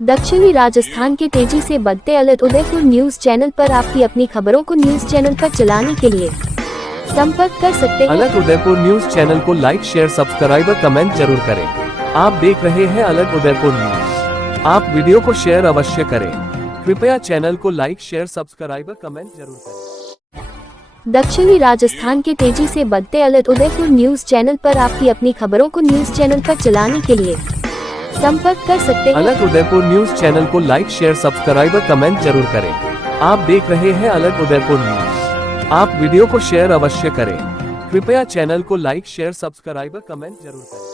दक्षिणी राजस्थान के तेजी से बढ़ते अलर्ट उदयपुर न्यूज चैनल पर आपकी अपनी खबरों को न्यूज चैनल पर चलाने के लिए संपर्क कर सकते हैं। अलर्ट उदयपुर न्यूज चैनल को लाइक शेयर सब्सक्राइब और कमेंट जरूर करें। आप देख रहे हैं अलर्ट उदयपुर न्यूज। आप वीडियो को शेयर अवश्य करें। कृपया चैनल को लाइक शेयर सब्सक्राइब और कमेंट जरूर करें। दक्षिणी राजस्थान के तेजी से बढ़ते अलर्ट उदयपुर न्यूज चैनल पर आपकी अपनी खबरों को न्यूज चैनल पर चलाने के लिए संपर्क कर सकते हैं। अलर्ट उदयपुर न्यूज चैनल को लाइक शेयर सब्सक्राइब और कमेंट जरूर करें। आप देख रहे हैं अलर्ट उदयपुर न्यूज। आप वीडियो को शेयर अवश्य करें। कृपया चैनल को लाइक शेयर सब्सक्राइब और कमेंट जरूर करें।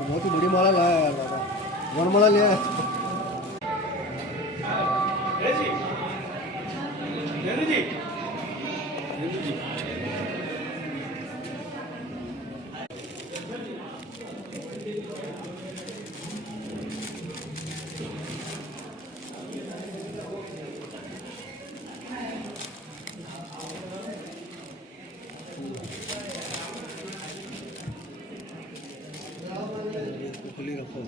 बहुत ही बड़ी माला लाया यार बाबा, वन माला लिया है। खुली रखो।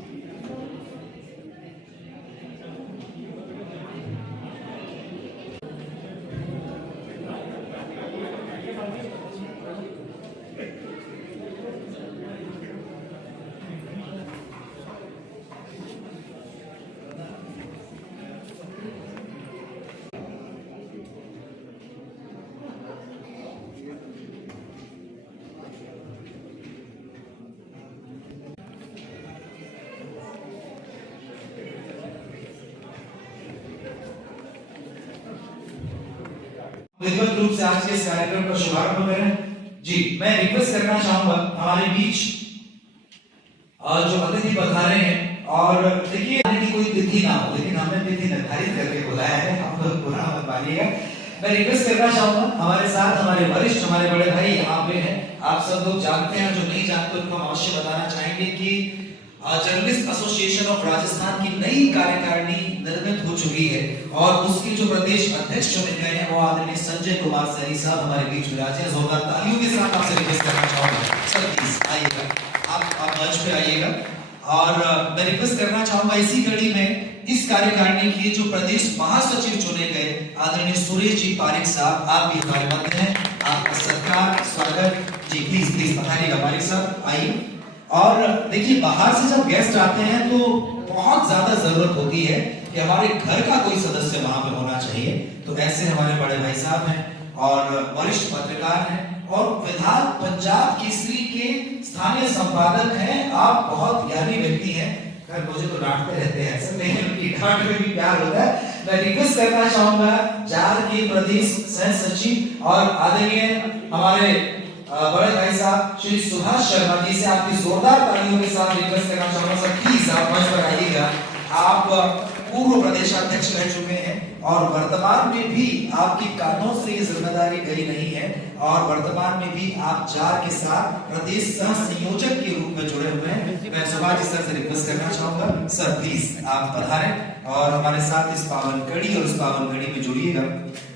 विधिवत रूप से आज के इस कार्यक्रम का शुभारंभ करें। जी, मैं रिक्वेस्ट करना चाहूंगा हमारे बीच जो अतिथि पधारे हैं, और देखिए आने की कोई तिथि ना हो, लेकिन हमने तिथि निर्धारित करके बुलाया है, आप लोग बुरा मत मानिएगा। मैं रिक्वेस्ट करना चाहूंगा हमारे साथ हमारे वरिष्ठ, हमारे बड़े भाई यहाँ पे हैं। आप सब लोग जानते हैं, जो नहीं जानते उनको हम अवश्य बताना चाहेंगे कि जर्नलिस्ट एसोसिएशन ऑफ राजस्थान की नई कार्यकारिणी निर्मित हो चुकी है, और उसके जो प्रदेश अध्यक्ष चुने गए हैं वो आदरणीय संजय कुमार सैनी साहब हमारे बीच विराजे हैं। जोरदार तालियों के साथ आपसे रिक्वेस्ट करना चाहूंगा, सर प्लीज आइएगा, आप मंच पे आइएगा। और मैं रिक्वेस्ट करना चाहूंगा इसी कड़ी में इस कार्यकारिणी के जो प्रदेश महासचिव चुने गए आदरणीय सुरेश जी पारिक साहब, आप भी हमारे मध्य हैं, आपका सत्कार स्वागत जी, प्लीज प्लीज पधारिएगा पारिक साहब, आइए। और देखिए बाहर से जब गेस्ट आते हैं तो बहुत ज्यादा जरूरत होती है कि हमारे घर का कोई सदस्य वहां पे होना चाहिए, तो ऐसे हमारे बड़े भाई साहब हैं और वरिष्ठ पत्रकार हैं और विधान पंजाब केसरी के स्थानीय संपादक हैं। आप बहुत ज्ञानी व्यक्ति हैं, मुझे तो डांटते रहते हैं ऐसे, लेकिन उनकी डांट में भी प्यार होता है। मैं रिक्वेस्ट करना चाहूंगा जार के प्रदेश सह सचिव और आदरणीय हमारे बड़े भाई साहब श्री सुभाष शर्मा जी से आपकी जोरदार तालियों के साथ रिक्वेस्ट करना चाहूंगा, सर प्लीज आप मंच पर आइएगा। आप पूर्व प्रदेशाध्यक्ष रह चुके हैं और वर्तमान में भी आपकी कानों से ये जिम्मेदारी गई नहीं है, और वर्तमान में भी आप जार के साथ प्रदेश सह संयोजक के रूप में जुड़े हुए हैं। मैं सुभाष सर से रिक्वेस्ट करना चाहूंगा, सर प्लीज आप पधारें और हमारे साथ इस पावन कड़ी और इस पावन घड़ी में जुड़िएगा।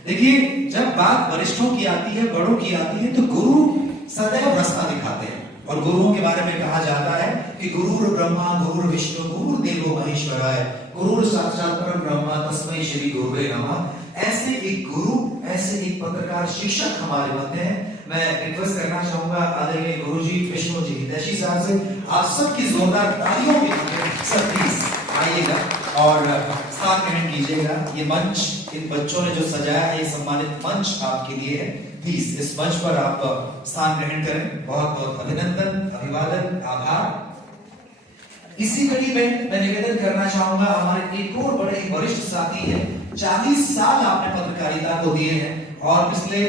देखिए, जब बात वरिष्ठों की आती है, बड़ों की आती है, तो गुरु सदैव रास्ता दिखाते हैं। और गुरुओं के बारे में कहा जाता है कि गुरुर ब्रह्मा गुरुर विष्णु गुरुर देवो महेश्वराय गुरुर साक्षात परब्रह्म तस्मै श्री गुरुवे नमः। ऐसे एक गुरु, ऐसे एक पत्रकार शिक्षक हमारे मध्य हैं। मैं रिक्वेस्ट करना चाहूंगा आदरणीय गुरुजी विष्णु जी हितैषी साहब से, आप सबकी जोरदार तालियों के सर प्लीज आइएगा और स्थान ग्रहण कीजिएगा। ये मंच इन बच्चों ने जो सजाया है, ये सम्मानित मंच आपके लिए है। प्लीज इस मंच पर आप स्थान ग्रहण करें। बहुत बहुत अभिनंदन, अभिवादन, आभार। इसी कड़ी में मैं निवेदन करना चाहूंगा, हमारे एक और बड़े ही वरिष्ठ साथी हैं, 40 साल आपने पत्रकारिता को दिए हैं और पिछले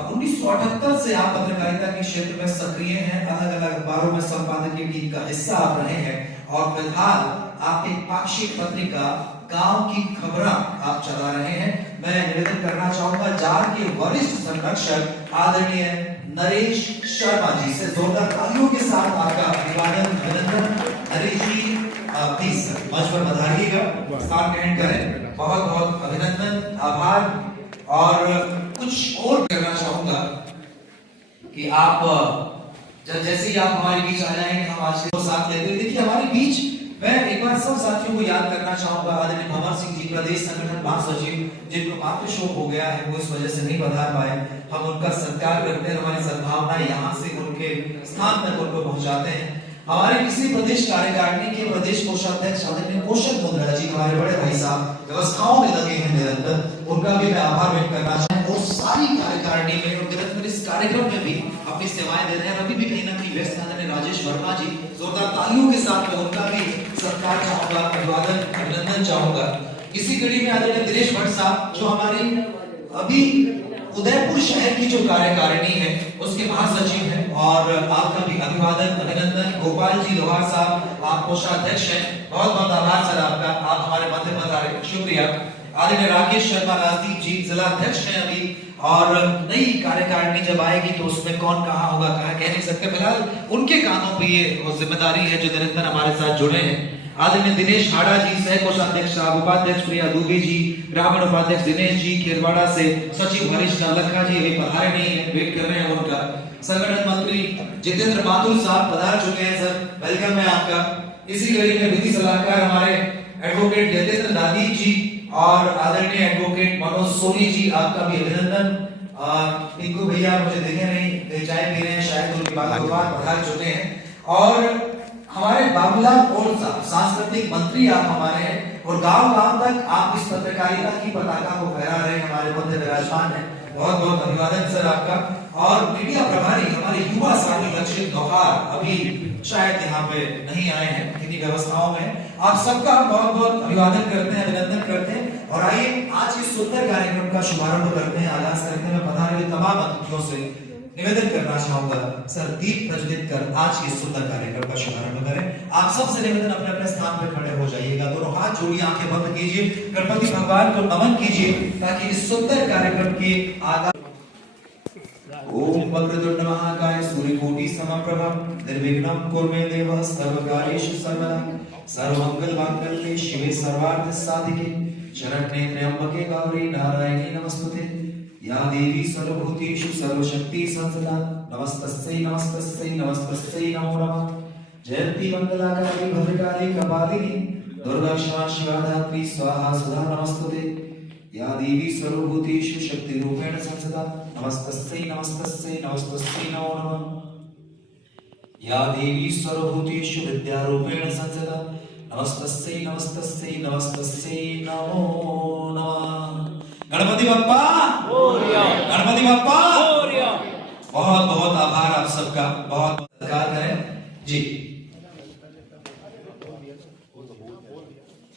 1978 से आप पत्रकारिता के क्षेत्र में सक्रिय हैं। अलग अलग अखबारों में संपादकीय टीम का हिस्सा आप रहे हैं और फिलहाल आप एक पाक्षिक पत्रिका गांव की खबरें आप चला रहे हैं। मैं निवेदन करना चाहूंगा जार के वरिष्ठ संरक्षक आदरणीय नरेश शर्मा जी से जोरदार तालियों के साथ आपका अभिवादन, अभिनंदन। नरेश जी प्लीज मंच पर पधारिएगा, स्थान ग्रहण करें। बहुत बहुत अभिनंदन, आभार। और कुछ और करना चाहूंगा कि आप जैसे ही आप हमारे बीच आ जाएंगे, हम आज के साथ लेते हुए देखिए हमारे बीच मैं एक बार सब साथियों को याद करना चाहूंगा। आदरणीय भंवर सिंह जी प्रदेश संगठन महासचिव, जिनको मातृ शोक हो गया है, वो इस वजह से नहीं पधार पाए। हम उनका सत्कार करते हैं, हमारी सद्भावना यहाँ से उनके स्थान तक उनको पहुंचाते हैं। हमारे किसी प्रदेश कार्यकारिणी के प्रदेश कोषाध्यक्ष आदरणीय कौशल मुंद्रा जी, हमारे बड़े भाई साहब व्यवस्थाओं में लगे हैं निरंतर, उनका भी मैं आभार व्यक्त करना चाहूंगा। और सारी कार्यकारिणी में और निरंतर इस कार्यक्रम में भी अपनी सेवाएं दे रहे हैं, अभी भी कहीं ना कहीं व्यस्त आदरणीय राजेश वर्मा जी, जोरदार तालियों के साथ मैं उनका भी सत्कार चाहूंगा, अभिवादन, अभिनंदन चाहूंगा। इसी कड़ी में आदरणीय दिनेश भट्ट साहब, जो हमारी अभी उदयपुर शहर की जो कार्यकारिणी है उसके महासचिव हैं और आपका भी अभिवादन, अभिनंदन। गोपाल जी लोहार साहब, आप कोषाध्यक्ष हैं, बहुत बहुत आभार सर आपका, आप हमारे मध्य पधारे, शुक्रिया। आदरणीय राकेश शर्मा राजदीप जी जिला अध्यक्ष हैं अभी, और नई कार्यकारिणी जब आएगी तो उसमें कौन कहाँ होगा कह नहीं सकते, फिलहाल उनके कानों पे ये जिम्मेदारी है जो निरंतर हमारे साथ जुड़े हैं। आदरणीय दिनेश हाड़ा जी सह कोषाध्यक्ष साहब, उपाध्यक्ष प्रिया दुबे जी, ग्रामीण उपाध्यक्ष दिनेश जी खेरवाड़ा से, सचिव हरीश नवलखा जी अभी पधारे नहीं है, वेट कर रहे हैं उनका। संगठन मंत्री जितेंद्र माथुर साहब पधार चुके हैं सर, वेलकम है आपका। इसी कड़ी में विधि सलाहकार हमारे एडवोकेट जितेंद्र दादी जी और आदरणीय एडवोकेट मनोज सोनी जी, आपका भी अभिनंदन। टिंकू भैया मुझे देखे नहीं, चाय पी रहे हैं शायद, उनकी बात पधार चुके हैं। और हमारे बाबूलाल और सांस्कृतिक मंत्री आप हमारे हैं और गांव-गांव तक आप इस पत्रकारिता की पताका को फहरा रहे हैं, हमारे मध्य विराजमान है, बहुत बहुत अभिवादन सर आपका। और मीडिया प्रभारी हमारे युवा साथी लक्षित गौहार अभी शायद यहाँ पे नहीं आए हैं, किन्हीं व्यवस्थाओं में, आप सबका बहुत बहुत अभिवादन करते हैं, अभिनंदन करते हैं। और आइए आज इस सुंदर कार्यक्रम का शुभारंभ करते हैं, आगाज करते हैं। मैं पधारे हुए तमाम अतिथियों से निवेदन करना चाहूंगा सर दीप प्रज्वलित कर आज के सुंदर कार्यक्रम का शुभारंभ करें। आप सबसे निवेदन अपने अपने स्थान पर खड़े हो जाइएगा, दोनों हाथ जोड़िए, आंखें बंद कीजिए, गणपति भगवान को नमन कीजिए ताकि इस सुंदर कार्यक्रम के आगाज। ओम वक्रतुंड महाकाय सूर्यकोटि समप्रभ निर्विघ्नं कुरु मे देव सर्वकार्येषु सर्वदा सर्वमंगल मांगल्ये शिवे सर्वार्थ साधिके शरण्ये त्र्यंबके गौरी नारायणी नमस्तुते या देवी सर्वभूतेषु सर्वशक्ति संसदा नमस्तस्यै नमस्तस्यै नमस्तस्यै नमो नमः। जयंती मंगलाकाली भद्रकाली कपालिनी दुर्गा क्षमा शिवा धात्री स्वाहा सुधा नमस्तुते या देवी सर्वभूतेषु शक्ति रूपेण संसदा नमस्तस्यै नमस्तस्यै नमस्तस्यै नमो नमः। या देवी सर्वभूतेषु विद्या रूपेण संसदा नमस्तस्यै नमस्तस्यै नमस्तस्यै नमो नमः। गणपति बप्पा मोरया, गणपति बप्पा मोरया। बहुत बहुत आभार आप सबका, बहुत सत्कार करें जी।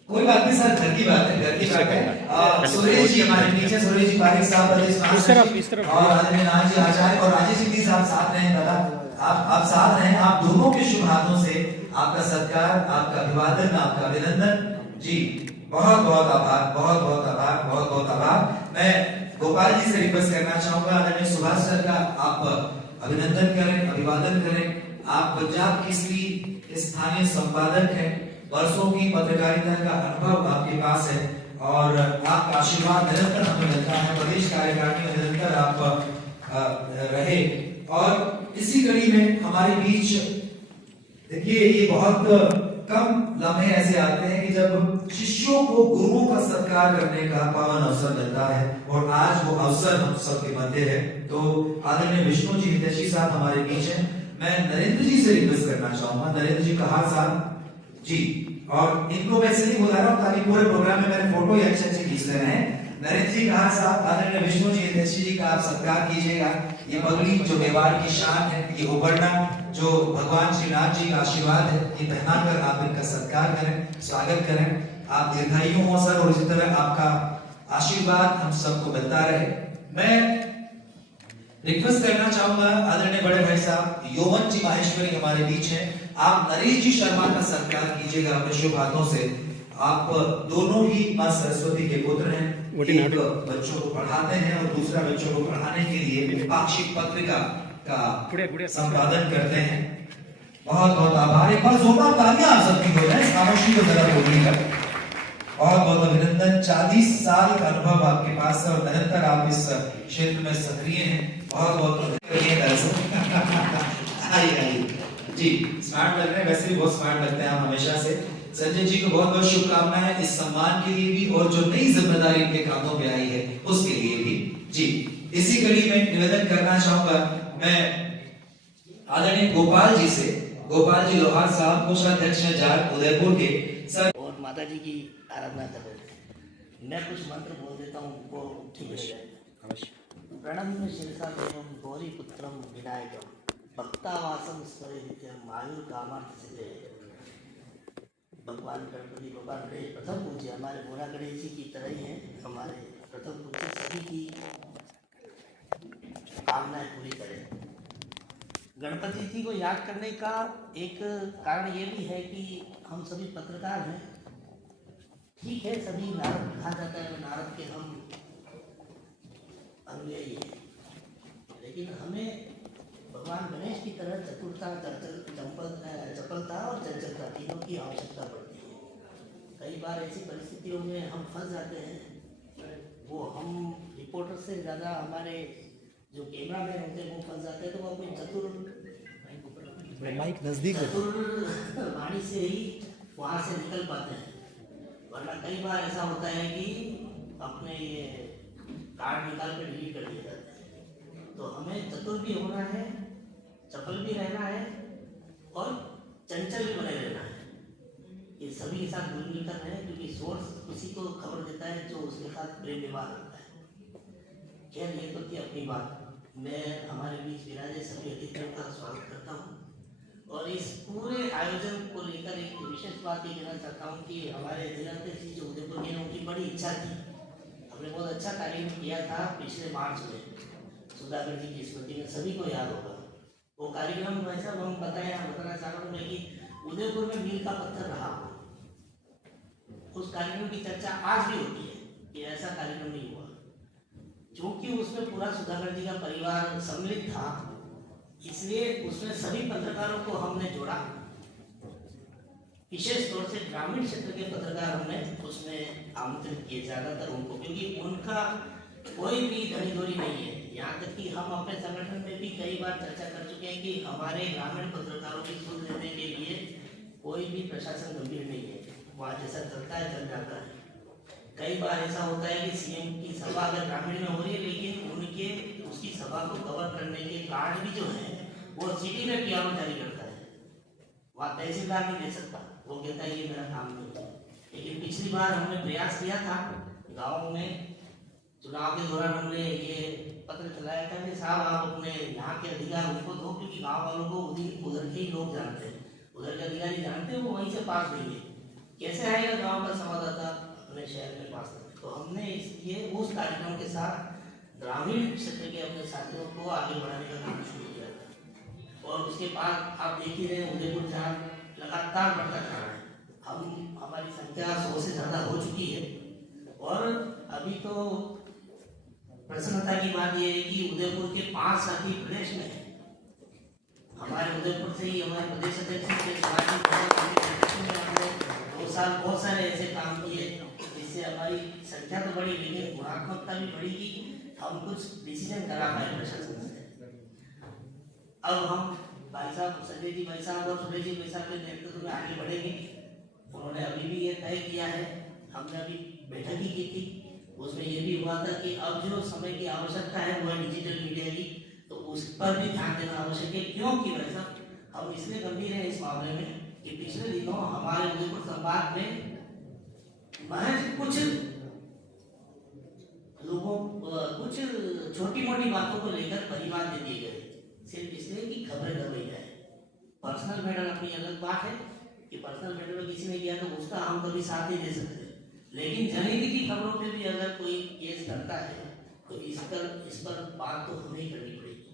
कोई बात नहीं सर, घर की बात है, घर की बात है। सुरेश जी हमारे पीछे, सुरेश जी पारिक साहब प्रदेश महासचिव और आदरणीय नाथ जी आचार्य और राजेश जी प्लीज आप साथ रहें, दादा आप साथ रहें। आप दोनों के शुभ हाथों से आपका सत्कार, आपका अभिवादन, आपका अभिनंदन जी। बहुत बहुत आभार, बहुत बहुत आभार, बहुत बहुत आभार। मैं गोपाल जी से रिक्वेस्ट करना चाहूंगा, आदरणीय सुभाष सर का आप अभिनंदन करें, अभिवादन करें। आप पंजाब केसरी स्थानीय संपादक हैं, वर्षों की पत्रकारिता का अनुभव आपके पास है और आपका आशीर्वाद निरंतर हमें मिलता है, प्रदेश कार्यकारिणी में निरंतर आप रहे। और इसी कड़ी में हमारे बीच देखिए, ये बहुत कम लम्हे ऐसे आते हैं कि जब शिष्यों को गुरुओं का सत्कार करने का पावन अवसर मिलता है, और आज वो अवसर हम सबके मध्य है। तो आदरणीय विष्णु जी हितैषी साहब हमारे बीच हैं। मैं नरेंद्र जी से रिक्वेस्ट करना चाहूंगा, नरेंद्र जी कहार साहब जी, और इनको वैसे नहीं बुला रहा हूं ताकि पूरे प्रोग्राम में मेरे फोटो ही अच्छे अच्छे खींचते रहे। नरेंद्र जी कहार साहब, आदरणीय विष्णु जी हितैषी जी का आप सत्कार कीजिएगा। ये पगड़ी जो मेवाड़ की शान है, ये उबरना जो भगवान श्री नाथ जी का आशीर्वाद है, ये पहनाकर आप इनका सत्कार करें, स्वागत करें। आप दीर्घायु हो सर, और इसी तरह आपका आशीर्वाद हम सबको मिलता रहे। मैं रिक्वेस्ट करना चाहूंगा आदरणीय बड़े भाई साहब यौवन जी माहेश्वरी हमारे बीच हैं, आप नरेश जी शर्मा का सत्कार कीजिएगा अपने शुभ हाथों से। आप दोनों ही मां सरस्वती के पुत्र हैं, एक बच्चों को पढ़ाते हैं और दूसरा बच्चों को पढ़ाने के लिए पाक्षिक पत्रिका का संपादन करते हैं। बहुत बहुत आभार। एक बार जोरदार तालियां आप सबकी हो जाए, खामोशी को जरा बोलिएगा। बहुत बहुत अभिनंदन। 40 साल का अनुभव आपके पास है और निरंतर आप इस क्षेत्र में सक्रिय हैं। बहुत बहुत आइए जी, स्मार्ट लग रहे हैं, वैसे भी बहुत स्मार्ट लगते हैं आप हमेशा से। संजय जी को बहुत बहुत शुभकामनाएं इस सम्मान के लिए भी, और जो नई जिम्मेदारी इनके कांधों पे आई है उसके लिए भी जी। इसी कड़ी में निवेदन करना चाहूंगा मैं आदरणीय गोपाल जी से, गोपाल जी लोहार साहब कोषाध्यक्ष हैं जाट उदयपुर के सर, और माता जी की आराधना कर रहे थे। मैं कुछ मंत्र बोल देता हूँ, वो ठीक हो जाएगा। प्रणम्य शिरसा देवम गौरी पुत्रम विनायकम भक्तावासम स्मरे नित्यम आयुर कामार्थ सिद्धे। भगवान गणपति, भगवान गणेश प्रथम पूज्य, हमारे मोरा गणेश जी की तरह ही हैं, हमारे प्रथम पूज्य, सभी की कामनाएं पूरी करें। गणपति जी को याद करने का एक कारण ये भी है कि हम सभी पत्रकार हैं। ठीक है, सभी नारद कहा जाता है, नारद के हम अनुयायी हैं, लेकिन हमें भगवान गणेश की तरह चतुरता, चपलता और चंचलता तीनों की आवश्यकता पड़ती है। कई बार ऐसी परिस्थितियों में हम फंस जाते हैं, वो हम रिपोर्टर से ज़्यादा हमारे जो कैमरा मैन होते हैं वो फंस जाते हैं, तो वो अपनी माइक नजदीक वाणी से ही वहाँ से निकल पाते हैं। वरना कई बार ऐसा होता है कि अपने ये कार्ड निकाल कर डिलीट कर दिए जाते हैं। तो हमें चतुर भी होना है, चपल भी रहना है और चंचल भी बने रहना है। ये सभी के साथ मिलकर रहें, क्योंकि सोर्स उसी को खबर देता है जो उसके साथ प्रेम व्यवहार होता है। खैर, ये तो थी अपनी बात। मैं हमारे बीच विराजे सभी अतिथियों का स्वागत करता हूँ, और इस पूरे आयोजन को लेकर एक विशेष बात ये कहना चाहता हूँ कि हमारे जिलाध्यक्ष जी जो उदयपुर के, उनकी बड़ी इच्छा थी। हमने बहुत अच्छा कार्यक्रम किया था पिछले मार्च में, सुधाकर जी की स्मृति में, सभी को याद होगा वो कार्यक्रम। वैसा हम बताना चाह रहा हूँ मैं कि उदयपुर में मील का पत्थर रहा, उस कार्यक्रम की चर्चा आज भी होती है कि ऐसा कार्यक्रम नहीं हुआ। क्योंकि उसमें पूरा सुधाकर जी का परिवार सम्मिलित था, इसलिए उसमें सभी पत्रकारों को हमने जोड़ा। विशेष तौर से ग्रामीण क्षेत्र के पत्रकार हमने उसमें आमंत्रित किए, ज़्यादातर उनको, क्योंकि उनका कोई भी धनीधोरी नहीं है। यहाँ तक कि हम अपने संगठन में भी कई बार चर्चा कर चुके हैं कि हमारे ग्रामीण पत्रकारों की सुध लेने के लिए कोई भी प्रशासन गंभीर नहीं है। वहाँ जैसा चलता है चल जाता है। कई बार ऐसा होता है कि सीएम की सभा अगर ग्रामीण में हो रही है, लेकिन उनके उसकी सभा को कवर करने के कार्ड भी जो है वो सिटी में पीआरओ जारी करता है, वहाँ तहसीलदार नहीं दे सकता, वो कहता है ये मेरा काम नहीं है। लेकिन पिछली बार हमने प्रयास किया था, गाँव में चुनाव के दौरान हमने ये पत्र चलाया था कि साहब आप अपने यहाँ के अधिकार उनको दो, क्योंकि गांव वालों को उधर के ही लोग जानते हैं, उधर के अधिकारी जानते हैं, वो वहीं से पास देंगे। कैसे आएगा गांव का संवाददाता अपने शहर में पास? तो हमने इसलिए उस कार्यक्रम के साथ ग्रामीण क्षेत्र के अपने साथियों को आगे बढ़ाने का काम शुरू किया था। और उसके बाद आप देख ही रहे, उदयपुर जहाँ लगातार बढ़ता जा रहा है। हमारी संख्या 100 से ज़्यादा हो चुकी है। और अभी तो प्रसन्नता की बात यह है कि उदयपुर के 5 साथी प्रदेश में है। हमारे उदयपुर से ही हमारे प्रदेश अध्यक्ष हमने 2 साल बहुत सारे ऐसे काम किए जिससे हमारी संख्या तो बढ़ी लेकिन गुणात्मकता भी बढ़ेगी, हम कुछ डिसीजन करा पाए प्रशासन से। अब हम भाई साहब संजय जी भाई साहब और सुरेश जी भाई साहब के नेतृत्व में आगे बढ़ेंगे। उन्होंने अभी भी ये तय किया है, हमने अभी बैठक ही की थी, उसमें ये भी हुआ था कि अब जो समय की आवश्यकता है वो है डिजिटल मीडिया की, तो उस पर भी ध्यान देना आवश्यक है। क्योंकि भाई साहब हम इसलिए गंभीर हैं इस मामले में कि पिछले दिनों हमारे उदयपुर संवाद में महज कुछ लोगों कुछ छोटी मोटी बातों को लेकर परिवार दे दिए गए, सिर्फ इसलिए कि खबरें दबाई जाए। पर्सनल मैटर अपनी अलग बात है कि पर्सनल मैटर में किसी ने किया तो उसका हम कभी साथ नहीं दे सकते, लेकिन जनहित की खबरों पे भी अगर कोई केस करता है तो इस पर बात तो हमें ही करनी पड़ेगी।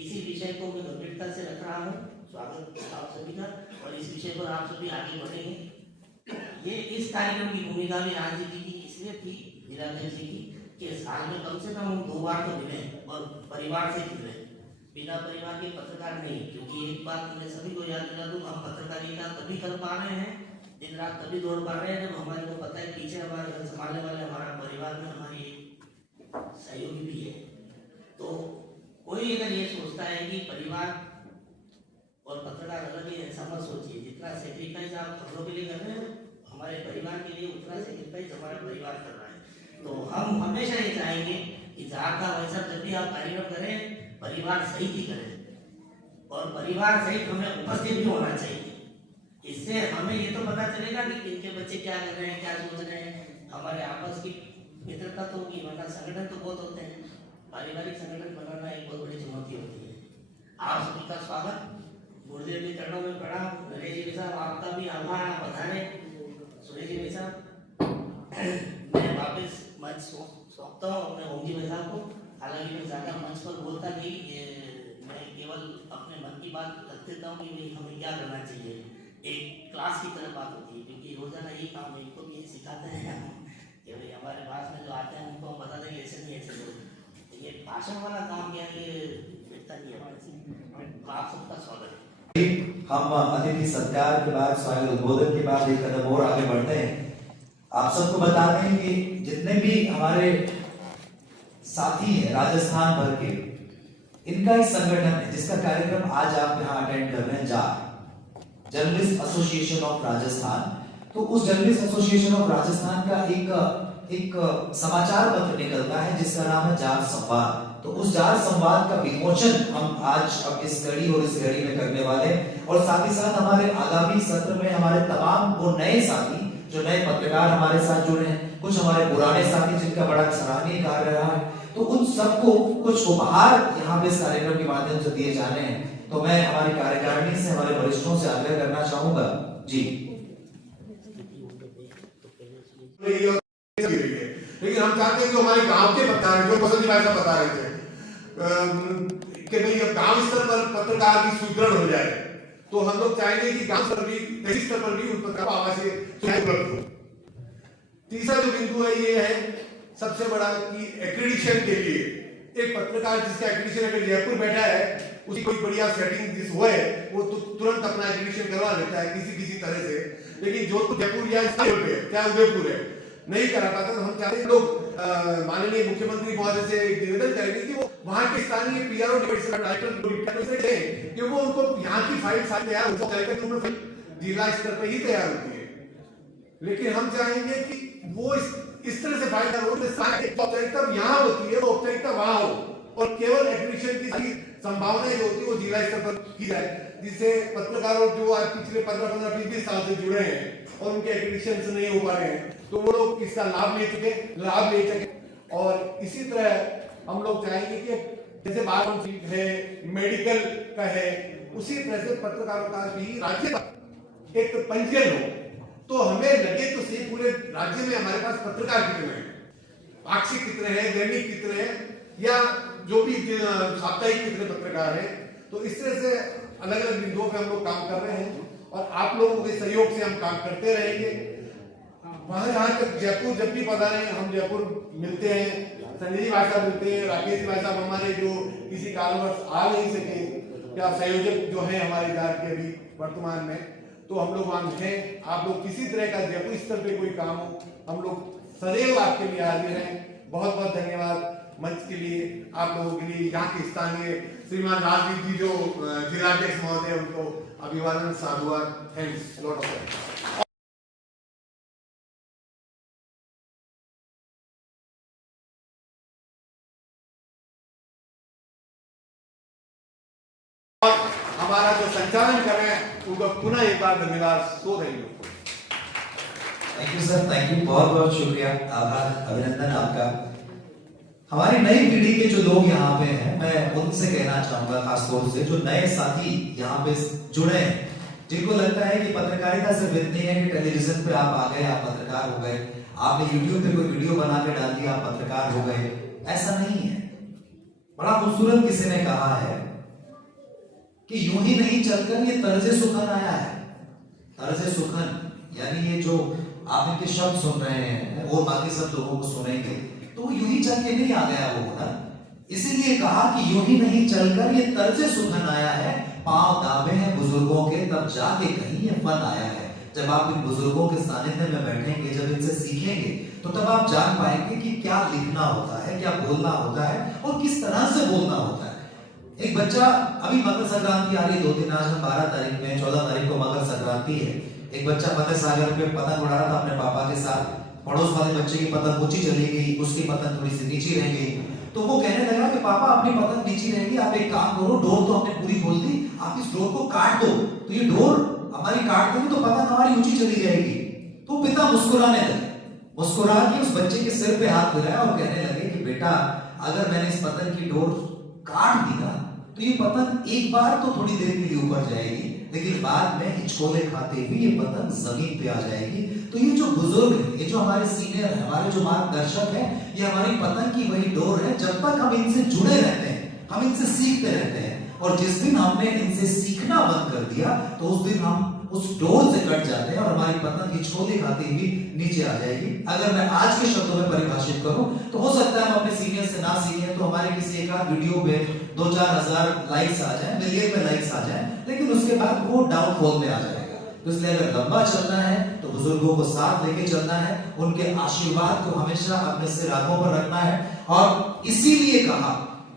इसी विषय को मैं गंभीरता से रख रहा हूँ, स्वागत आप सभी का, और इस विषय पर आप सभी आगे बढ़ेंगे। ये इस कार्यक्रम की भूमिका भी राजनीति की इसलिए थी जिलाध्यक्ष जी की कि साल में कम से कम हम 2 बार तो मिले और परिवार से मिले, बिना परिवार के पत्रकार नहीं। क्योंकि एक बात मैं सभी को याद दिला दूं, हम पत्रकारिता तभी कर पा रहे हैं, दिन रात तभी दौड़ पा रहे हैं जब हमारे को पता है पीछे हमारे घर संभालने वाले हमारा परिवार में हमारी सहयोगी भी है। तो कोई अगर ये सोचता है कि परिवार और पत्रकार अलग ही, ऐसा मत सोचिए। जितना सेक्रीफाइस आप खबरों के लिए कर रहे हैं हमारे परिवार के लिए उतना सेक्रीफाइस हमारा परिवार कर रहा है। तो हम हमेशा ये चाहेंगे कि जहाँ का वैसा जब भी आप कार्यक्रम करें परिवार सहित ही करें, और परिवार सहित हमें उपस्थित भी होना चाहिए। इससे हमें ये तो पता चलेगा कि किनके बच्चे क्या कर रहे हैं, क्या सोच रहे हैं, हमारे आपस की मित्रता तो होगी, वरना संगठन तो बहुत होते हैं, पारिवारिक संगठन बनाना एक बहुत बड़ी चुनौती होती है। आप सभी का स्वागत, गुरुदेव के चरणों में प्रणाम। नरेश जी साहब आपका भी आभार, आप बधाने। सुरेश जी साहब मैं वापस मंच सौंपता हूँ अपने ओम जी साहब को। हालांकि मैं ज़्यादा मंच पर बोलता नहीं, मैं केवल अपने मन की बात रख देता हूँ कि भाई हमें क्या करना चाहिए। एक क्लास की तरह बात होती है, क्योंकि रोजाना यही काम है, इनको भी ये सिखाते हैं कि भाई हमारे पास में जो आते हैं उनको हम बता दें ऐसे नहीं ऐसे करो। ये भाषण वाला काम क्या है, ये मिलता नहीं है हमारे से। आप सबका स्वागत है। हम अतिथि सत्कार के बाद स्वागत उद्बोधन के बाद एक कदम और आगे बढ़ते हैं। आप सबको बता दें कि जितने भी हमारे साथी हैं राजस्थान भर के, इनका एक संगठन है जिसका कार्यक्रम आज आप यहाँ अटेंड कर रहे हैं, जर्नलिस्ट एसोसिएशन ऑफ राजस्थान। तो उस जर्नलिस्ट एसोसिएशन ऑफ राजस्थान का एक समाचार पत्र निकलता है जिसका नाम है जार संवाद। तो उस जार संवाद का विमोचन हम आज अब इस घड़ी और इस घड़ी में करने वाले हैं, और साथ ही साथ हमारे आगामी सत्र में हमारे तमाम वो नए साथी जो नए पत्रकार हमारे साथ जुड़े हैं, कुछ हमारे पुराने साथी जिनका बड़ा सराहनीय कार्य रहा है, तो उन सबको कुछ उपहार यहाँ पे इस कार्यक्रम के माध्यम से दिए जाने हैं। तो मैं हमारी कार्यकारिणी से, हमारे वरिष्ठों से आग्रह करना चाहूंगा जी। लेकिन हम चाहते हैं कि हमारे गांव के पत्रकार, जो बसंत भाई साहब बता रहे थे कि भाई अब गांव स्तर पर पत्रकार की सुदृढ़ हो जाए, तो हम लोग चाहेंगे कि गांव स्तर भी, तहसील स्तर पर भी उन पत्रकार को आवाज से उपलब्ध हो। तीसरा जो बिंदु है ये है सबसे बड़ा कि एक्रेडिशन के लिए एक पत्रकार जिसका एक्रेडिशन अगर जयपुर बैठा है, उसकी कोई बढ़िया सेटिंग जिस हुआ है वो तो तुरंत अपना एक्रेडिशन करवा लेता है किसी तरह से, लेकिन जो जयपुर या क्या उदयपुर है नहीं करा पाता। तो हम चाहते हैं लोग माननीय मुख्यमंत्री महोदय से निवेदन करेंगे कि वो वहां के स्थानीय पीआरओ डायरेक्टर से कि वो उनको यहाँ की फाइल सारी तैयार हो जाएगा, जिला स्तर पर ही तैयार होती है, लेकिन हम चाहेंगे कि वो इस तरह से फाइल हो औपचारिकता यहाँ होती है वो औपचारिकता वहां हो, और केवल एक्रेडिशन की संभावनाएं जो होती है वो जिला स्तर पर की जाए, जिससे पत्रकारों जो आज पिछले 15-20 साल से जुड़े हैं और उनके एक्रेडिशन नहीं हो पा रहे हैं, तो वो लोग इसका लाभ ले सके। और इसी तरह हम लोग चाहेंगे कि जैसे बार है, मेडिकल का है, उसी तरह से पत्रकारों का भी राज्य एक पंजीयन हो, तो हमें लगे तो सही पूरे राज्य में हमारे पास पत्रकार कितने हैं, पाक्षिक कितने हैं, दैनिक कितने हैं, या जो भी साप्ताहिक कितने पत्रकार हैं। तो इस तरह से अलग अलग बिंदुओं पे हम लोग काम कर रहे हैं, और आप लोगों के सहयोग से हम काम करते रहेंगे। वहां यहाँ तक जयपुर जब भी पधारे हम जयपुर मिलते हैं, संजय जी भाई साहब मिलते हैं, राकेश जी भाई साहब हमारे जो किसी कारणवश आ नहीं सके, क्या संयोजक जो है हमारे इधर के अभी वर्तमान में, तो हम लोग वहां हैं। आप लोग किसी तरह का जयपुर स्तर पे कोई काम हो, हम लोग सदैव आपके लिए हाजिर हैं। बहुत बहुत धन्यवाद मंच के लिए, आप लोगों के लिए। यहाँ के स्थानीय श्रीमान राजदीप जी जो जिलाध्यक्ष महोदय, उनको अभिवादन, साधुवाद, थैंक्स लॉट ऑफ थैंक्स। हमारा जो संचालन कर रहे हैं उनको पुनः एक बार धन्यवाद। सो रही लोग thank you sir, thank you, बहुत बहुत शुक्रिया, आभार, अभिनंदन आपका। हमारी नई पीढ़ी के जो लोग यहाँ पे हैं, मैं उनसे कहना चाहूंगा, खासतौर से जो नए साथी यहाँ पे जुड़े हैं, जिनको लगता है कि पत्रकारिता सिर्फ इतनी है कि टेलीविजन पे आप आ गए, आप पत्रकार हो गए, आपने यूट्यूब पे कोई वीडियो बना के डाल दिया, आप पत्रकार हो गए। ऐसा नहीं है। बड़ा खूबसूरत किसी ने कहा है कि यूं ही नहीं चलकर ये तर्ज सुखन आया है। तर्ज सुखन यानी ये जो आप इनके शब्द सुन रहे हैं और बाकी सब लोगों को सुनेंगे, तो यूं ही चल के नहीं आ गया वो ना। इसीलिए कहा कि यूं ही नहीं चलकर ये तर्ज सुखन आया है, पांव दाबे हैं बुजुर्गों के तब जाके कहीं ये फन आया है। जब आप इन बुजुर्गों के सानिध्य में बैठेंगे, जब इनसे सीखेंगे, तो तब आप जान पाएंगे कि क्या लिखना होता है, क्या बोलना होता है और किस तरह से बोलना होता है। एक बच्चा, अभी मकर संक्रांति आ रही है 2 दिन, आज हम 12 तारीख में, 14 तारीख को मकर संक्रांति है। एक बच्चा फतेह सागर पे पतंग उड़ा रहा था अपने पापा के साथ, पड़ोस वाले बच्चे की पतंग ऊंची चली गई, उसकी पतंग थोड़ी सी नीची रह गई। तो वो कहने लगा कि पापा अपनी पतंग नीची रहेगी, आप एक काम करो, डोर तो हमने पूरी खोल दी, आप इस डोर को काट दो, तो ये डोर हमारी काट देंगे तो पतंग हमारी ऊंची चली जाएगी। तो पिता मुस्कुराने लगे, मुस्कुरा के उस बच्चे के सिर पे हाथ फिराया और कहने लगे कि बेटा, अगर मैंने इस पतंग की डोर काट दी ना, तो ये पतंग एक बार तो थोड़ी देर के लिए ऊपर जाएगी, लेकिन बाद में हिचकोले खाते हुए ये पतंग जमीन पे आ जाएगी। तो ये जो बुजुर्ग है, ये जो हमारे सीनियर है, हमारे जो मार्गदर्शक है, ये हमारी पतंग की वही डोर है। जब तक हम इनसे जुड़े रहते हैं, हम इनसे सीखते रहते हैं, और जिस दिन हमने इनसे सीखना बंद कर दिया, तो उस दिन हम उस डोर से कट जाते हैं और हमारी पतंग हिचकोले खाती हुई नीचे आ जाएगी। अगर मैं आज के शब्दों में परिभाषित करूं, तो हो सकता है हम अपने सीनियर से ना सीखें, तो हमारे किसी एक आध वीडियो पे 2-4 हजार लाइक्स आ जाए, मिलियन में लाइक्स आ जाए, लेकिन उसके बाद वो डाउनफॉल में आ जाएगा। तो इसलिए अगर लंबा चलना है, तो बुजुर्गों को साथ लेके चलना है, उनके आशीर्वाद को हमेशा अपने सिर आंखों पर रखना है। और इसीलिए कहा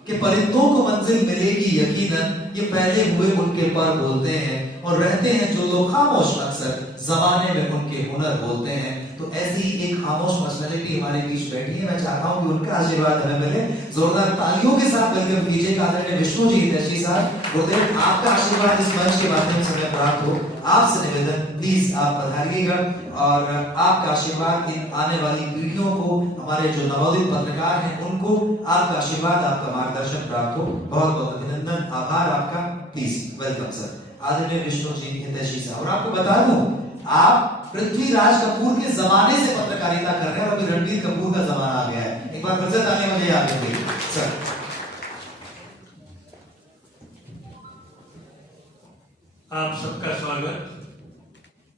कि परिंदों को मंजिल मिलेगी यकीनन, ये पहले हुए उनके पर बोलते हैं, और रहते हैं जो लोग खामोश, अक्सर जमाने में उनके हुनर बोलते हैं। तो ऐसी एक खामोश पर्सनालिटी हमारे बीच बैठी है। मैं चाहता हूं कि उनका आशीर्वाद हमें मिले। जोरदार तालियों के साथ वेलकम कीजिएगा आदरणीय विष्णु जी हितैषी साहब। गुरुदेव, आपका आशीर्वाद इस मंच के माध्यम से हमें प्राप्त हो। आपसे निवेदन, प्लीज आप पधारिएगा और आपका आशीर्वाद इन आने वाली पीढ़ियों को, हमारे जो नवोदित पत्रकार हैं उनको आपका आशीर्वाद, आपका मार्गदर्शन प्राप्त हो। बहुत बहुत अभिनंदन, आभार आपका। प्लीज वेलकम सर, आदरणीय विष्णु जी हितैषी साहब। और आपको बता दूं, आप पृथ्वीराज कपूर के जमाने से पत्रकारिता कर रहे हैं और अभी रणबीर कपूर का जमाना आ गया है। एक बार फिर से तालियां बजाइए आपके लिए सर। आप सबका स्वागत,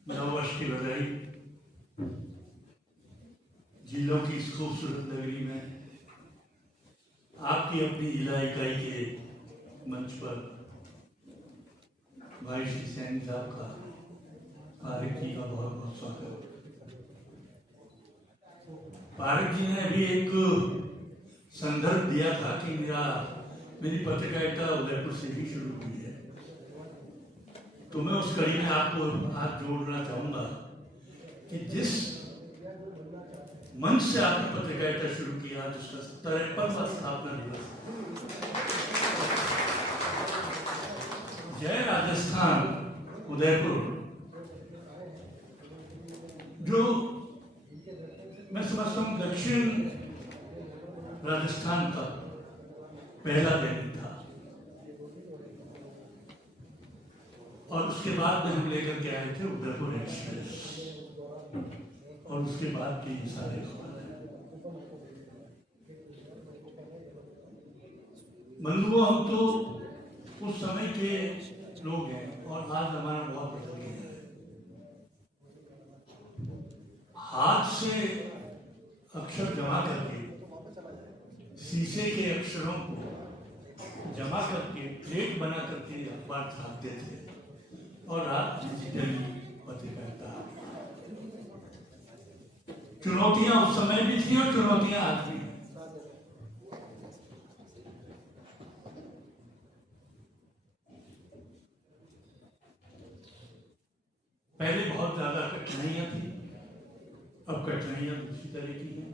नववर्ष की बधाई। जिलों की इस खूबसूरत नगरी में आपकी अपनी जिला इकाई के मंच पर भाई श्री सैनी साहब का, पारक जी का बहुत बहुत स्वागत। पारक जी ने अभी एक संदर्भ दिया था कि मेरी पत्रकारिता उदयपुर से भी शुरू हुई है, तो मैं उस कड़ी में आपको हाथ जोड़ना चाहूंगा कि जिस मंच से आपने पत्रकारिता शुरू किया, जिसका 53वां स्थापना दिवस, जय राजस्थान उदयपुर, जो मैं समझता हूं दक्षिण राजस्थान का पहला दिन था, और उसके बाद में हम लेकर के आए थे उदयपुर एक्सप्रेस, और उसके बाद के ये सारे खबर हैं। बंधुओं, हम तो उस समय के लोग हैं और आज जमाना बहुत बदल गया है। हाथ से अक्षर जमा करके, शीशे के अक्षरों को जमा करके प्लेट बना करके अखबार छापते थे, और आज डिजिटली पत्रकारिता। चुनौतियां उस समय भी थी और चुनौतियां आज भी हैं। पहले बहुत ज्यादा कठिनाइयां थी, अब कठिनाइयां दूसरी तरह की हैं।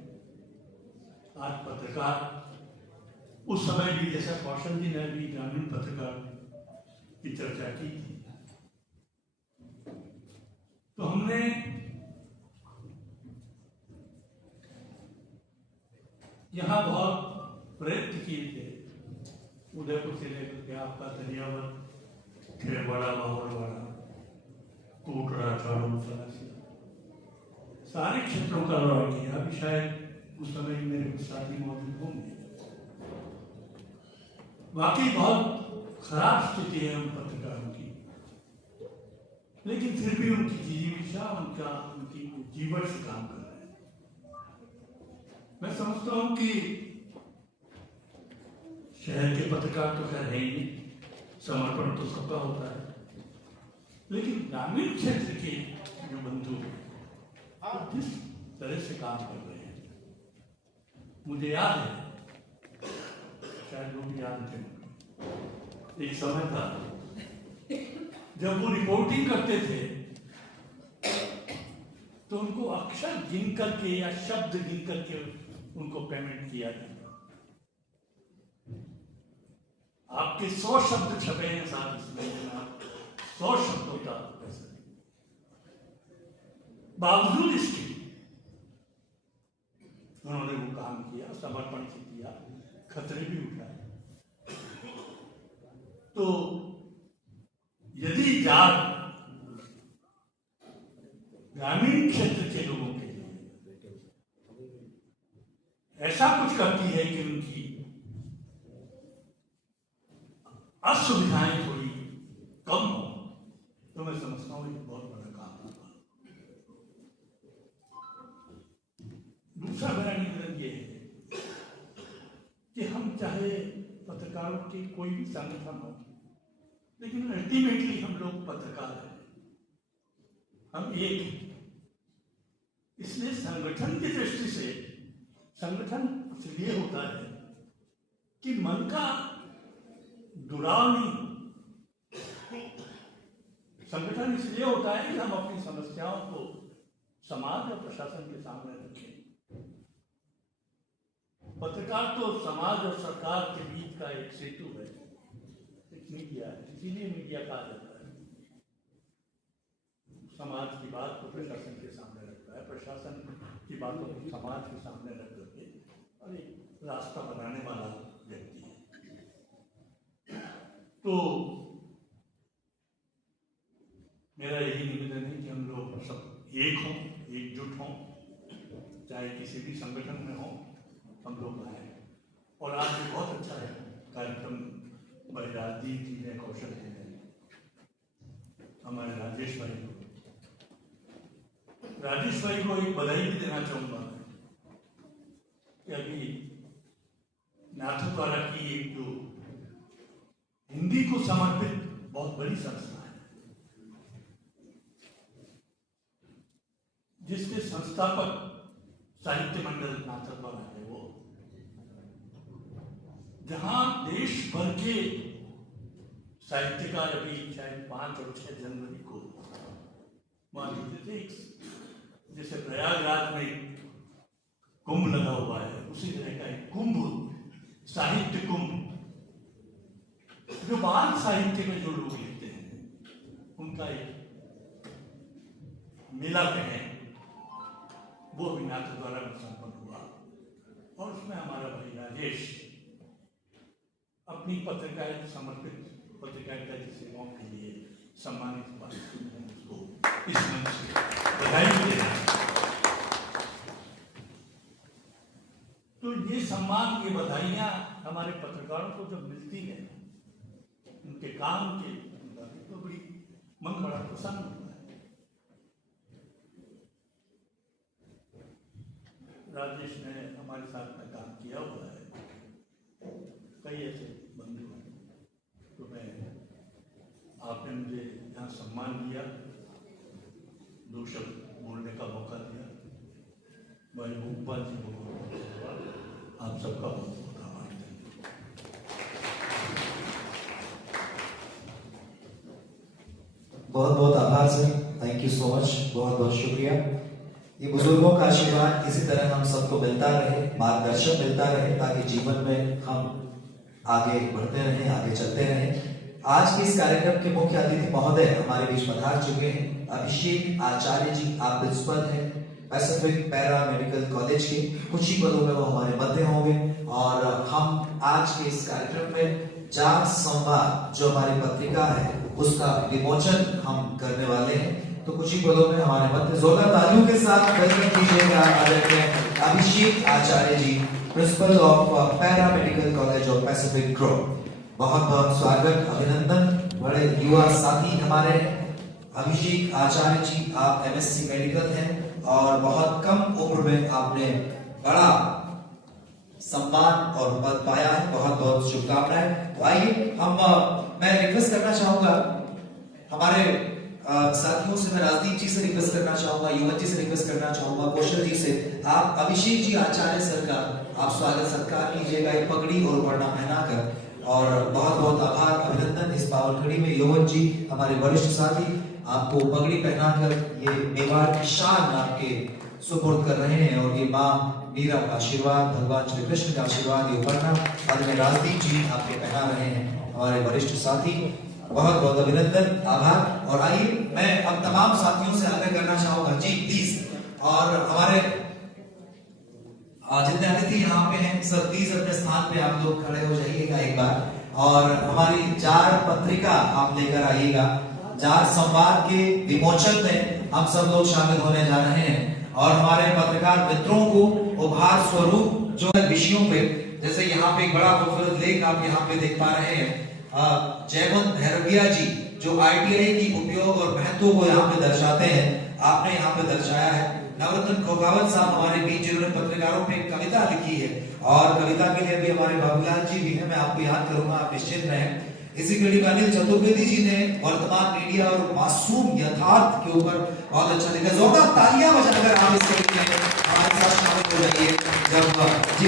आज पत्रकार उस समय भी, जैसा कौशल जी ने भी ग्रामीण पत्रकार की चर्चा की थी, तो हमने यहाँ बहुत प्रयत्न किए थे। उदयपुर से लेकर के आपका दरियावर, खेड़वाड़ा, बावरवाड़ा, कोटरा, चाड़ू, सलासिया, सारे क्षेत्रों का दौरा किया। अभी शायद उस समय मेरे कुछ साथी मौजूद होंगे। वाकई बहुत खराब स्थिति है उन पत्रकारों की, लेकिन फिर भी उनकी जीविका, उनकी जीवन से काम कर रहे हैं। मैं समझता हूं कि शहर के पत्रकार तो खैर है ही नहीं, समर्पण तो सबका होता है, लेकिन ग्रामीण क्षेत्र के जो बंधु जिस तरह से काम कर रहे हैं, मुझे याद है, शायद लोग याद थे, एक समय था जब वो रिपोर्टिंग करते थे तो उनको अक्षर गिन करके या शब्द गिन करके उनको पेमेंट किया जाता। आपके 100 शब्द छपे हैं साथ इसमें, 100 शब्दों का पैसा, बावजूद इसके उन्होंने वो काम किया, समर्पण से किया, खतरे भी उठाए। तो यदि जाग ग्रामीण क्षेत्र के लोगों के लिए ऐसा कुछ करती है कि उनकी असुविधाएं थोड़ी कम हो, तो मैं समझता हूं एक बहुत बड़ा काम होगा। दूसरा मेरा निवेदन ये है कि हम चाहे पत्रकारों के कोई भी संगठन हो, लेकिन अल्टीमेटली हम लोग पत्रकार हैं, हम एक हैं। इसलिए संगठन की दृष्टि से संगठन इसलिए होता है कि मन का दुराव नहीं, संगठन इसलिए होता है कि हम अपनी समस्याओं को समाज और प्रशासन के सामने रखें। पत्रकार तो समाज और सरकार के बीच का एक सेतु है, एक मीडिया है, इसीलिए मीडिया कहा जाता है। समाज की बात को प्रशासन के सामने रखता है, प्रशासन की बातों को समाज के सामने रख करके और एक रास्ता बनाने वाला व्यक्ति है। तो मेरा यही निवेदन है कि हम लोग सब एक हों, एकजुट हों, चाहे किसी भी संगठन में हों, हम लोग आए। और आज भी बहुत अच्छा है कार्यक्रम, राजदीप जी ने, कौशल जी ने, हमारे राजेश भाई को एक बधाई भी देना चाहूंगा कि अभी नाथद्वारा की एक जो हिंदी को समर्पित बहुत बड़ी संस्था है, जिसके संस्थापक साहित्य मंडल नाथद्वारा है, वो जहां देश भर के साहित्यकार अभी शायद 5 और 6 जनवरी को वहां जुटे थे। जैसे प्रयागराज में कुंभ लगा हुआ है, उसी तरह का एक कुंभ, साहित्य कुंभ, जो बाल साहित्य में जो लोग लिखते हैं उनका एक मेला कहें, वो अभी नाथद्वारा में संपन्न हुआ। और उसमें हमारा भाई राजेश अपनी पत्रकारिता समर्पित पत्रकारिता की सेवाओं के लिए सम्मानित उसको इस मंच से बधाई देना। तो ये सम्मान, ये बधाइयां हमारे पत्रकारों को जब मिलती है उनके काम के, तो बड़ी मन बड़ा प्रसन्न होता है। राजेश ने हमारे साथ में काम किया हुआ है, कई ऐसे बंधु हैं। तो मैं, आपने मुझे यहाँ सम्मान दिया, दो शब्द बोलने का मौका दिया। भाई भूपाल जी को आप सबका बहुत बहुत आभार। बहुत बहुत आभार sir, thank you so much, बहुत बहुत शुक्रिया। ये बुजुर्गों का आशीर्वाद इसी तरह हम सबको मिलता रहे, मार्गदर्शन मिलता रहे, ताकि जीवन में हम आगे बढ़ते रहें, आगे चलते रहें। आज के इस कार्यक्रम के मुख्य अतिथि महोदय हमारे बीच पधार चुके हैं। अभिषेक आचार्य जी, आप प्रिंसिपल हैं पैसिफिक पैरा मेडिकल कॉलेज के, कुछ ही पदों में वो हमारे मध्य होंगे। और हम आज के इस कार्यक्रम में जाग संवाद जो हमारी पत्रिका है उसका विमोचन हम करने वाले हैं। तो कुछ ही पदों में हमारे मध्य जोरदार तालियों के साथ वेलकम कीजिएगा आदरणीय Abhishek Acharya ji, principal of paramedical college of Pacific group. बहुत बहुत स्वागत, अभिनंदन। बड़े युवा साथी हमारे अभिषेक आचार्य जी, आप एमएससी मेडिकल हैं और बहुत कम उम्र में आपने बड़ा सम्मान और पद पाया है, बहुत बहुत शुभकामनाएं। तो आइए मैं रिक्वेस्ट करना चाहूंगा हमारे साथियों से, मैं राजदीप जी से रिक्वेस्ट करना चाहूंगा, युवन जी से रिक्वेस्ट करना चाहूंगा, कौशल जी से, आप अभिषेक जी आचार्य सर का आप स्वागत सत्कार कीजिएगा एक पगड़ी और वरना पहनाकर। और बहुत बहुत आभार, अभिनंदन। इस पावन घड़ी में युवन जी हमारे वरिष्ठ साथी आपको पगड़ी पहनाकर ये मेवाड़ की शान आपके सुपुर्द कर रहे हैं। और ये माँ मीरा का आशीर्वाद, भगवान श्री कृष्ण का आशीर्वाद, ये वरना आदरणीय राजदीप जी आपके पहना रहे हैं हमारे वरिष्ठ साथी। बहुत बहुत अभिनंदन, आभार। और आइए मैं अब तमाम साथियों से आग्रह करना चाहूंगा जी प्लीज, और हमारे जितने अतिथि यहाँ पे हैं सर प्लीज अपने स्थान पे आप लोग खड़े हो जाइएगा एक बार। और हमारी जार पत्रिका आप लेकर आइएगा। जार संवाद के विमोचन में हम सब लोग शामिल होने जा रहे हैं और हमारे पत्रकार मित्रों को उपहार स्वरूप जो है विषयों पे, जैसे यहाँ पे एक बड़ा खूबसूरत लेख आप यहाँ पे देख पा रहे हैं, जयवंत भैरविया जी जो आईटीआई की उपयोग और महत्व को यहाँ पे दर्शाते हैं, आपने यहाँ पे दर्शाया है। नवरत्न खोगावत साहब हमारे बीच, जिन्होंने पत्रकारों पे कविता लिखी है और कविता के लिए भी हमारे बाबूलाल जी भी हैं, मैं आपको याद करूंगा, आप निश्चिंत रहें। इसी कड़ी में अनिल चतुर्वेदी जी ने वर्तमान मीडिया और मासूम यथार्थ के ऊपर बहुत अच्छा लिखा। जोरदार तालियां बजाकर आप इस कड़ी में हमारे साथ शामिल हो जाइए। जब जी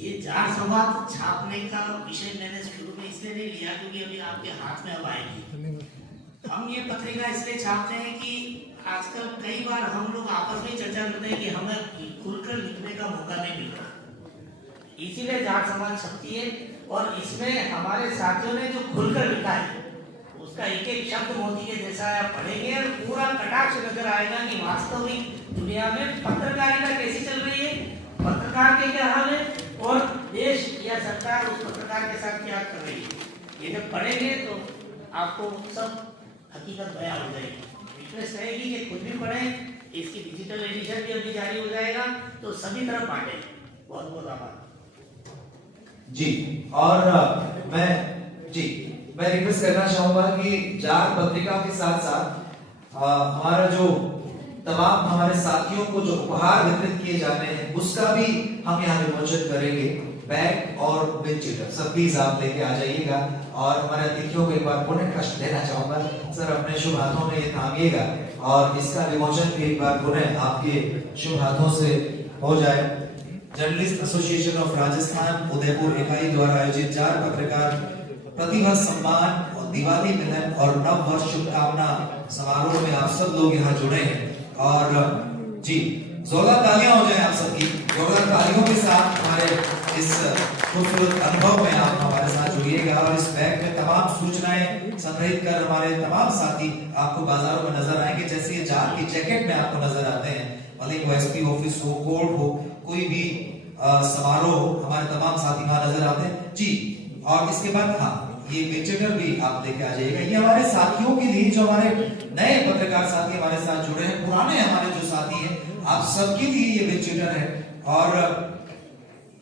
ये जार संवाद छापने का विषय मैंने शुरू में इसलिए नहीं लिया क्योंकि अभी आपके हाथ में अब आएगी। हम ये पत्रिका इसलिए छापते हैं कि आजकल कई बार हम लोग आपस में चर्चा करते हैं कि हमें खुलकर लिखने का मौका नहीं मिल रहा, इसीलिए जार संवाद छपती है। और इसमें हमारे साथियों ने जो खुलकर लिखा है उसका एक एक शब्द मोदी के जैसा है, आप पढ़ेंगे और पूरा कटाक्ष नजर आएगा कि वास्तविक दुनिया में पत्रकारिता कैसी चल रही है, पत्रकार के क्या हाल है और देश या सरकार उस पत्रकार के साथ क्या कर रही है। ये जब पढ़ेंगे तो आपको सब हकीकत बयां हो जाएगी। रिक्वेस्ट रहेगी कि खुद भी पढ़ें, इसकी डिजिटल एडिशन भी अभी जारी हो जाएगा तो सभी तरफ बांटें। बहुत बहुत आभार जी। और मैं रिक्वेस्ट करना चाहूंगा कि जार पत्रिका के साथ साथ हमारा जो तमाम हमारे साथियों को जो उपहार वितरित किए जाने हैं उसका भी हम यहाँ विमोचन करेंगे। बैग और बेडशीट सब प्लीज आप लेके आ जाइएगा। और हमारे अतिथियों को एक बार पुनः कष्ट देना चाहूंगा, सर अपने शुभ हाथों में ये थामिएगा और इसका विमोचन भी एक बार पुनः आपके शुभ हाथों से हो जाए। Journalist association of Rajasthan Udaipur इकाई द्वारा आयोजित जार पत्रकार प्रतिभा सम्मान और दिवाली मिलन और नव वर्ष शुभकामना समारोह में आप सब लोग यहाँ जुड़े हैं। और जी जोरदार तालियां हो जाए आप सबकी, जोरदार तालियों के साथ हमारे इस खूबसूरत अनुभव में आप हमारे साथ जुड़िएगा। और इस बैग में तमाम सूचनाएं संग्रहित कर हमारे तमाम साथी आपको बाजारों में नजर आएंगे, जैसे ये जार की जैकेट में आपको नजर आते हैं, भले वो एसपी ऑफिस हो, कोर्ट हो, कोई भी समारोह हो, हमारे तमाम साथी वहां नजर आते हैं जी। और इसके बाद हाँ ये विजिटर भी आप लेके आ जाइएगा। ये हमारे साथियों के लिए, जो हमारे नए पत्रकार साथी हमारे साथ जुड़े हैं, पुराने हमारे जो साथी हैं, आप सबके लिए ये विजिटर है। और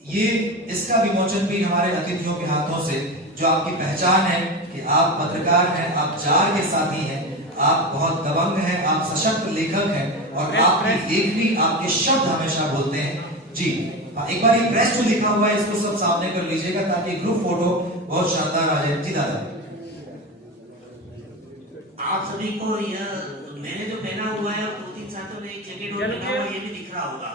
ये इसका विमोचन भी हमारे अतिथियों के हाथों से, जो आपकी पहचान है कि आप पत्रकार हैं, आप जार के साथी हैं, आप बहुत दबंग हैं, आप सशक्त लेखक हैं और आपकी लेखनी, आपके शब्द हमेशा बोलते हैं जी। एक बार ये प्रेस जो लिखा हुआ है इसको सब सामने कर लीजिएगा ताकि ग्रुप फोटो बहुत शानदार आ जाए। जी दादा आप सभी को यह मैंने जो पहना हुआ है और 2-3 साथियों ने एक जैकेट और पहना हुआ है, ये भी दिख रहा होगा।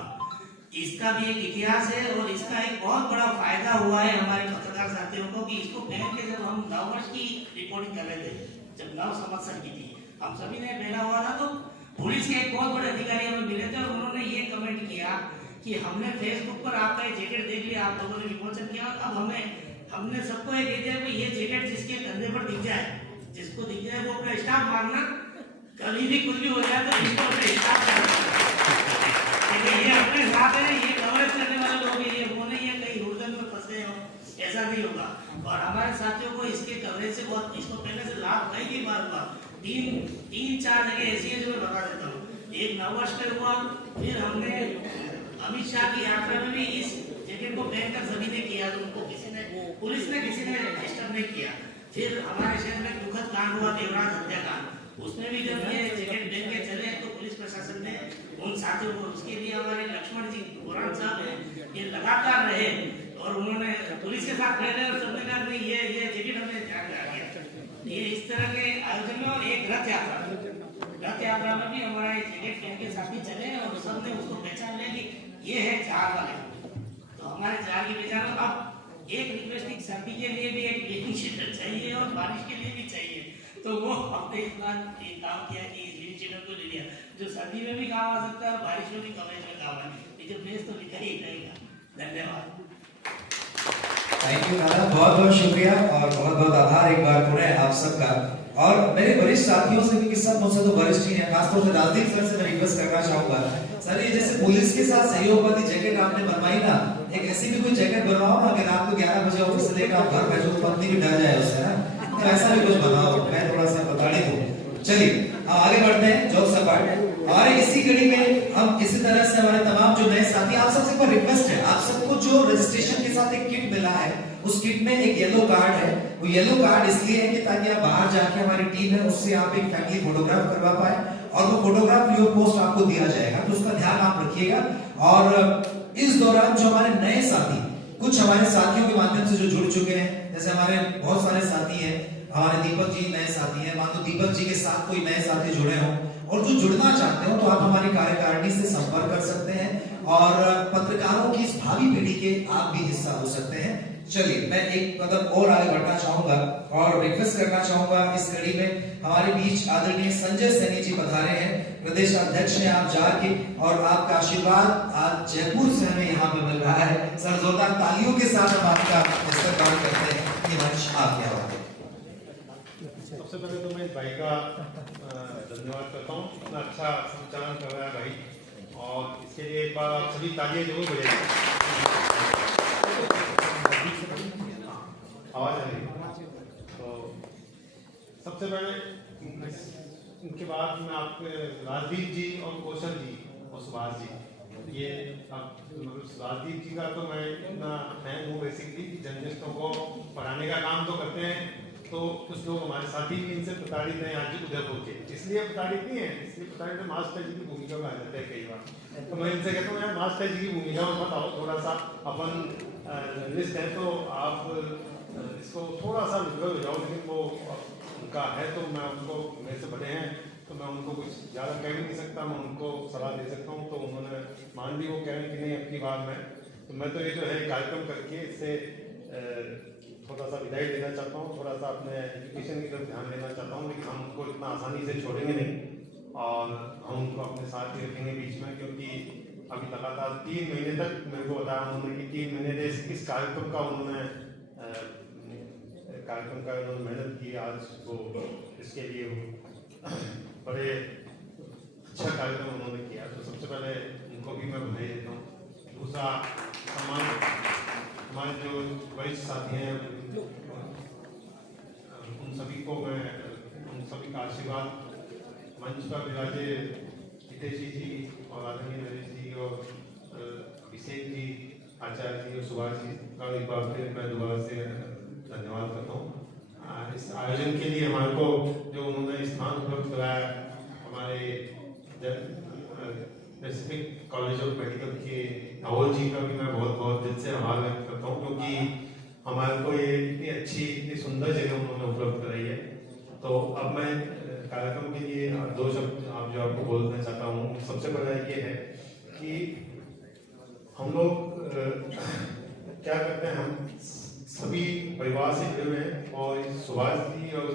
इसका भी एक इतिहास है और इसका एक बहुत बड़ा फायदा हुआ है हमारे पत्रकार साथियों को कि इसको पहन के जब हम नववर्ष की रिपोर्टिंग कर रहे थे, जब नव संवत्सर की थी, हम सभी ने पहना हुआ था, तो पुलिस के एक बहुत बड़े अधिकारी हमें मिले थे और उन्होंने ये कमेंट किया कि हमने फेसबुक पर आपका ये जैकेट देख लिया, आप लोगों ने विमोचन किया, अब हमने सबको ये कह दिया कि ये जैकेट जिसके कंधे पर दिख जाए, जिसको दिख जाए वो अपना स्टाफ मानना, कभी भी कुछ भी हो जाए तो इसको अपना स्टाफ करना। ये अपने साथ है, ये कवरेज करने वाले लोग हैं, ये वो नहीं है कहीं हुड़दंग में फंसे हो, ऐसा नहीं होगा। और हमारे साथियों को इसके कवरेज से बहुत, इसको पहले से लाभ कई बार हुआ। 3-4 जगह ऐसी है जो मैं बता देता हूँ। एक नववर्ष पे हुआ, फिर हमने अमित शाह की यात्रा में भी इस जैकेट को पहनकर सभी ने किया, तो उनको पुलिस ने किसी ने डिस्टर्ब नहीं किया। फिर हमारे शहर में दुखद कांड हुआ, देवराज हत्याकांड, उसमें भी जब ये जैकेट पहन के चले तो पुलिस प्रशासन ने उन साथियों को, उसके लिए हमारे लक्ष्मण जी बुरान साहब हैं, ये लगातार रहे और उन्होंने पुलिस के साथ खड़े रहे और सबने कहा नहीं ये जैकेट हमें ध्यान में आ गया। ये इस तरह के आयोजन में, और एक रथ यात्रा में भी हमारा ये जैकेट पहन के साथी चले और सबने उसको पहचान लिया कि ये है जार वाले, तो हमारे जार की पहचान। अब एक रिक्वेस्ट, सर्दी के लिए भी एक बेकिंग शेल्टर चाहिए और बारिश के लिए भी चाहिए, तो वो हमने इस बार एक काम किया कि लिविंग शेल्टर को ले लिया, जो सर्दी में भी काम आ सकता है और बारिश में भी कवरेज में काम आए। ये ड्रेस तो लिखा ही रहेगा। धन्यवाद। थैंक यू दादा, बहुत बहुत शुक्रिया और बहुत बहुत आभार एक बार पुनः आप सबका। और मेरे वरिष्ठ साथियों से, क्योंकि सब मुझसे तो वरिष्ठ ही हैं, खासतौर से राजदीप सर से मैं रिक्वेस्ट करना चाहूंगा, सर ये जैसे पुलिस के साथ सहयोग वाली जैकेट आपने बनवाई ना, एक ऐसी भी कोई जैकेट बनवाओ ना कि रात को 11 बजे ऑफिस से लेकर आप घर बैठो तो पत्नी भी डर जाए उससे ना, तो ऐसा भी कुछ बनाओ, मैं थोड़ा सा बता दूं। चलिए हम आगे बढ़ते हैं। जो सपाट हमारे इसी कड़ी में हम इसी तरह से हमारे तमाम जो नए साथी, आप सबसे एक बार रिक्वेस्ट है, आप सबको जो रजिस्ट्रेशन के साथ एक किट मिला है, उस किट में एक येलो कार्ड है। वो येलो कार्ड इसलिए है कि ताकि आप बाहर जाके हमारी टीम है उससे आप एक फैमिली फोटोग्राफ करवा पाए और वो फोटोग्राफ फ्री ऑफ कॉस्ट आपको दिया जाएगा, तो उसका ध्यान आप रखिएगा। और इस दौरान जो हमारे नए साथी, कुछ हमारे साथियों के माध्यम से जो जुड़ चुके हैं, जैसे हमारे बहुत सारे साथी हैं, हमारे दीपक जी नए साथी हैं, मान लो दीपक जी के साथ कोई नए साथी जुड़े हों और जो जुड़ना चाहते हो तो आप हमारी कार्यकारिणी से संपर्क कर सकते हैं और पत्रकारों की इस भावी पीढ़ी के आप भी हिस्सा हो सकते हैं। चलिए मैं एक कदम और आगे बढ़ना चाहूंगा और रिक्वेस्ट करना चाहूंगा, इस कड़ी में हमारे बीच आदरणीय संजय सैनी जी पधारे हैं, प्रदेश अध्यक्ष हैं आप जार के, और आपका आशीर्वाद आज जयपुर से हमें यहाँ पे मिल रहा है। सर जोरदार तालियों के साथ हम आपका इस्तेमाल करते हैं। ये मंच आपके हवाले। सबसे पहले तो मैं इस भाई का धन्यवाद करता हूँ, इतना अच्छा संचालन कर रहा है भाई, और इसके लिए एक बार आप सभी तालियां जरूर बजाइए। आवाज आ रही है? तो सबसे पहले उनके बाद में आप राजदीप जी और कौशल जी और सुभाष जी, ये राजदीप जी का तो मैं इतना फैन हूँ बेसिकली कि जर्नलिस्टों को पढ़ाने का काम तो करते हैं, तो कुछ लोग हमारे साथी भी इनसे प्रताड़ित हैं आज उदयपुर के, इसलिए प्रताड़ित नहीं है, इसलिए प्रताड़ित है मास्टर जी की भूमिका में आ जाते हैं कई बार। तो मैं इनसे कहता हूँ यार मास्टर जी की भूमिका में बताओ, थोड़ा सा अपन जर्नलिस्ट है तो आप इसको थोड़ा सा लिबरल हो जाओ, लेकिन वो उनका है तो मैं उनको, मेरे से बड़े हैं तो मैं उनको कुछ ज़्यादा कह भी नहीं सकता, मैं उनको सलाह दे सकता हूँ, तो उन्होंने मान ली, वो कह रहे हैं कि नहीं अब की बार मैं तो ये जो है कार्यक्रम करके इससे थोड़ा सा विदाई देना चाहता हूँ, थोड़ा सा अपने एजुकेशन की तरफ ध्यान देना चाहता हूँ, लेकिन हम उनको इतना आसानी से छोड़ेंगे नहीं और हम उनको अपने साथ ही रखेंगे बीच में, क्योंकि अभी लगातार 3 महीने तक मेरे को बताया उन्होंने कि 3 महीने से इस कार्यक्रम का उन्होंने मेहनत की, आज वो इसके लिए बड़े अच्छा कार्यक्रम उन्होंने किया, तो सबसे पहले उनको भी मैं बधाई देता हूँ। दूसरा हमारे जो वरिष्ठ साथी हैं उन सभी को मैं, उन सभी का आशीर्वाद मंच पर विराजे हितेशी जी और आदरणीय नरेश जी और अभिषेक जी, आचार्य जी और सुभाष जी का एक बार फिर मैं दोबारा से धन्यवाद करता हूँ इस आयोजन के लिए, हमारे को जो उन्होंने स्थान उपलब्ध कराया, हमारे पैसिफिक कॉलेज ऑफ मेडिकल के राहुल जी का भी मैं बहुत बहुत दिल से आभार व्यक्त करता हूँ, क्योंकि हमारे को ये इतनी अच्छी, इतनी सुंदर जगह उन्होंने उपलब्ध कराई है। तो अब मैं कार्यक्रम के लिए दो शब्द आप जो आपको बोलना चाहता हूँ। सबसे पहला ये है कि हम लोग क्या करते हैं, हम सभी परिवार से जुड़े हुए हैं और सुभाष जी और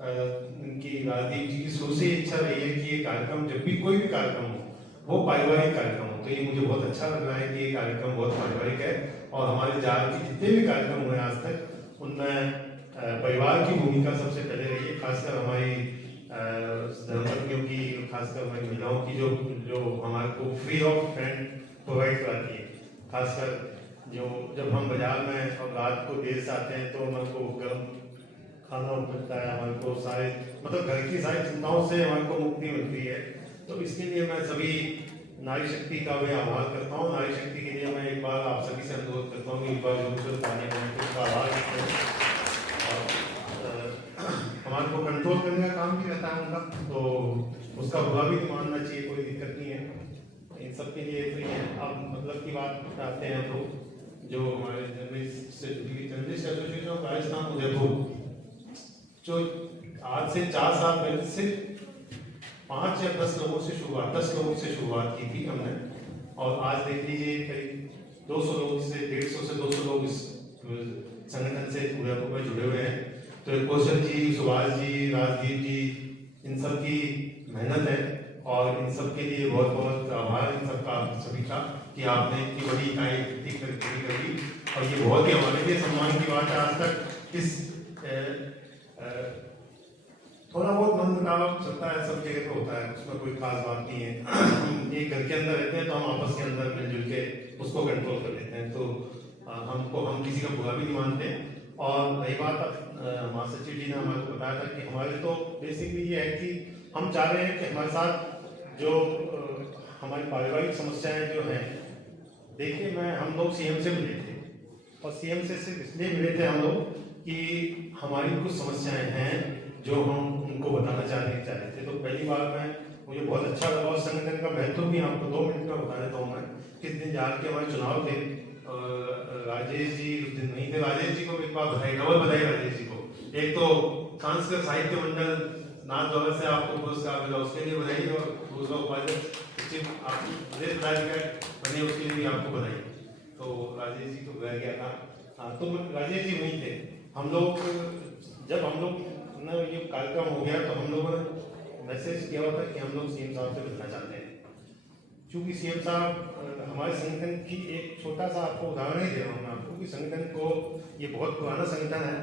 उनकी राजदीप जी की शुरू से इच्छा रही है कि ये कार्यक्रम, जब भी कोई भी कार्यक्रम हो वो पारिवारिक कार्यक्रम हो। तो ये मुझे बहुत अच्छा लग रहा है कि ये कार्यक्रम बहुत पारिवारिक है और हमारे जाल के जितने भी कार्यक्रम हुए आज तक उनमें परिवार की भूमिका सबसे पहले रही है। खासकर हमारी धर्मपत्नियों की, खासकर हमारी महिलाओं की जो हमारे को फ्री ऑफ रेंट प्रोवाइड कराती है। खासकर जो जब हम बाजार में और रात को देर से आते हैं तो हमारे को गर्म खाना मिलता है, हमारे को सारे मतलब घर की सारी चिंताओं से हमारे को मुक्ति मिलती है। तो इसके लिए मैं सभी नारी शक्ति का मैं आभार करता हूँ। नारी शक्ति के लिए मैं एक बार आप सभी से अनुरोध करता हूँ कि एक बार जरूर ताने का आभार करते हैं। हमारे को कंट्रोल करने का काम भी रहता है उनका, तो उसका बुरा भी नहीं मानना चाहिए, कोई दिक्कत नहीं है। इन सब के लिए फ्री है। अब मतलब की बात आते हैं तो जो हमारे journalist association of Rajasthan Udaipur, जो आज से 4 साल पहले सिर्फ 5 या 10 लोगों से शुरुआत 10 लोगों से शुरुआत की थी हमने, और आज देख लीजिए करीब 200 लोग से 150 से 200 लोग इस संगठन से उदयपुर में जुड़े हुए हैं। तो कौशल जी, सुभाष जी, राजदीप जी, इन सब की मेहनत है और इन सब के लिए बहुत बहुत आभार इन सबका, सभी का, कि आपने इतनी बड़ी इकाई खड़ी करी। और ये बहुत ही हमारे लिए सम्मान की बात है। आज तक इस थोड़ा बहुत मन मुटाव चलता है, सब जगह पे होता है, उसमें कोई खास बात नहीं है। हम एक घर के अंदर रहते हैं तो हम आपस के अंदर मिलजुल के उसको कंट्रोल कर लेते हैं। तो हम किसी का बुरा भी नहीं मानते। और रही बात महासचिव जी ने हमारे को बताया था कि हमारे तो बेसिकली ये है कि हम चाह रहे हैं कि हमारे साथ जो हमारी पारिवारिक समस्याएं जो हैं, देखिए हम लोग सीएम से मिले थे और सीएम से सिर्फ इसलिए मिले थे हम लोग कि हमारी कुछ समस्याएं हैं जो हम उनको बताना चाहते थे। तो पहली बार मुझे बहुत अच्छा लगा और संगठन का महत्व भी आपको 2 मिनट में बता देता हूँ मैं। किस दिन जाके हमारे चुनाव थे, राजेश जी उस दिन नहीं थे। राजेश जी को एक बार बधाई, डबल बधाई राजेश जी को। एक तो सांस्कृतिक साहित्य मंडल नाथ द्वारा से आपको पुरस्कार मिला, उसके लिए बधाई, और दूसरा उपाध्यक्ष प्रदेश पदाधिकारी बने, उसके लिए भी आपको बधाई। तो राजेश जी को रह गया था। हाँ, तो राजेश जी वहीं थे। हम लोग जब हम लोग ना ये कार्यक्रम हो गया तो हम लोगों ने मैसेज किया हुआ था कि हम लोग सीएम साहब से मिलना चाहते हैं। क्योंकि सीएम साहब हमारे संगठन की एक छोटा सा आपको उदाहरण ही दे रहा हूँ मैं आपको कि संगठन को, ये बहुत पुराना संगठन है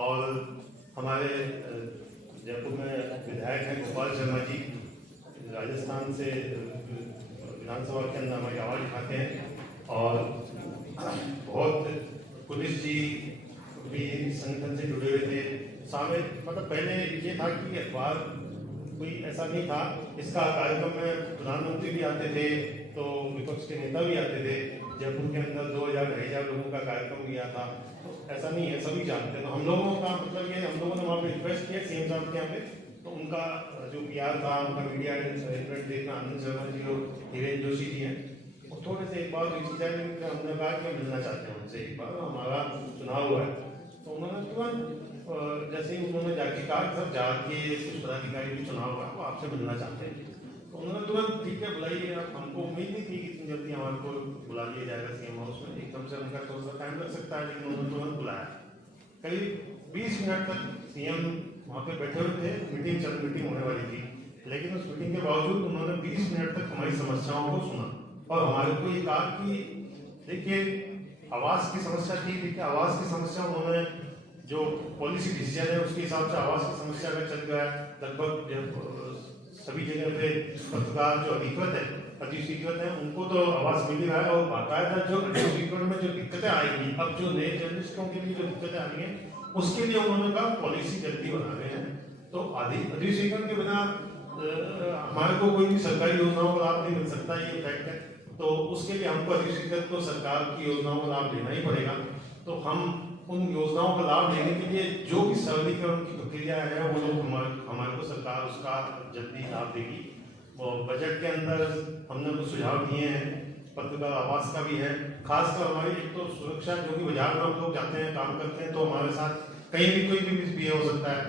और हमारे जयपुर में विधायक हैं गोपाल शर्मा जी, राजस्थान से विधानसभा के अंदर हमारी आवाज़ उठाते हैं। और बहुत पुलिस जी भी संगठन से जुड़े हुए थे। सामने मतलब पहले ये था कि अखबार कोई ऐसा नहीं था, इसका कार्यक्रम में प्रधानमंत्री भी आते थे, तो विपक्ष के नेता भी आते थे। जयपुर के अंदर 2000-2500 लोगों का कार्यक्रम किया था। तो ऐसा नहीं है, सभी जानते हैं। तो हम लोगों का मतलब ये, हम लोगों ने वहाँ पे रिक्वेस्ट किया सीएम साहब के यहाँ पे, तो उनका जो PR था, उनका मीडिया अरेंजमेंट देखना, आनंद शर्मा जी और हिरेन जोशी जी हैं, और थोड़े से एक बार हमने कहा कि मिलना चाहते हैं उनसे एक बार, हमारा चुनाव हुआ है। तो उन्होंने तुरंत जैसे ही उन्होंने जाके कहा कि सर जाके कुछ पदाधिकारी भी चुनाव हुआ, वो आपसे मिलना चाहते हैं। तो उन्होंने तुरंत ठीक है बुलाइए। हमको उम्मीद नहीं थी कि इतनी जल्दी हमारे को बुला लिया जाएगा सीएम हाउस में, एकदम से उनका थोड़ा सा टाइम लग सकता है, लेकिन उन्होंने तुरंत बुलाया। करीब 20 मिनट तक सीएम वहाँ पे बैठे हुए थे, मीटिंग होने वाली थी, लेकिन उस मीटिंग के बावजूद उन्होंने 20 मिनट तक हमारी समस्याओं को सुना और हमारे को ये कहा कि देखिए आवास की समस्या थी, देखिए आवास की समस्या उन्होंने जो पॉलिसी डिसीजन है उसके हिसाब से आवास की समस्या का चल गया है। लगभग सभी जगह पे पत्रकार जो अधिस्वीकृत है उनको तो आवास मिल रहा है, और बाकायदा जो अधिस्वीकृत में जो दिक्कतें आएंगी, अब जो नए जर्नलिस्टों के लिए जो दिक्कतें आ रही हैं उसके लिए उन्होंने कहा पॉलिसी जल्दी बना रहे हैं। तो अधिस्वीकृत के बिना हमारे को कोई भी सरकारी योजनाओं का लाभ नहीं मिल सकता, ये फैक्ट है। तो उसके लिए हमको अधिस्वीकृत को सरकार की योजनाओं का लाभ लेना ही पड़ेगा। तो हम उन योजनाओं का लाभ लेने के लिए जो भी सरलीकरण की प्रक्रिया है वो लोग हमारे को सरकार उसका जल्दी लाभ देगी। और बजट के अंदर हमने कुछ सुझाव दिए हैं, पत्रकार आवास का भी है। खासकर हमारी एक तो सुरक्षा, जो कि बाजार में हम लोग जाते हैं काम करते हैं तो हमारे साथ कहीं भी कोई भी मिसबिहेव हो सकता है,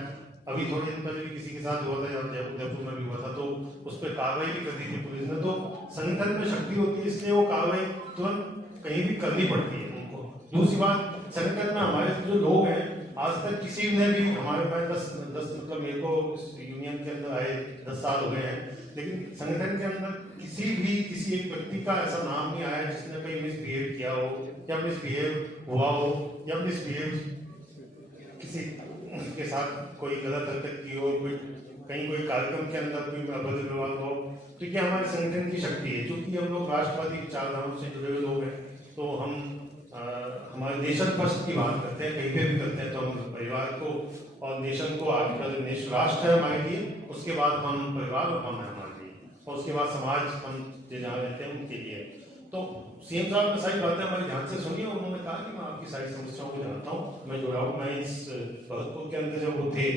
अभी थोड़े दिन पहले भी किसी के साथ हुआ था, उदयपुर में भी हुआ था, तो उस पर कार्रवाई भी कर दी थी पुलिस ने। तो संगठन में शक्ति होती है, इसलिए वो कार्रवाई तुरंत कहीं भी करनी पड़ती है उनको। दूसरी बात, संगठन में हमारे जो लोग हैं, आज तक किसी ने भी हमारे पास 10 मतलब मेरे को यूनियन के अंदर आए 10 साल हो गए हैं, लेकिन संगठन के अंदर किसी एक व्यक्ति का ऐसा नाम नहीं आया जिसने कहीं मिसबिहेव किया हो, या मिसबिहेव हुआ हो, या मिसबिहेव किसी के साथ कोई गलत हरकत की हो, कोई कार्यक्रम के अंदर कोई अभद्र व्यवहार हो। तो ये हमारे संगठन की शक्ति है। क्योंकि हम लोग राष्ट्रवादी विचारधाराओं से जुड़े हुए लोग हैं, तो हम हमारे नेशन फर्स्ट की बात करते हैं, कहीं पे भी करते हैं तो हम परिवार को और नेशन को आगे बढ़ाते। राष्ट्र है हमारे लिए, उसके बाद हम परिवार और हम है हमारे लिए, और उसके बाद समाज हम जो जहाँ रहते हैं उनके लिए। तो सीएम साहब ने सारी बातें हमारे ध्यान से सुनी और उन्होंने कहा कि मैं आपकी सारी समस्याओं को जानता हूँ, मैं जुड़ा हूँ। मैं इस भरतपुर के अंदर जब वो थे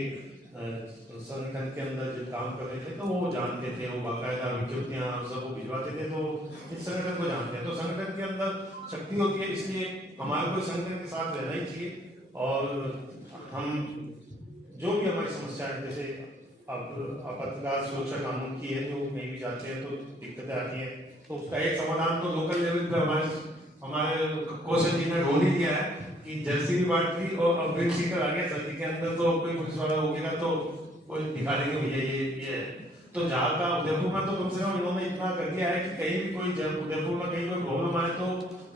संगठन के अंदर जब काम कर रहे थे, तो वो जानते थे, वो बाकायदा विज्ञप्तियाँ सबको भिजवाते थे, तो इस संगठन को जानते हैं। तो संगठन के अंदर शक्ति होती है, इसलिए हमारे को संगठन के साथ रहना ही चाहिए। और हम जो भी हमारी समस्या है, जैसे अब पत्रकार सुरक्षा कानून की है, जो कहीं भी जाते हैं तो दिक्कतें आती हैं, तो उसका एक समाधान तो लोकल लेवल पर हमारे कौशल जी ने ढूंढ ही दिया है कि जर्सी भी बांट दी, और अब बेड सीकर आ गया सर्दी के अंदर, तो कोई पुलिस वाला हो गया तो कोई दिखा देंगे भैया ये है। तो जहाँ का उदयपुर में तो कम से कम इन्होंने इतना कर दिया है कि कहीं भी कोई उदयपुर में कहीं कोई प्रॉब्लम आए तो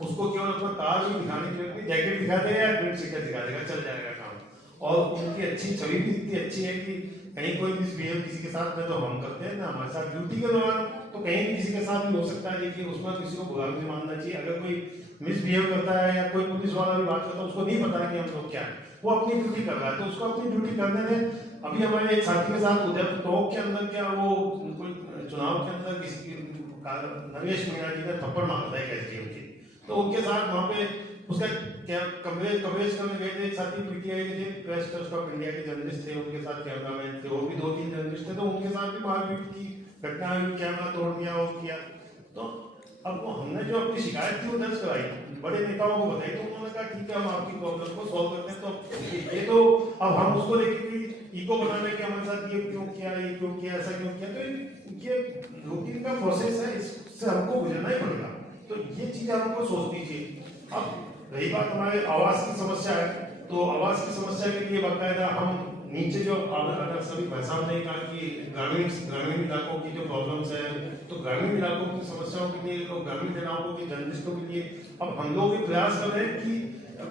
उसको केवल अपना तार भी दिखाने की जरूरत नहीं, जैकेट दिखा देगा या बेड सीकर दिखा देगा, चल जाएगा काम। और उनकी अच्छी छवि भी इतनी अच्छी है कि कहीं कोई मिसबिहेव किसी के साथ में तो हम करते हैं ना, हमारे साथ ड्यूटी के दौरान तो कहीं भी किसी के साथ भी हो सकता है, लेकिन उसमें किसी को बुरा नहीं मानना चाहिए। अगर कोई मिसबिहेव करता है या कोई पुलिस वाला भी बात करता है, उसको नहीं पता है कि हम लोग क्या है, वो अपनी ड्यूटी कर रहा है, तो उसको अपनी ड्यूटी करने दें। अभी हमारे एक साथी के साथ उदयपुर टोंक के अंदर क्या वो कोई चुनाव के अंदर किसी नरेश मीणा जी ने थप्पड़ मारा था एक एसडीएम की, तो उनके साथ वहाँ पे उसका क्या कवरेज करने गए थे। एक साथी पीटीआई के थे, प्रेस ट्रस्ट ऑफ इंडिया के जर्नलिस्ट थे, उनके साथ कैमरामैन थे, और भी 2-3 जर्नलिस्ट थे, तो उनके साथ भी मारपीट की घटना हुई, कैमरा तोड़ दिया और किया। तो अब वो हमने जो अपनी शिकायत थी वो दर्ज कराई, बड़े नेताओं को बताई, तो उन्होंने कहा ठीक है हम आपकी प्रॉब्लम को सॉल्व करते हैं। तो ये तो अब हम उसको लेके ईगो बनाने के हमारे साथ ये क्यों किया, ऐसा क्यों किया, तो ये रूटीन का प्रोसेस है, इससे हमको गुजरना ही पड़ेगा। तो ये चीज हमको सोचनी चाहिए। अब रही बात हमारे आवास की समस्या है, तो आवास की समस्या के लिए बाकायदा हम नीचे जो अगर सभी भाई साहब ने कहा कि ग्रामीण इलाकों की जो प्रॉब्लम्स है, तो ग्रामीण इलाकों की समस्याओं के लिए, तो ग्रामीण इलाकों के जर्नलिस्टों के लिए अब हम लोग भी प्रयास कर रहे हैं कि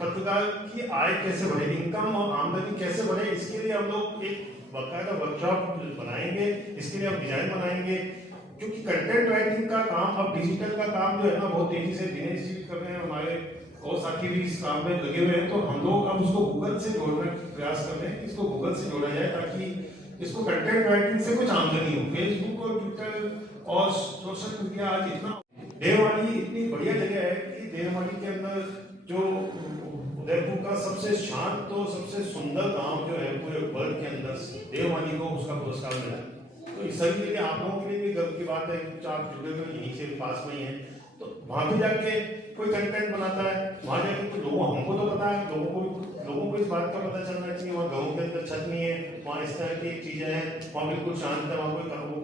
पत्रकार की आय कैसे बढ़े, इनकम और आमदनी कैसे बढ़े। इसके लिए हम लोग एक बाकायदा वर्कशॉप बनाएंगे, इसके लिए हम डिजाइन बनाएंगे, क्योंकि कंटेंट राइटिंग का काम अब डिजिटल का काम जो है ना बहुत तेजी से दिनेश जी कर रहे हैं, हमारे और साथी भी इस काम में लगे हुए हैं। तो हम लोग अब उसको गूगल से जोड़ने का प्रयास कर रहे हैं, इसको गूगल से जोड़ा जाए ताकि इसको कंटेंट राइटिंग से कुछ आमदनी हो। फेसबुक और ट्विटर और सोशल मीडिया आज इतना, देववाली इतनी बढ़िया जगह है कि देववाली के अंदर जो उदयपुर का सबसे शांत तो सबसे सुंदर गांव जो है पूरे वर्ल्ड के अंदर, देववाली को उसका पुरस्कार मिला। तो इस सभी के लिए आप लोगों के लिए भी गर्व की बात है, कुछ आप जुड़े हुए यहीं से पास में ही हैं, तो वहां पे जाके कोई कंटेंट बनाता है, वहां जाके तो लोगों, हमको तो पता है, लोगों को इस बात का पता चलना चाहिए वहाँ गाँव के अंदर छत नहीं है, वहाँ इस तरह की चीजें हैं, वहाँ बिल्कुल शांत है, वहाँ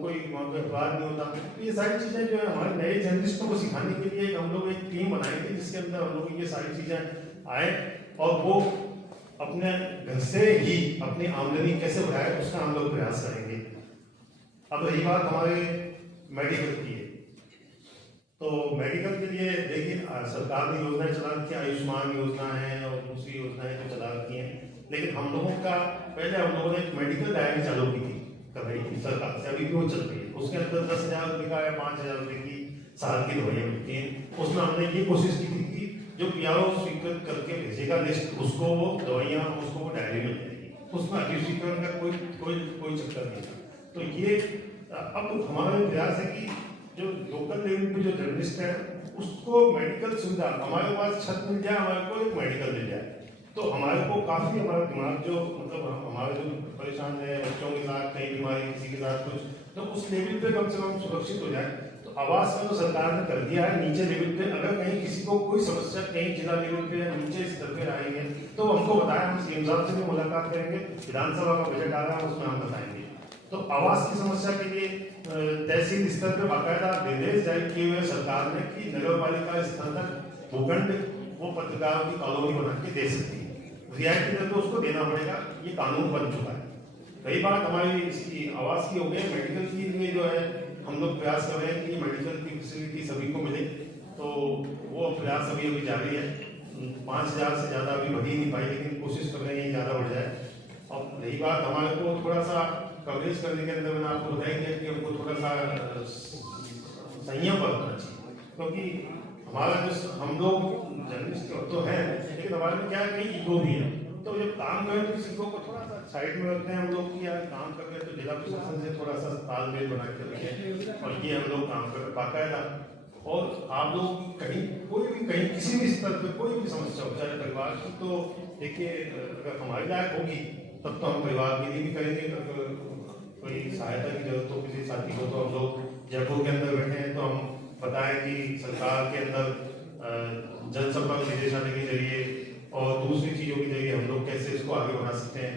कोई अपराध नहीं होता। ये सारी चीजें जो है हमारे नए जर्नलिस्टों को सिखाने के लिए हम लोग एक टीम बनाएंगे जिसके अंदर हम लोग ये सारी चीजें आए और वो अपने घर से ही अपनी आमदनी कैसे बढ़ाए उसका हम लोग प्रयास करेंगे। अब रही बात हमारे मेडिकल की है, तो मेडिकल के लिए देखिए सरकार ने योजनाएं चला रखी है, आयुष्मान योजना है और दूसरी योजनाएं जो चला रखी हैं, लेकिन हम लोगों का पहले हम लोगों ने एक मेडिकल डायरी चालू की थी करवाई थी सरकार से, अभी भी वो चल रही है। उसके अंदर 10,000 रुपये का या 5,000 रुपये की साल की दवाइयाँ मिलती हैं। उसमें हमने ये कोशिश की थी कि जो पीआरओ स्वीकृत करके भेजेगा लिस्ट, उसको वो दवाइयाँ उसको वो डायरी में मिलेगी, उसमें अधिस्वीकरण का कोई चक्कर नहीं था। तो ये अब हमारा प्रयास है कि जो लोकल लेवल पे जो जर्नलिस्ट है उसको मेडिकल सुविधा, हमारे पास छत मिल जाए, हमारे को एक मेडिकल मिल जाए, तो हमारे को काफ़ी हमारा दिमाग जो मतलब हमारे जो परेशान है बच्चों के साथ कहीं बीमारी किसी के साथ कुछ, तो उस लेवल पे कम से कम सुरक्षित हो जाए। तो आवास का तो सरकार ने कर दिया है, नीचे लेवल पे अगर कहीं किसी को कोई समस्या कहीं जिला लेवल पे या नीचे स्तर पे आई है तो हमको बताया, हम सीएम साहब से भी मुलाकात करेंगे, विधानसभा का बजट आ रहा है उसमें हम बताएंगे। तो आवास की समस्या के लिए तहसील स्तर पे बाकायदा निर्देश जारी किए हुए सरकार ने कि नगर पालिका स्तर तक भूखंड वो पत्रकारों की कॉलोनी बना के दे सकती है, रियायती दर तो उसको देना पड़ेगा, ये कानून बन चुका है। कई बात हमारी इसकी आवास की हो गई, मेडिकल के लिए जो है हम लोग प्रयास कर रहे हैं कि मेडिकल की फैसिलिटी सभी को मिले, तो वो प्रयास अभी जारी है। 5000 से ज़्यादा अभी बढ़ ही नहीं पाई, लेकिन कोशिश कर रहे हैं ज़्यादा बढ़ जाए। और रही बात हमारे को थोड़ा सा कवरेज करने के अंदर, मैंने आपको बताया गया कि हमको थोड़ा सा संयम बरतना चाहिए, क्योंकि हमारा जो हम लोग जर्नलिस्ट तो हैं, लेकिन हमारे में क्या है कहीं ईगो भी है, तो जब काम करें तो इस ईगो को थोड़ा सा साइड में रखते हैं हम लोग कि यार काम कर रहे हैं तो जिला प्रशासन से थोड़ा सा तालमेल बना के रखें, और ये हम लोग काम कर रहे हैं बाकायदा। और आप लोग कहीं कोई भी कहीं किसी भी स्तर पे कोई भी समस्या हो, चाहे परिवार की, तो देखिए अगर हमारी लायक होगी तब तो हम परिवार के लिए भी करेंगे। अगर कोई सहायता की जरूरत हो किसी साथी को, तो हम लोग जयपुर के अंदर बैठे हैं तो हम बताएं कि सरकार के अंदर जनसंपर्क निदेशालय के जरिए और दूसरी चीज़ों के जरिए हम लोग कैसे इसको आगे बढ़ा सकते हैं।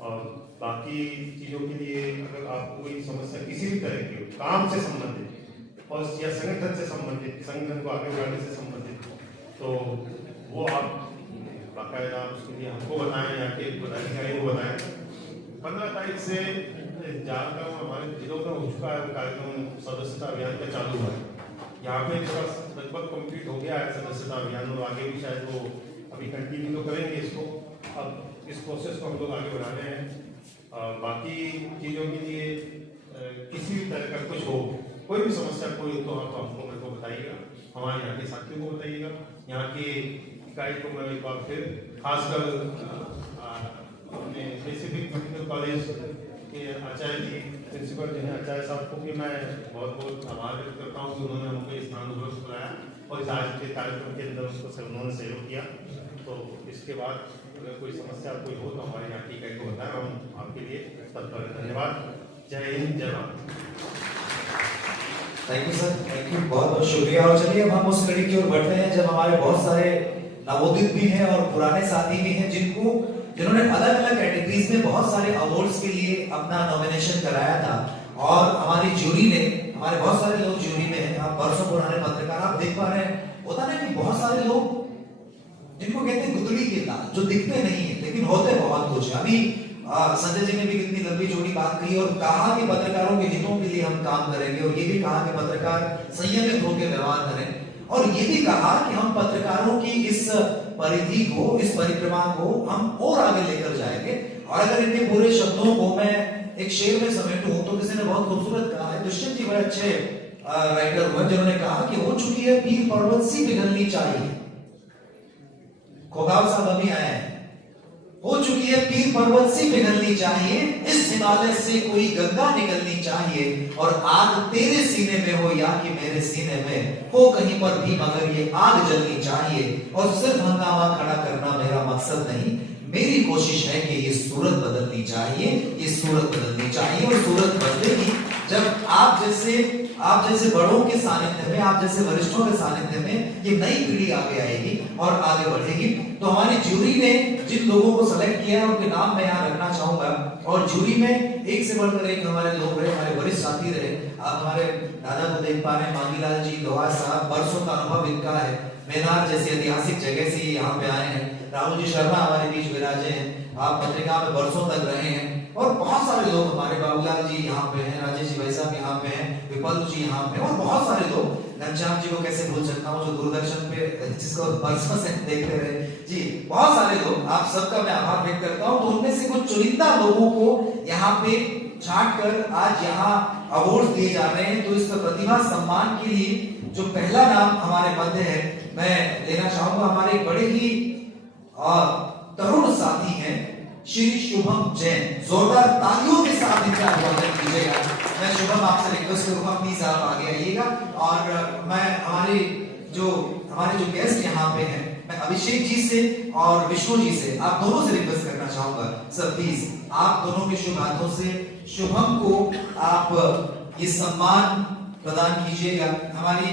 और बाकी चीज़ों के लिए अगर आपको कोई समस्या किसी भी तरह की हो, काम से संबंधित और या संगठन से संबंधित, संगठन को आगे बढ़ाने से संबंधित, तो वो आप बाकायदा उसके लिए हमको बताएं या के पदाधिकारी को बताएं। 15 तारीख से ज़्यादा हमारे जिलों में हो चुका है कार्यक्रम, सदस्यता अभियान का चालू हुआ है। यहाँ पे इसका लगभग कंप्लीट हो गया है सदस्यता अभियान, और आगे भी शायद वो अभी कंटिन्यू तो करेंगे इसको। अब इस प्रोसेस को हम लोग आगे बढ़ा रहे हैं। बाकी चीज़ों के लिए किसी भी तरह का कुछ हो, कोई भी समस्या कोई हो तो आप हमको मेरे को बताइएगा, हमारे यहाँ के साथियों को बताइएगा। यहाँ की इकाई को मैं एक बार फिर खासकर अपने स्पेसिफिक मेडिकल कॉलेज के आचार्य जी, प्रिंसिपल जो है आचार्य साहब को भी मैं बहुत बहुत आभार व्यक्त करता हूँ कि उन्होंने हमको इस स्थान उपलब्ध कराया और इस आज के कार्यक्रम के अंदर उसको उन्होंने सहयोग किया। तो इसके बाद अगर कोई समस्या कोई हो तो हमारे यहाँ की इकाई को बताएं, हम आपके लिए तत्पर हैं। धन्यवाद। जय हिंद, जय Bharat. Thank you sir, thank you, बहुत बहुत शुक्रिया। और चलिए अब हम उस कड़ी की ओर बढ़ते हैं जब हमारे बहुत सारे नवोदित भी हैं और पुराने साथी भी हैं जिन्होंने अलग अलग कैटेगरीज में बहुत सारे अवार्ड्स के लिए अपना नॉमिनेशन कराया था। और हमारी जूरी ने, हमारे बहुत सारे लोग जूरी में हैं, आप वर्षों पुराने पत्रकार आप देख पा रहे हैं। होता ना कि बहुत सारे लोग जिनको कहते हैं गुदड़ी के लाल, जो दिखते नहीं है लेकिन होते बहुत कुछ। अभी संजय जी ने भी कितनी लंबी चौड़ी बात कही और कहा कि पत्रकारों के हितों के लिए हम काम करेंगे, और ये भी कहा कि पत्रकार संयमित होकर व्यवहार करें, और ये भी कहा कि हम पत्रकारों की इस परिधि को, इस परिक्रमा को हम और आगे लेकर जाएंगे। और अगर इनके पूरे शब्दों को मैं एक शेर में समेटूं तो किसी ने बहुत खूबसूरत कहा है, दुष्यंत जी बड़े अच्छे राइटर हुए जिन्होंने कहा कि हो चुकी है पीर पर्वत सी पिघलनी चाहिए। खोगाव साहब अभी आए हैं, हो चुकी है पीर पर्वत सी पिघलनी चाहिए, इस हिमालय से कोई गंगा निकलनी चाहिए, और आग तेरे सीने में हो या कि मेरे सीने में हो कहीं पर भी, मगर ये आग जलनी चाहिए। और सिर्फ हंगामा खड़ा करना मेरा मकसद नहीं, मेरी कोशिश है कि ये सूरत बदलनी चाहिए, ये सूरत बदलनी चाहिए। और सूरत बदलेगी जब आप जैसे बड़ों के सानिध्य में, आप जैसे वरिष्ठों के सानिध्य में ये नई पीढ़ी आगे आएगी और आगे बढ़ेगी। तो हमारी जूरी ने जिन लोगों को सेलेक्ट किया है उनके नाम मैं यहाँ रखना चाहूंगा। और जूरी में एक से बढ़कर एक हमारे लोग रहे, हमारे वरिष्ठ साथी रहे। आप हमारे दादा को देख पा रहे हैं, मांगीलाल जी लोहार साहब, बरसों का अनुभव इनका है, मेनार जैसी ऐतिहासिक जगह से यहाँ पे आए हैं। राहुल जी शर्मा हमारे बीच विराजे हैं, आप पत्रिका में बरसों तक रहे हैं। और बहुत सारे लोग, हमारे बाबूलाल जी यहाँ पे हैं, राजेश जी भाई साहब यहाँ पे हैं, विपल जी यहाँ पे, और बहुत सारे लोग। घनश्याम जी को कैसे भूल सकता हूँ, जो दूरदर्शन पे जिसको बरसों से देखते रहे जी, बहुत सारे लोग, आप सबका मैं आभार व्यक्त करता हूँ। तो उनमें से कुछ चुनिंदा लोगों को यहाँ पे छांट कर आज यहाँ अवार्ड दिए जा रहे हैं। तो इस प्रतिभा सम्मान के लिए जो पहला नाम हमारे मध्य है मैं लेना चाहूंगा, हमारे बड़े ही तरुण साथी हैं श्री शुभम जैन। जोरदार तालियों के साथ इनका अभिवादन कीजिएगा। मैं शुभम आपसे रिक्वेस्ट करूंगा प्लीज आप आगे आइएगा। और मैं हमारे जो गेस्ट यहाँ पे हैं, मैं अभिषेक जी से और विष्णु जी से, आप दोनों से रिक्वेस्ट करना चाहूंगा सर प्लीज आप दोनों के शुभ हाथों से शुभम को आप ये सम्मान प्रदान कीजिएगा। हमारी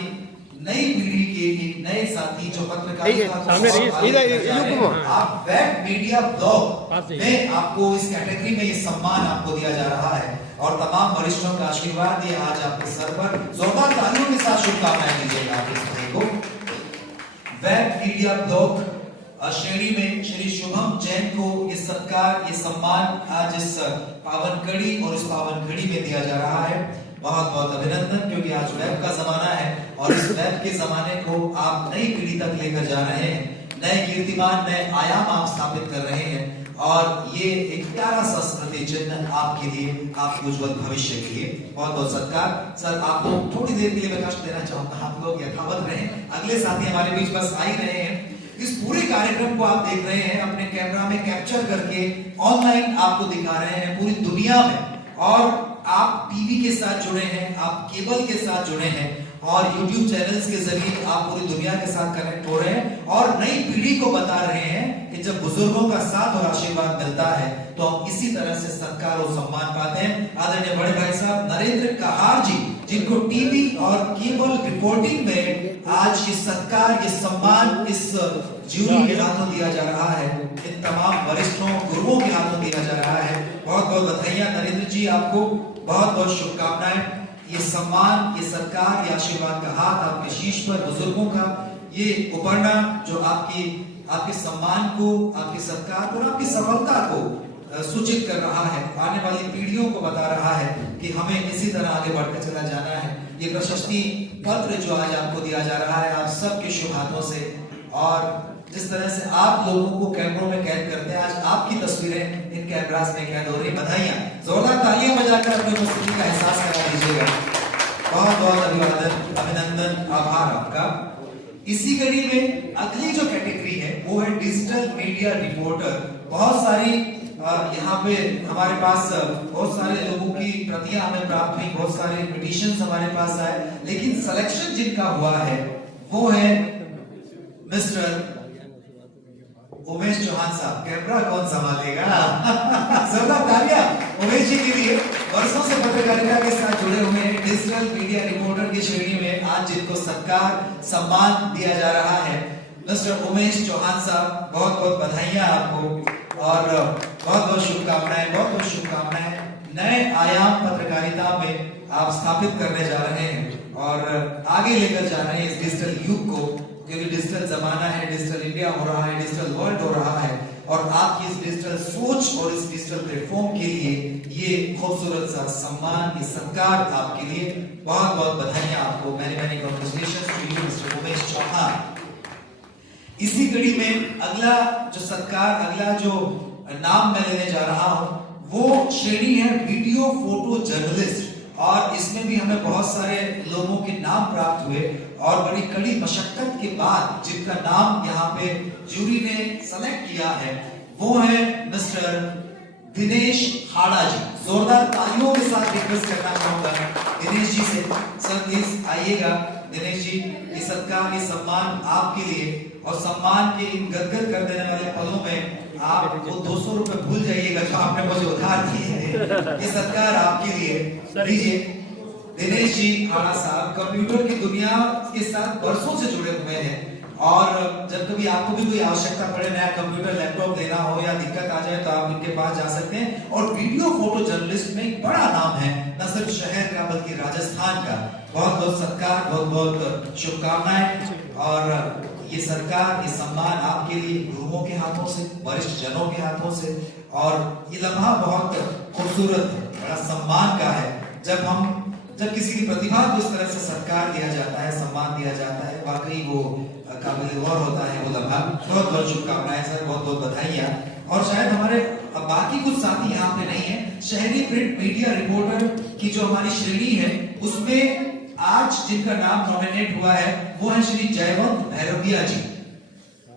नई पीढ़ी के एक नए साथी जो पत्रकारिता आप वेब मीडिया ब्लॉग में आपको इस कैटेगरी में ये सम्मान आपको दिया जा रहा है और तमाम वरिष्ठों का आशीर्वाद ये आज आपके सर पर जोरदार तालियों के साथ शुभकामनाएं दीजिएगा आप इस भाई को। वेब मीडिया ब्लॉग श्रेणी में श्री शुभम जैन को ये सत्कार ये सम्मान आज इस पावन कड़ी और इस पावन घड़ी में दिया जा रहा है। बहुत बहुत अभिनंदन, क्योंकि आज वेब का जमाना है और इस वेब के जमाने को आप नई पीढ़ी तक लेकर जा रहे हैं, नए कीर्तिमान नए आयाम आप स्थापित कर रहे हैं और ये एक प्यारा सा स्मृति चिन्ह आपके लिए आपके उज्जवल भविष्य के लिए बहुत बहुत सत्कार। सर आप लोग थोड़ी देर के लिए मैं कष्ट देना चाहूंगा, आप लोग यथावत रहें, अगले साथी हमारे बीच बस आ ही रहे हैं। इस पूरे कार्यक्रम को आप देख रहे हैं अपने कैमरा में कैप्चर करके ऑनलाइन आपको दिखा रहे हैं पूरी दुनिया में, और आप टीवी के साथ जुड़े हैं, आप केबल के साथ जुड़े हैं और YouTube चैनल्स के जरिए आप पूरी दुनिया के साथ कनेक्ट हो रहे हैं और नई पीढ़ी को बता रहे हैं कि जब बुजुर्गों का साथ और आशीर्वाद मिलता है तो हम इसी तरह से सत्कार और सम्मान पाते हैं। आदरणीय बड़े भाई साहब नरेंद्र कहार जी, जिनको टीवी और केबल रिपोर्टिंग में आज ये सत्कार ये सम्मान इस जूरी के हाथों दिया जा रहा है, इन तमाम वरिष्ठों गुरुओं के हाथों दिया जा रहा है। बहुत बहुत बधाइयां नरेंद्र जी, आपको बहुत बहुत शुभकामनाएं। ये सम्मान ये सत्कार ये आशीर्वाद का हाथ आपके शीश पर बुजुर्गों का ये उपरना जो आपके सम्मान को आपके सत्कार और आपकी सफलता को सूचित कर रहा है, आने वाली पीढ़ियों को बता रहा है कि हमें इसी तरह आगे बढ़ते चला जाना है। ये प्रशस्ति पत्र जो आज आपको दिया जा रहा है आप सबके शुभ हाथों से, और जिस तरह से आप लोगों को कैमरों में कैद करते हैं, आज आपकी तस्वीरें इन कैमरास में कैद हो रही। बधाइयां, जोरदार तालियां बजाकर अपनी उपस्थिति का एहसास करा दीजिएगा। बहुत बहुत अभिवादन अभिनंदन आभार आपका। इसी कड़ी में अगली जो कैटेगरी है वो है डिजिटल मीडिया रिपोर्टर। बहुत सारी यहाँ पे हमारे पास बहुत सारे लोगों की प्रतियां हमें प्राप्त हुई, बहुत सारे पिटीशंस हमारे पास आए, लेकिन सिलेक्शन जिनका हुआ है वो है मिस्टर उमेश चौहान साहब। कैमरा कौन संभालेगा? जोरदार तालियां उमेश जी के लिए। वर्षों से पत्रकारिता के साथ जुड़े हुए हैं, डिजिटल मीडिया रिपोर्टर की श्रेणी में आज जिनको सत्कार सम्मान दिया जा रहा है मिस्टर उमेश चौहान साहब, बहुत बहुत बधाइयां आपको और बहुत बहुत शुभकामनाएं, बहुत बहुत शुभकामनाएं। नए आयाम पत्रकारिता में आप स्थापित करने जा रहे हैं और आगे लेकर जा रहे हैं इस डिजिटल युग को, क्योंकि डिजिटल जमाना है, डिजिटल इंडिया हो रहा है, डिजिटल वर्ल्ड हो रहा है और आपकी इस डिजिटल सोच और इस डिजिटल प्लेटफॉर्म के लिए ये खूबसूरत सा सम्मान ये सत्कार आपके लिए बहुत बहुत बधाइयां आपको। Many congratulations to you mister Umesh Chauhan. इसी कड़ी में अगला जो सत्कार अगला जो नाम मैं लेने जा रहा हूं वो श्रेणी है वीडियो फोटो जर्नलिस्ट, और इसमें भी हमें बहुत सारे लोगों के नाम प्राप्त हुए और बड़ी कड़ी मशक्कत के बाद जिनका नाम यहाँ पे जूरी ने सेलेक्ट किया है वो है मिस्टर दिनेश हाड़ा जी। जोरदार तालियों के साथ रिक्वेस्ट करना चाहूंगा दिनेश जी से, सर प्लीज आइएगा। दिनेश जी, ये सत्कार ये सम्मान आपके लिए, और सम्मान के इन गदगद कर देने वाले पलों में आप वो 200 रुपए भूल जाइएगा जो आपने मुझे उधार दिए हैं। ये सत्कार आपके लिए लीजिए। दिनेश जी हाड़ा साहब कंप्यूटर की दुनिया के साथ वर्षों से जुड़े हुए हैं और जब कभी आपको भी कोई आवश्यकता पड़े, नया कंप्यूटर लैपटॉप लेना हो या दिक्कत आ जाए तो आप इनके पास जा सकते हैं। और वीडियो फोटो जर्नलिस्ट में एक बड़ा नाम है, न सिर्फ शहर का बल्कि राजस्थान का। बहुत बहुत सत्कार, बहुत बहुत शुभकामनाएं और ये सरकार ये सम्मान आपके लिए गुरुओं के हाथों से, वरिष्ठ जनों के हाथों से, और ये लम्हा बहुत खूबसूरत बड़ा सम्मान का है जब किसी की प्रतिभा को इस तरह से सत्कार दिया जाता है, सम्मान दिया जाता है, वाकई वो काबिल गौर होता है वो लम्हा। बहुत बहुत शुभकामनाएं सर, बहुत बहुत बधाइयां। और शायद हमारे बाकी कुछ साथी यहाँ पे नहीं है, शहरी प्रिंट मीडिया रिपोर्टर की जो हमारी श्रेणी है उसमें आज जिनका नाम नॉमिनेट हुआ है वो है श्री जयवंत भैरविया जी।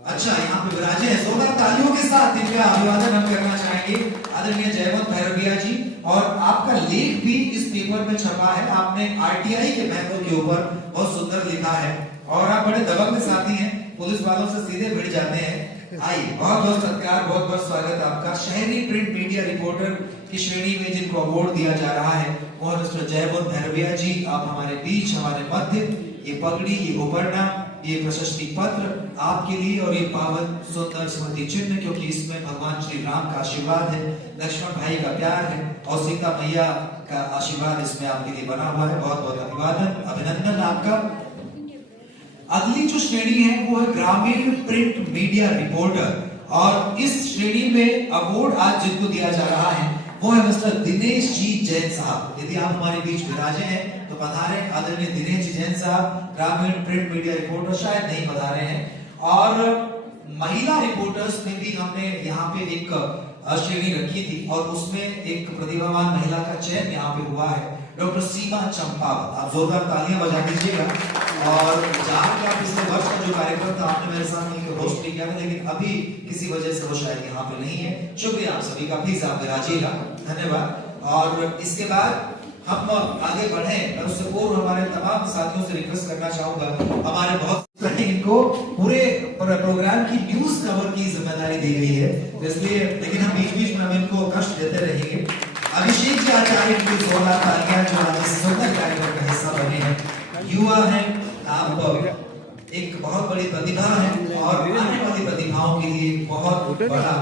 अच्छा, यहाँ पे विराजे हैं, जोरदार तालियों के साथ इनका अभिवादन हम करना चाहेंगे आदरणीय जयवंत भैरविया जी। और आपका लेख भी इस पेपर में छपा है, आपने आरटीआई के महत्व के ऊपर बहुत सुंदर लिखा है और आप बड़े दबंग साथी हैं, पुलिस वालों से सीधे भिड़ जाते हैं आइए, बहुत बहुत सत्कार, बहुत बहुत स्वागत आपका। शहरी प्रिंट मीडिया रिपोर्टर की श्रेणी में जिनको अवार्ड दिया जा रहा है वो है मिस्टर जयवंत भैरविया जी। आप हमारे बीच, हमारे मध्य, ये पगड़ी, ये उपरना, ये प्रशस्ति पत्र आपके लिए और ये पावन सुंदर स्मृति चिन्ह, क्योंकि इसमें भगवान श्री राम का आशीर्वाद है, लक्ष्मण भाई का प्यार है और सीता मैया का आशीर्वाद इसमें आपके लिए बना हुआ है। बहुत बहुत अभिवादन, अभिनंदन आपका। अगली जो श्रेणी है वो है ग्रामीण प्रिंट मीडिया रिपोर्टर और इस श्रेणी में अवार्ड आज जिनको दिया जा रहा है वो है मिस्टर दिनेश जी जैन साहब। यदि आप हमारे बीच विराजे हैं तो पधारे। आदरणीय दिनेश जी जैन साहब, ग्रामीण प्रिंट मीडिया रिपोर्टर, शायद नहीं पधारे हैं। और महिला रिपोर्टर्स में भी हमने यहाँ पे एक श्रेणी रखी थी और उसमें एक प्रतिभावान महिला का चयन यहाँ पे हुआ है, डॉक्टर सीमा चंपावत। आप जोरदार तालियां बजा दीजिएगा। और जहाँ का पिछले वर्ष का जो कार्यक्रम था आपने मेरे साथ मिलकर होस्ट भी किया था, लेकिन अभी किसी वजह से वो शायद यहाँ पे नहीं है। शुक्रिया आप सभी का, प्लीज आप विराजिएगा, धन्यवाद। और इसके बाद हम आगे बढ़े और उससे पूर्व हमारे तमाम साथियों से रिक्वेस्ट करना चाहूंगा, हमारे बहुत इनको पूरे प्रोग्राम की न्यूज कवर की जिम्मेदारी दी गई है, इसलिए लेकिन हम बीच बीच में हम इनको कष्ट देते रहेंगे। अभिषेक जी आचार्य की जोरदार तालियां जो आज इस सुंदर कार्यक्रम का हिस्सा बने हैं। युवा हैं आप, एक बहुत बड़ी प्रतिभा है और आने वाली प्रतिभाओं के लिए बहुत बड़ा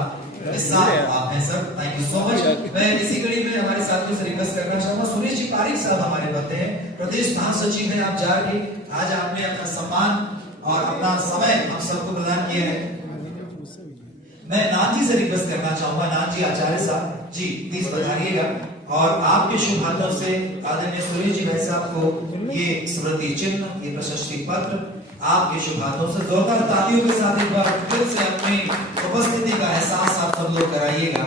हिस्सा आप हैं sir, thank you so much. मैं इसी कड़ी में हमारे साथियों से रिक्वेस्ट करना चाहूंगा, सुरेश जी पारिक साहब हमारे बनते हैं, प्रदेश महासचिव हैं आप जाके, आज आपने अपना सम्मान और अपना समय हम सबको प्रदान किया है। मैं नाथ जी से रिक्वेस्ट करना चाहूंगा, नाथ जी आचार्य साहब जी प्लीज पधारिएगा और आपके शुभ हाथों से आदरणीय सुरेश जी भाई साहब को ये स्मृति चिन्ह, ये प्रशस्ति पत्र आपके शुभ हाथों से जोरदार तालियों के साथ एक बार फिर से अपनी उपस्थिति का एहसास आप सब लोग कराइएगा।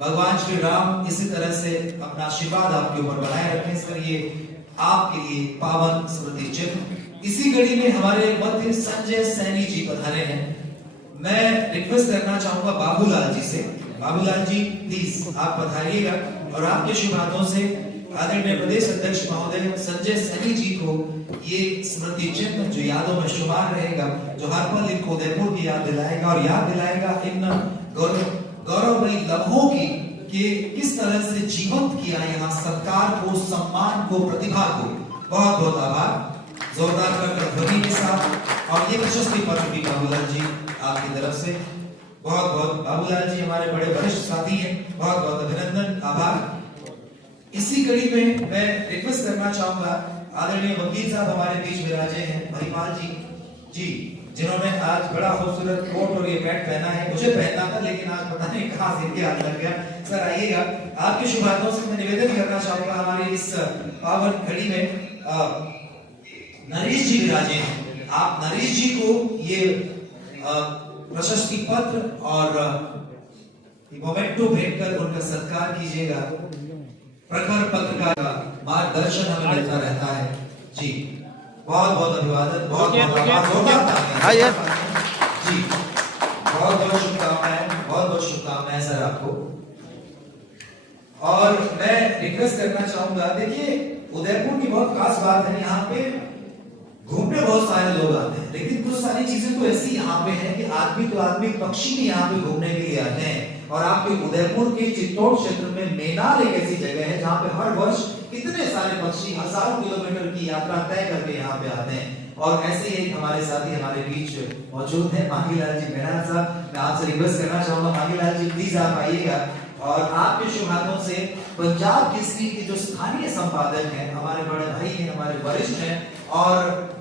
भगवान श्री राम इसी तरह से अपना आशीर्वाद आपके ऊपर बनाए रखें सर। ये आपके लिए पावन स्मृति चिन्ह। इसी घड़ी में हमारे मध्य संजय सैनी जी पधारे हैं। मैं रिक्वेस्ट करना चाहूंगा बाबूलाल जी से, बाबूलाल जी प्लीज आप पधारिएगा और आपके शुभ हाथों से आदरणीय प्रदेश अध्यक्ष महोदय संजय सैनी जी को ये स्मृति चिन्ह जो यादों में शुमार रहेगा, जो हर पल इनको उदयपुर की याद दिलाएगा और याद दिलाएगा इन गौरवमयी लम्हों की कि किस तरह से जीवंत किया यहाँ सत्कार को, सम्मान को, प्रतिभा को। बहुत बहुत आभार, जोरदार कर ध्वनि के साथ। और ये प्रशस्ति पत्र भी बाबूलाल जी आपकी तरफ से, बहुत बहुत बाबूलाल जी हमारे बड़े वरिष्ठ साथी हैं, बहुत बहुत अभिनंदन, आभार। इसी कड़ी में मैं रिक्वेस्ट करना चाहूंगा, आदरणीय वकील साहब हमारे बीच विराजे हैं, महिपाल जी जिन्होंने आज बड़ा खूबसूरत कोट और ये पैंट पहना है। मुझे पहनना था लेकिन आज पता नहीं कहां से इनके हाथ लग गया। सर आइएगा, आपके शुभ हाथों से मैं निवेदन करना चाहूंगा, हमारी इस पावन घड़ी में नरेश जी विराजे हैं। आप नरेश जी को ये प्रशस्ति पत्र और मोमेंटो भेंट कर उनका सत्कार कीजिएगा। प्रखर पत्रकार का मार्गदर्शन हमें मिलता रहता है जी। बहुत बहुत अभिवादन, बहुत बहुत आभार जी, बहुत बहुत शुभकामनाएं, बहुत बहुत शुभकामनाएं सर आपको। और मैं रिक्वेस्ट करना चाहूंगा, देखिए उदयपुर की बहुत खास बात है, यहाँ पे घूमने बहुत सारे लोग आते हैं, लेकिन कुछ सारी चीजें तो ऐसी यहाँ पे है कि आदमी तो आदमी, पक्षी भी यहाँ पे घूमने के लिए आते हैं। और आपके उदयपुर के चित्तौड़ क्षेत्र में मेनार एक ऐसी जगह है जहाँ पे हर वर्ष कितने सारे पक्षी हजारों किलोमीटर की यात्रा तय करके यहाँ पे आते हैं। और ऐसे ही हमारे साथी हमारे बीच मौजूद हैं, मांगीलाल जी मेहरा साहब। मैं आपसे रिक्वेस्ट करना चाहूंगा, मांगीलाल जी प्लीज आप आइएगा और आपके शुभ हाथों से पंजाब केसरी के जो स्थानीय संपादक हैं, हमारे बड़े भाई हैं, हमारे वरिष्ठ हैं और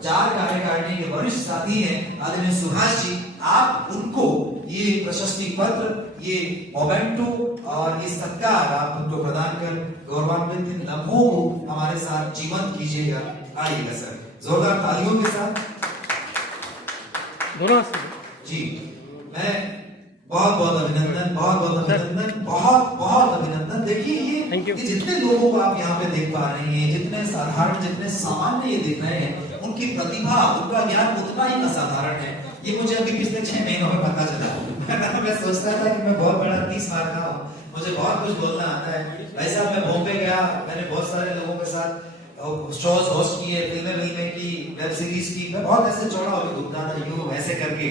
जार कार्यकारिणी के वरिष्ठ साथी हैं आदरणीय सुभाष जी, आप उनको ये प्रशस्ति पत्र, ये मोमेंटो और ये सत्कार आप उनको प्रदान कर गौरवान्वित इन लम्हों को हमारे साथ जीवंत कीजिएगा। आइएगा सर, जोरदार तालियों के साथ जी। मैं बहुत बहुत अभिनंदन, बहुत बहुत अभिनंदन, बहुत बहुत अभिनंदन। देखिए ये जितने लोगों को आप यहाँ पे देख पा रहे हैं, जितने साधारण, जितने सामान्य ये देख रहे हैं, उनकी प्रतिभा, उनका ज्ञान उतना ही असाधारण है। ये मुझे अभी पिछले 6 महीनों में पता चला। मैं सोचता था कि मैं बहुत बड़ा 30 मार का हूँ, मुझे बहुत कुछ बोलना आता है। वैसा मैं बॉम्बे गया, मैंने बहुत सारे लोगों के साथ शोज होस्ट किए, फिल्में की, वेब सीरीज की, मैं बहुत ऐसे चौड़ा होकर घूमता था, यूं वैसे करके।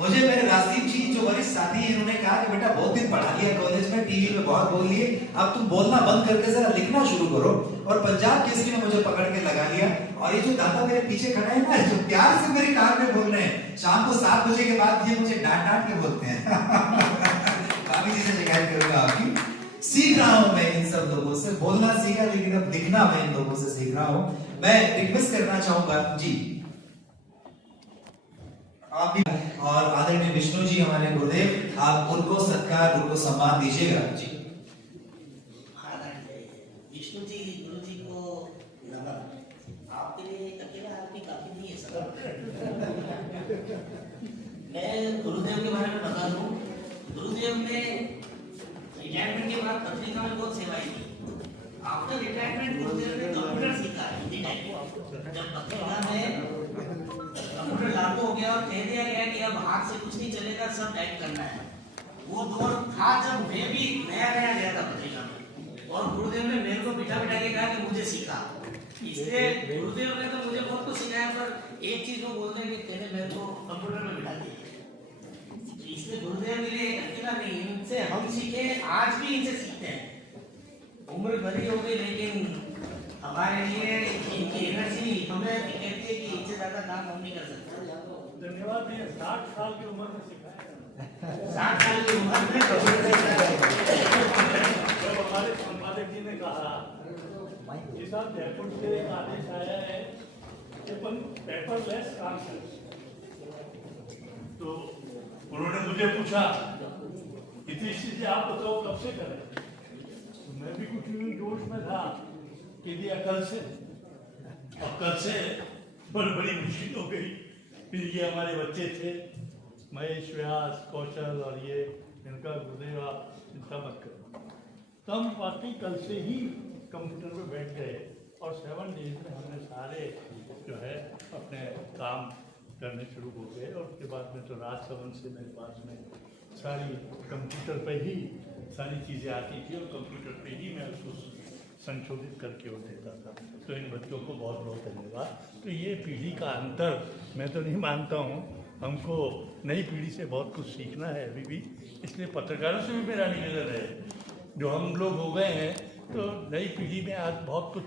मुझे मेरे रास्ते वरिष्ठ साथी हैं, इन्होंने कहा कि बेटा बहुत दिन पढ़ा लिया कॉलेज में, टीवी में बहुत बोल लिए, अब तुम बोलना बंद करके जरा लिखना शुरू करो। और पंजाब केसरी में मुझे पकड़ के लगा लिया। और ये जो दादा मेरे पीछे खड़े हैं ना, जो प्यार से मेरे कान में बोल रहे हैं, शाम को 7 बजे के बाद ये मुझे डांट डांट के बोलते हैं। भाभी जी से शिकायत करूंगा आपकी। सीख रहा हूं मैं इन सब लोगों से, बोलना सीखा, लेकिन अब लिखना मैं इन लोगों से सीख रहा हूं। मैं रिक्वेस्ट करना चाहूंगा जी, आप भी और आदरणीय विष्णु जी हमारे गुरुदेव, आप उनको सत्कार, उनको सम्मान दीजिएगा जी। विष्णु जी गुरु जी को नमन। आपके लिए एक अकेला आदमी काफी नहीं है सर। मैं गुरुदेव के बारे में बता दूं, गुरुदेव ने रिटायरमेंट के बाद पत्रिका में बहुत सेवाएं की। आफ्टर रिटायरमेंट गुरुदेव ने कंप्यूटर सीखा, हिंदी टाइप। जब पत्रिका में कंप्यूटर लागू हो गया और कह दिया गया कि अब हाथ से कुछ नहीं चलेगा, सब टाइप करना है, वो दौर था जब मैं भी नया गया था पत्रिका में। और गुरुदेव ने मेरे को बिठा के कहा कि मुझे सीखा। इसलिए गुरुदेव ने तो मुझे बहुत कुछ सिखाया, पर एक चीज वो बोलते हैं कि तेरे मेरे को कंप्यूटर में बिठा दिया। इसलिए गुरुदेव के लिए अकेला नहीं, इनसे हम सीखे, आज भी इनसे सीखते हैं। उम्र भरी हो गई लेकिन हमारे लिए इनकी एनर्जी हमें कहती है कि इनसे ज्यादा काम हम नहीं कर सकते। धन्यवाद। 60 साल की उम्र में सिखाया। 60 साल की उम्र में जब हमारे संपादक जी ने कहा कि साहब जयपुर से एक आदेश आया है कि अपन पेपरलेस काम करें, तो उन्होंने मुझे पूछा इतनी चीजें आप बताओ कब से करें। तो मैं भी कुछ यूं जोश में था कि दिया कल से, और कल से बड़ी मुश्किल हो गई। फिर ये हमारे बच्चे थे महेश व्यास, कौशल और ये इनका गुरुदेव, आप चिंता मत करो। तो हम वाकई कल से ही कंप्यूटर पे बैठ गए और 7 डेज में हमने सारे जो है अपने काम करने शुरू हो गए। और उसके बाद में तो राजभवन से मेरे पास में सारी कंप्यूटर पे ही सारी चीज़ें आती थी और कंप्यूटर पे ही मैं उसको संशोधित करके वो देता था। तो इन बच्चों को बहुत बहुत धन्यवाद। तो ये पीढ़ी का अंतर मैं तो नहीं मानता हूँ, हमको नई पीढ़ी से बहुत कुछ सीखना है अभी भी। इसलिए पत्रकारों से भी मेरा निवेदन है, जो हम लोग हो गए हैं तो नई पीढ़ी में आज बहुत कुछ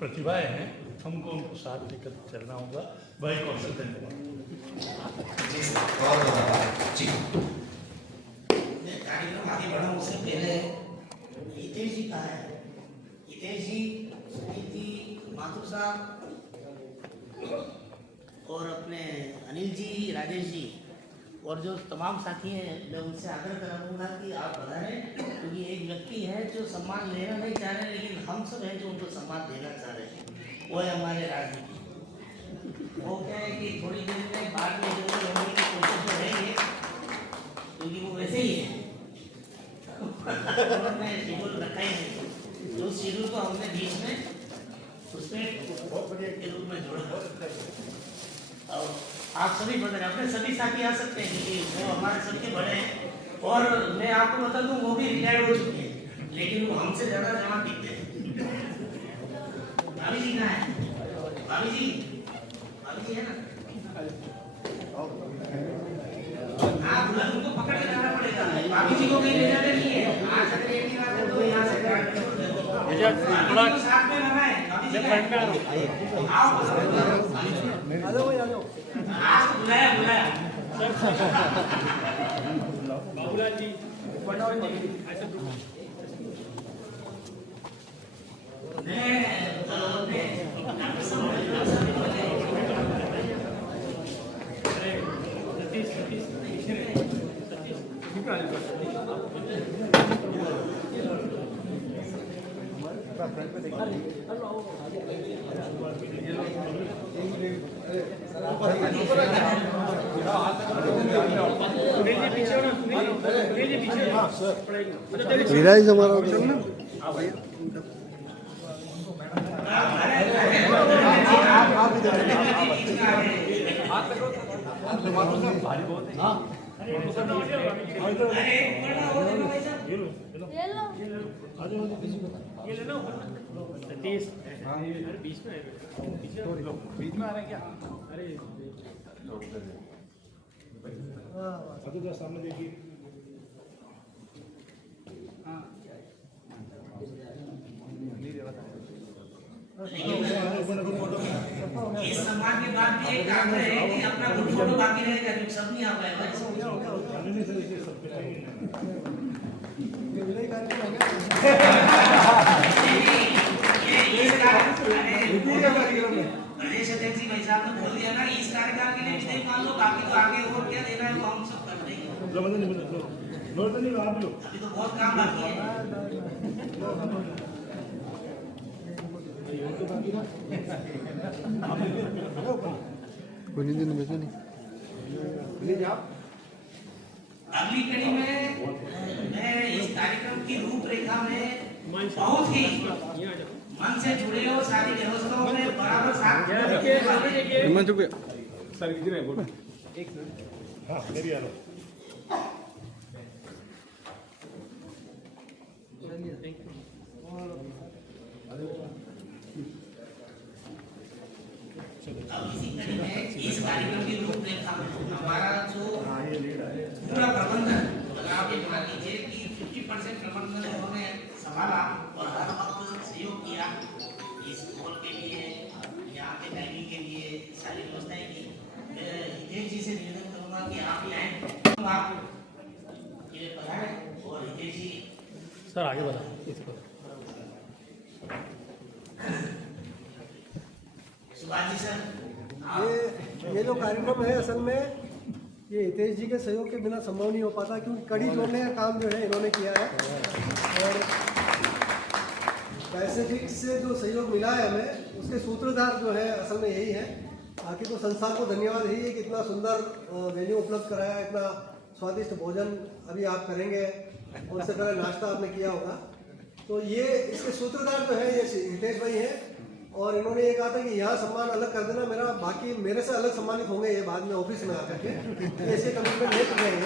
प्रतिभाएं हैं, हमको उनको साथ लेकर चलना होगा। भाई कौशल धन्यवाद। मैं कार्यक्रम आगे बढ़ाऊं उससे पहले हितेश जी कहा है, हितेश जी, सुनीति, माथुर साहब और अपने अनिल जी, राजेश जी और जो तमाम साथी हैं, मैं उनसे आग्रह करूँगा कि आप बढ़ाएं, क्योंकि एक व्यक्ति है जो सम्मान लेना नहीं चाह रहे, लेकिन हम सब हैं जो उनको सम्मान देना चाह रहे हैं, वो है हमारे राजनीति। वो क्या है कि थोड़ी देर में बाद में जो होने की कोशिश में रहेंगे, क्योंकि वो वैसे ही है, उन्होंने शेड्यूल रखा ही नहीं, तो उस शेड्यूल को हमने बीच में उसमें के रूप में जोड़ा। और आप सभी बता रहे, अपने सभी साथी आ सकते हैं क्योंकि वो हमारे सबके बड़े हैं। और मैं आपको बता दूं, वो भी रिटायर्ड हो चुके हैं, लेकिन वो हमसे ज्यादा जवान दिखते हैं। भाभी जी कहाँ है? भाभी जी है ना? हाँ, दुल्हन उनको पकड़ के जाना पड़ेगा। भाभी जी को कहीं ले जाने नहीं है। आज अगर एक ही बात है तो यहाँ से साथ में रहना है। भाभी जी आज बुलाया बाबूलाल जी हीरा ही हमारा बीच में आ रहे हैं क्या? अरे सामने देखिए। इस सम्मान के बाद भी एक आग्रह है कि अपना ग्रुप फोटो बाकी रहेगा, जो सब नहीं आ पाएगा। प्रदेश अध्यक्ष जी भाई साहब ने बोल दिया ना, इस कार्यकाल के लिए विधेयक मान लो, बाकी तो आगे और क्या देना है वो हम सब कर देंगे। अभी तो बहुत काम बाकी है। अगली कड़ी में मैं इस कार्यक्रम की रूपरेखा में बहुत ही मन से जुड़े हो सारी व्यवस्थाओं में बराबर साथ अब इसी कड़ी में इस कार्यक्रम की रूपरेखा में हमारा जो पूरा प्रबंधन, आप ये मान लीजिए कि 50% प्रबंधन उन्होंने संभाला और हर वक्त सहयोग किया इस हॉल के लिए, यहाँ के टाइमिंग के लिए सारी व्यवस्थाएं की। मैं हितेश जी से निवेदन करूंगा कि आप ही आए, आप ये बताएं। और हितेश जी सर आगे बढ़ा सुभाष जी सर, ये जो कार्यक्रम है असल में ये हितेश जी के सहयोग के बिना संभव नहीं हो पाता, क्योंकि कड़ी जोड़ने का काम जो है इन्होंने किया है। और पैसिफिक से जो सहयोग मिला है हमें, उसके सूत्रधार जो है असल में यही है। बाकी तो संस्थान को धन्यवाद ही है कि इतना सुंदर वेन्यू उपलब्ध कराया, इतना स्वादिष्ट भोजन अभी आप करेंगे, और उससे पहले नाश्ता आपने किया होगा। तो ये इसके सूत्रधार जो है ये हितेश भाई हैं, और इन्होंने ये कहा था कि यहाँ सम्मान अलग कर देना मेरा, बाकी मेरे से अलग सम्मानित होंगे ये बाद में ऑफिस में आकर के, इसके कमिटमेंट ले चुके हैं।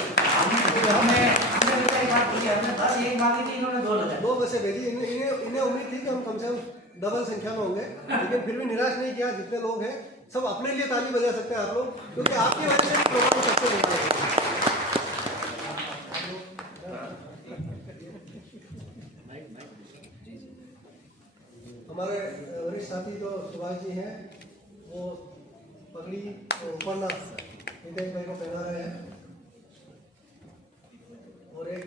दो वैसे भेजी, इन्हें उम्मीद थी कि हम कम से कम डबल संख्या में होंगे, लेकिन फिर भी निराश नहीं किया। जितने लोग हैं सब अपने लिए ताली बजा सकते हैं आप लोग, क्योंकि आपकी वजह से प्रोग्राम सक्सेस हो रहा है। हमारे वरिष्ठ साथी जो सुभाष जी हैं, वो पगड़ी ऊपरना हितेश भाई को पहना रहे हैं, और एक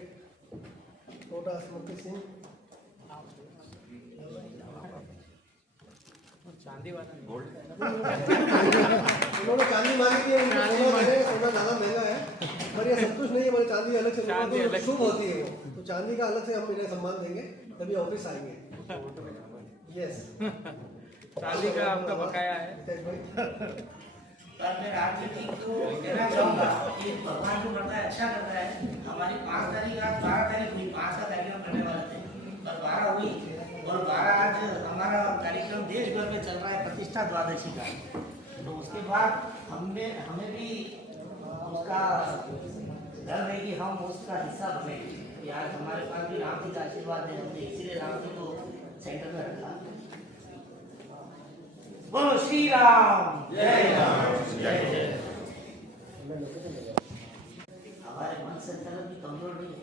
छोटा स्मृति सिंह चांदी वाला उन्होंने चांदी मांगी थी, सोना ज़्यादा महंगा है, पर ये सब कुछ नहीं है। हमारी चांदी अलग से शुभ होती है, तो चांदी का अलग से हम इन्हें सम्मान देंगे, तभी ऑफिस आएंगे। यस, चांदी का आपका बकाया है। पर मैं राजनीति को कहना चाहूँगा कि भगवान को बड़ा अच्छा करता है। हमारी 5 तारीख आज 12 तारीख हुई, 5 का कार्यक्रम करने वाले थे, पर 12 हुई, और 12 आज हमारा कार्यक्रम देश भर में चल रहा है, प्रतिष्ठा द्वादशी का। तो उसके बाद हमें भी उसका डर है कि हम उसका हिस्सा बने। आज हमारे पास भी राम जी का आशीर्वाद है, हमने इसीलिए राम जी को सेंटर में रखा। बोलो श्री राम, जय राम, जय जय। हमारे मन संचालन भी कमजोर नहीं है।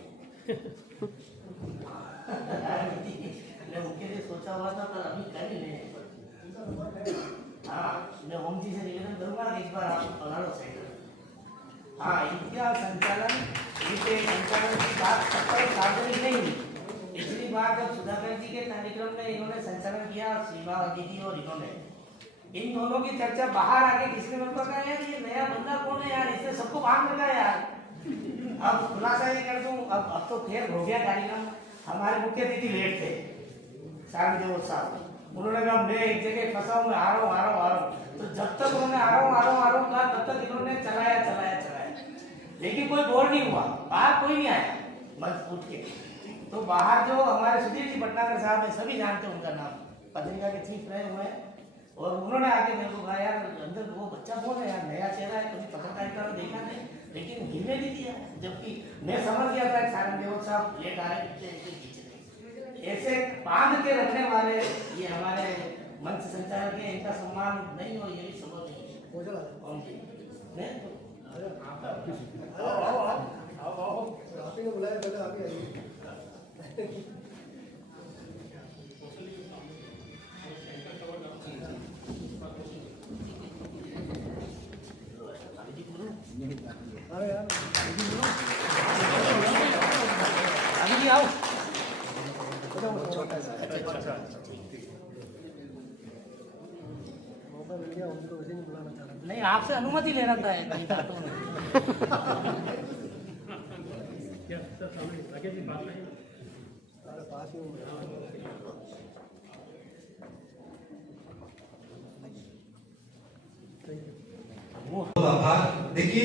मैं उनके लिए सोचा हुआ था, पर अभी कर ही नहीं। हाँ, मैं ओम जी से निवेदन करूंगा कि इस बार आप पधारो सेंटर। हाँ, इनका संचालन की बात सार्वजनिक नहीं हुई। पिछली बार जब सुधाकर जी के कार्यक्रम में इन्होंने संचालन किया, सीमा दीदी और इन्होंने, इन दोनों की चर्चा बाहर आके किसने मेरे को कहा यार ये नया बंदा कौन है यार, इसने सबको बांध रखा है यार। अब खुलासा ये कर दूं, अब तो खैर हो गया कार्यक्रम। हमारे मुख्य अतिथि लेट थे, शारदेव साहब, उन्होंने कहा मैं एक जगह फंसा हूँ, मैं आ रहा हूँ। तो जब तक उन्होंने आ रहा हूँ कहा, तब तक इन्होंने चलाया। लेकिन कोई बोर नहीं हुआ, बाहर कोई नहीं आया बस उठ के। तो बाहर जो हमारे सुधीर जी भटनागर साहब है, सभी जानते हैं उनका नाम, पत्रिका के चीफ रहे हुए हैं, और उन्होंने आके मेरे को कहा यार अंदर वो बच्चा कौन है यार, नया चेहरा है, कभी पत्रकारिता में देखा नहीं, लेकिन हिलने नहीं दिया। जबकि मैं समझ गया था सारंग साहब लेट आ रहे थे, ऐसे बांध के रखने वाले ये हमारे मंच संचालक है, इनका सम्मान नहीं हो ये भी संभव नहीं है। आप ही को बुलाया, पहले आप ही आइए। नहीं, आपसे अनुमति लेना था कहीं था तो बहुत आभार। देखिए,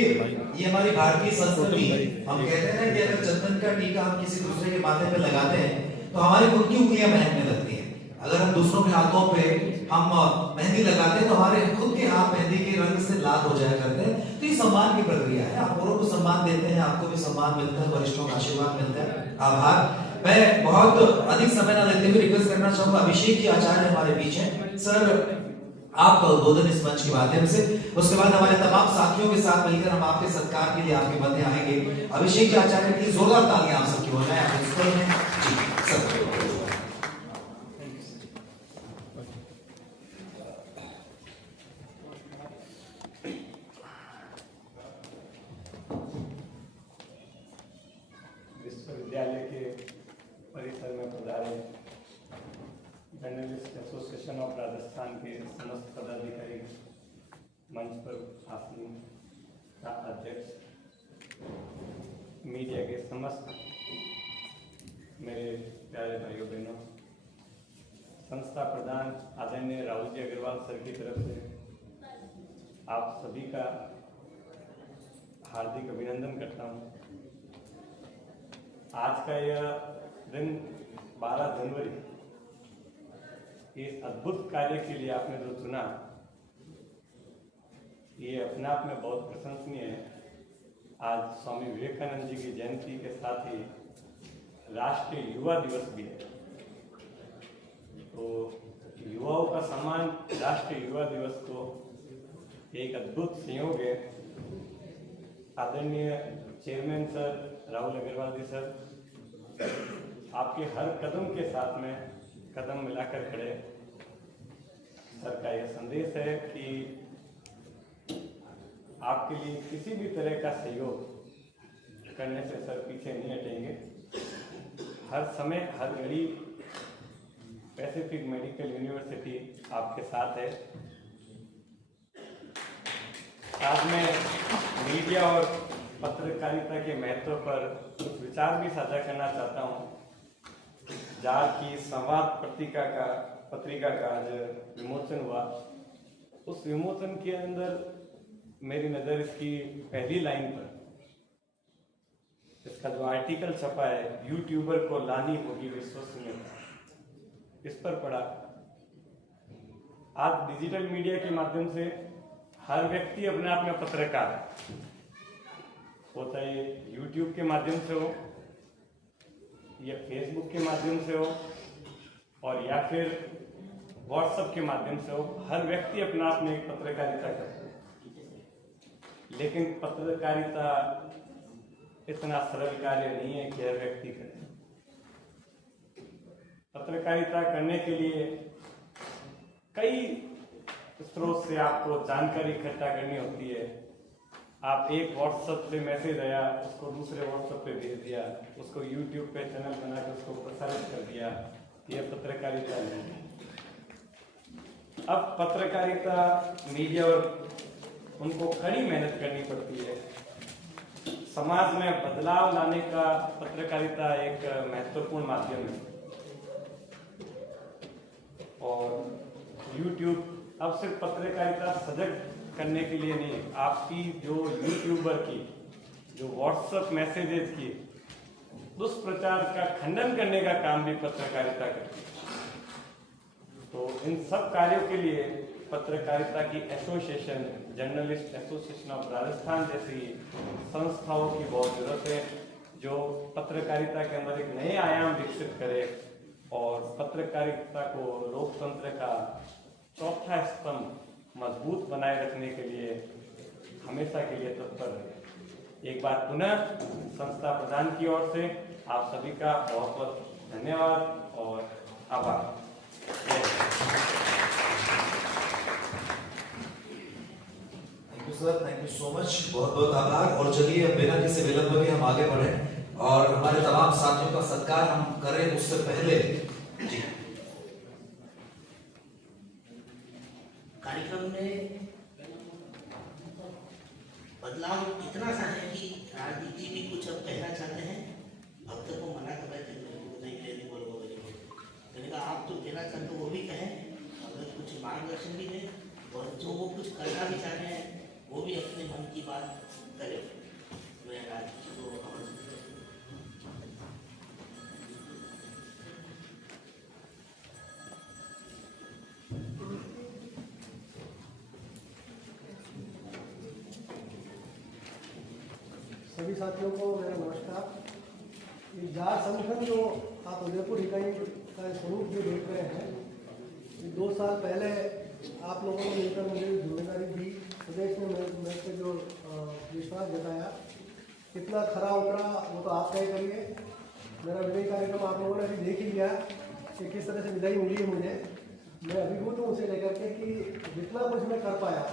ये हमारी भारतीय संस्कृति है। हम कहते हैं ना कि अगर चंदन का टीका हम किसी दूसरे के माथे पे लगाते हैं तो हमारी खुद की उंगलियां महकने लगती हैं। अगर हम दूसरों के हाथों पे हम मेहंदी लगाते हैं तो हमारे खुद के हाथ मेहंदी के रंग से लाल हो जाया करते हैं। तो ये सम्मान की प्रक्रिया है। आप औरों को सम्मान देते हैं, आपको भी सम्मान मिलता है, वरिष्ठों का आशीर्वाद मिलता है। आभार। मैं बहुत अधिक समय न लेते हुए रिक्वेस्ट करना चाहूंगा, अभिषेक जी आचार्य हमारे बीच हैं। सर, आपका उद्बोधन इस मंच के माध्यम से, उसके बाद हमारे तमाम साथियों के साथ मिलकर हम आपके सत्कार के लिए आपके मध्य आएंगे। अभिषेक जी आचार्य के लिए जोरदार तालियां आप सबकी हो जाए। जी सर। विश्वविद्यालय के परिसर में पधारे जर्नलिस्ट एसोसिएशन ऑफ राजस्थान के समस्त पदाधिकारी, मंच पर आसीन अध्यक्ष, मीडिया के समस्त मेरे प्यारे भाइयों बहनों, संस्था प्रधान आदरणीय राहुल जी अग्रवाल सर की तरफ से आप सभी का हार्दिक अभिनंदन करता हूँ। आज का यह दिन 12 जनवरी, इस अद्भुत कार्य के लिए आपने जो चुना, ये अपने आप में बहुत प्रशंसनीय है। आज स्वामी विवेकानंद जी की जयंती के साथ ही राष्ट्रीय युवा दिवस भी है, तो युवाओं का सम्मान राष्ट्रीय युवा दिवस को एक अद्भुत संयोग है। आदरणीय चेयरमैन सर राहुल अग्रवाल जी सर, आपके हर कदम के साथ में कदम मिलाकर खड़े। सर का यह संदेश है कि आपके लिए किसी भी तरह का सहयोग करने से सर पीछे नहीं हटेंगे। हर समय हर घड़ी पैसिफिक मेडिकल यूनिवर्सिटी आपके साथ है। साथ में मीडिया और पत्रकारिता के महत्व पर कुछ विचार भी साझा करना चाहता हूँ। जार की संवाद पत्रिका का आज विमोचन हुआ। उस विमोचन के अंदर मेरी नज़र इसकी पहली लाइन पर, इसका जो आर्टिकल छपा है, यूट्यूबर को लानी होगी विश्वसनीयता, इस पर पड़ा। आज डिजिटल मीडिया के माध्यम से हर व्यक्ति अपने आप में पत्रकार है, वो चाहे यूट्यूब के माध्यम से हो या फेसबुक के माध्यम से हो और या फिर व्हाट्सएप के माध्यम से हो। हर व्यक्ति अपने आप में एक पत्रकारिता करता है, लेकिन पत्रकारिता इतना सरल कार्य नहीं है कि हर व्यक्ति करे। पत्रकारिता करने के लिए कई स्रोत से आपको जानकारी इकट्ठा करनी होती है। आप एक व्हाट्सएप पे मैसेज आया, उसको दूसरे व्हाट्सएप पे भेज दिया, उसको यूट्यूब पे चैनल बना के उसको प्रसारित कर दिया, यह पत्रकारिता नहीं। अब पत्रकारिता मीडिया और उनको कड़ी मेहनत करनी पड़ती है। समाज में बदलाव लाने का पत्रकारिता एक महत्वपूर्ण माध्यम है। और यूट्यूब अब सिर्फ पत्रकारिता सजग करने के लिए नहीं, आपकी जो यूट्यूबर की जो व्हाट्सएप मैसेजेस की दुष्प्रचार का खंडन करने का काम भी पत्रकारिता करती है। तो इन सब कार्यों के लिए पत्रकारिता की association, journalist association of Rajasthan जैसी संस्थाओं की बहुत जरूरत है, जो पत्रकारिता के अंदर एक नए आयाम विकसित करे और पत्रकारिता को लोकतंत्र का चौथा स्तंभ मजबूत बनाए रखने के लिए हमेशा के लिए तत्पर है। एक बार पुनः संस्था प्रधान की ओर से आप सभी का बहुत बहुत धन्यवाद और आभार। Thank you sir, thank you so much, बहुत बहुत आभार। और चलिए अब बिना किसी विलंब के हम आगे बढ़े और हमारे तमाम साथियों का सत्कार हम करें। उससे पहले जी कार्यक्रम में बदलाव इतना सा है कि राजदीप जी भी कुछ अब कहना चाहते हैं। अब तक वो मना कर रहे थे नहीं बोलो मैंने कहा आप तो कहना चाहते हो वो भी कहें, अगर कुछ मार्गदर्शन भी दें और जो वो कुछ करना भी चाह रहे हैं वो भी अपने मन की बात करें। मैं राजदीप जी को सभी साथियों को मेरा नमस्कार। ये जार संगठन जो आप उदयपुर इकाई का स्वरूप जो देख रहे हैं, 2 साल पहले आप लोगों ने मिलकर मुझे जिम्मेदारी दी, प्रदेश में मेरे पे जो विश्वास जताया, कितना खरा उतरा वो तो आप तय करिए। मेरा विदाई कार्यक्रम आप लोगों ने अभी देख ही लिया कि किस तरह से विदाई मिली है मुझे। मैं अभिभूत हूँ उसे लेकर के कि जितना कुछ मैं कर पाया,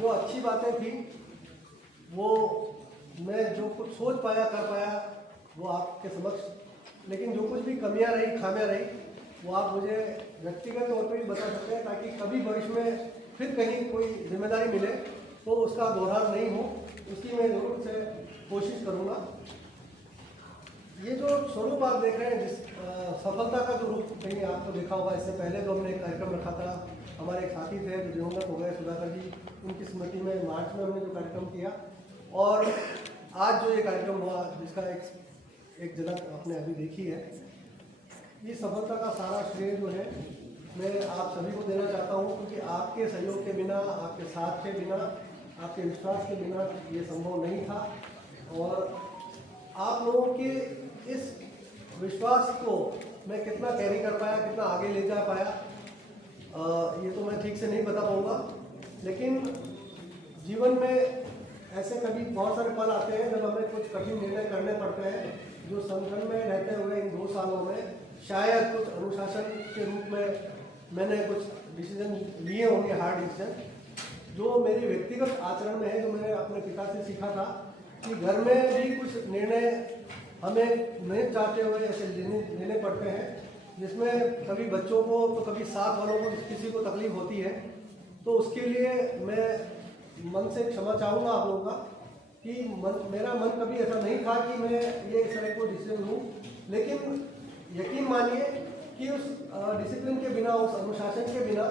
जो अच्छी बातें थी वो मैं जो कुछ सोच पाया कर पाया वो आपके समक्ष, लेकिन जो कुछ भी कमियां रही खामियां रही वो आप मुझे व्यक्तिगत तौर पर भी बता सकते हैं, ताकि कभी भविष्य में फिर कहीं कोई जिम्मेदारी मिले तो उसका दोहराव नहीं हो, उसकी मैं जरूर से कोशिश करूँगा। ये जो स्वरूप आप देख रहे हैं, जिस सफलता का जो रूप कहीं आपको देखा होगा, इससे पहले तो हमने एक कार्यक्रम रखा था, हमारे एक साथी थे जो दिवंगत हो गए सुधाकर जी, उनकी स्मृति में मार्च में हमने जो कार्यक्रम किया, और आज जो ये कार्यक्रम हुआ जिसका एक झलक आपने अभी देखी है, ये सफलता का सारा श्रेय जो है मैं आप सभी को देना चाहता हूँ, क्योंकि आपके सहयोग के बिना, आपके साथ के बिना, आपके विश्वास के बिना ये संभव नहीं था। और आप लोगों के इस विश्वास को मैं कितना कैरी कर पाया, कितना आगे ले जा पाया, ये तो मैं ठीक से नहीं बता पाऊँगा। लेकिन जीवन में ऐसे कभी बहुत सारे पल आते हैं जब हमें कुछ कठिन निर्णय करने पड़ते हैं, जो संगठन में रहते हुए इन 2 सालों में शायद कुछ अनुशासन के रूप में मैंने कुछ डिसीजन लिए होंगे, हार्ड डिसीजन, जो मेरी व्यक्तिगत आचरण में है, जो मैंने अपने पिता से सीखा था कि घर में भी कुछ निर्णय हमें नहीं चाहते हुए ऐसे लेने पड़ते हैं, जिसमें कभी बच्चों को तो कभी साथ वालों को किसी को तकलीफ होती है। तो उसके लिए मैं मन से क्षमा चाहूँगा आप लोगों का कि मेरा मन कभी ऐसा नहीं था कि मैं ये इस तरह को डिसीजन लूँ, लेकिन यकीन मानिए कि उस डिसिप्लिन के बिना, उस अनुशासन के बिना